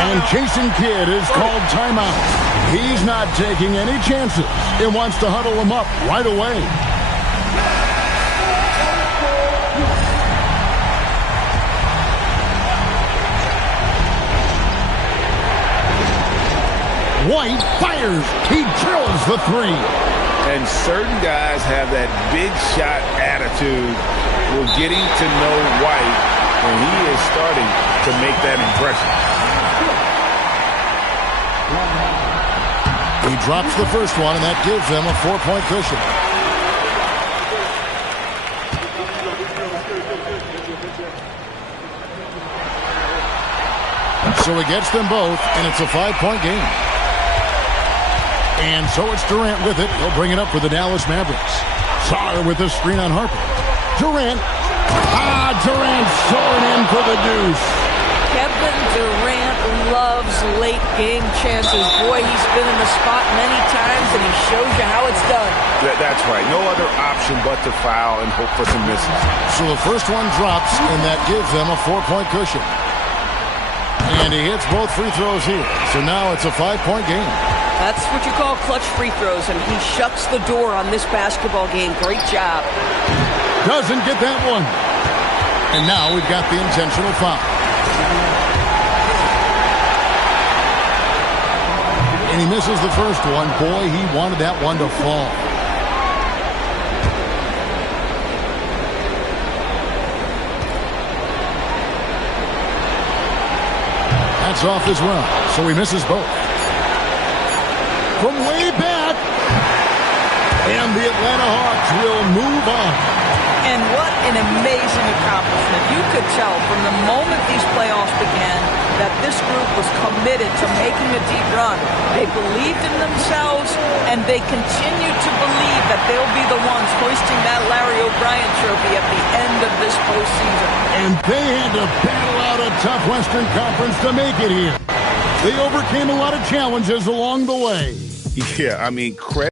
And Jason Kidd is called timeout. He's not taking any chances. He wants to huddle them up right away. White fires. He drills the 3. And certain guys have that big shot attitude. We're getting to know White, and he is starting to make that impression. He drops the first one, and that gives them a 4-point cushion. So he gets them both, and it's a 5-point game. And so it's Durant with it. He'll bring it up for the Dallas Mavericks. Sarr with the screen on Harper. Durant. Durant soaring in for the deuce. Kevin Durant loves late game chances. Boy, he's been in the spot many times, and he shows you how it's done. That's right. No other option but to foul and hope for some misses. So the first one drops, and that gives them a 4-point cushion. And he hits both free throws here. So now it's a 5-point game. That's what you call clutch free throws, and he shuts the door on this basketball game. Great job. Doesn't get that one. And now we've got the intentional foul. And he misses the first one. Boy, he wanted that one to fall. That's off as well, so he misses both. From way back, and the Atlanta Hawks will move on. And what an amazing accomplishment. You could tell from the moment these playoffs began that this group was committed to making a deep run. They believed in themselves, and they continue to believe that they'll be the ones hoisting that Larry O'Brien trophy at the end of this postseason. And they had to battle out a tough Western Conference to make it here. They overcame a lot of challenges along the way. Yeah, I mean, credit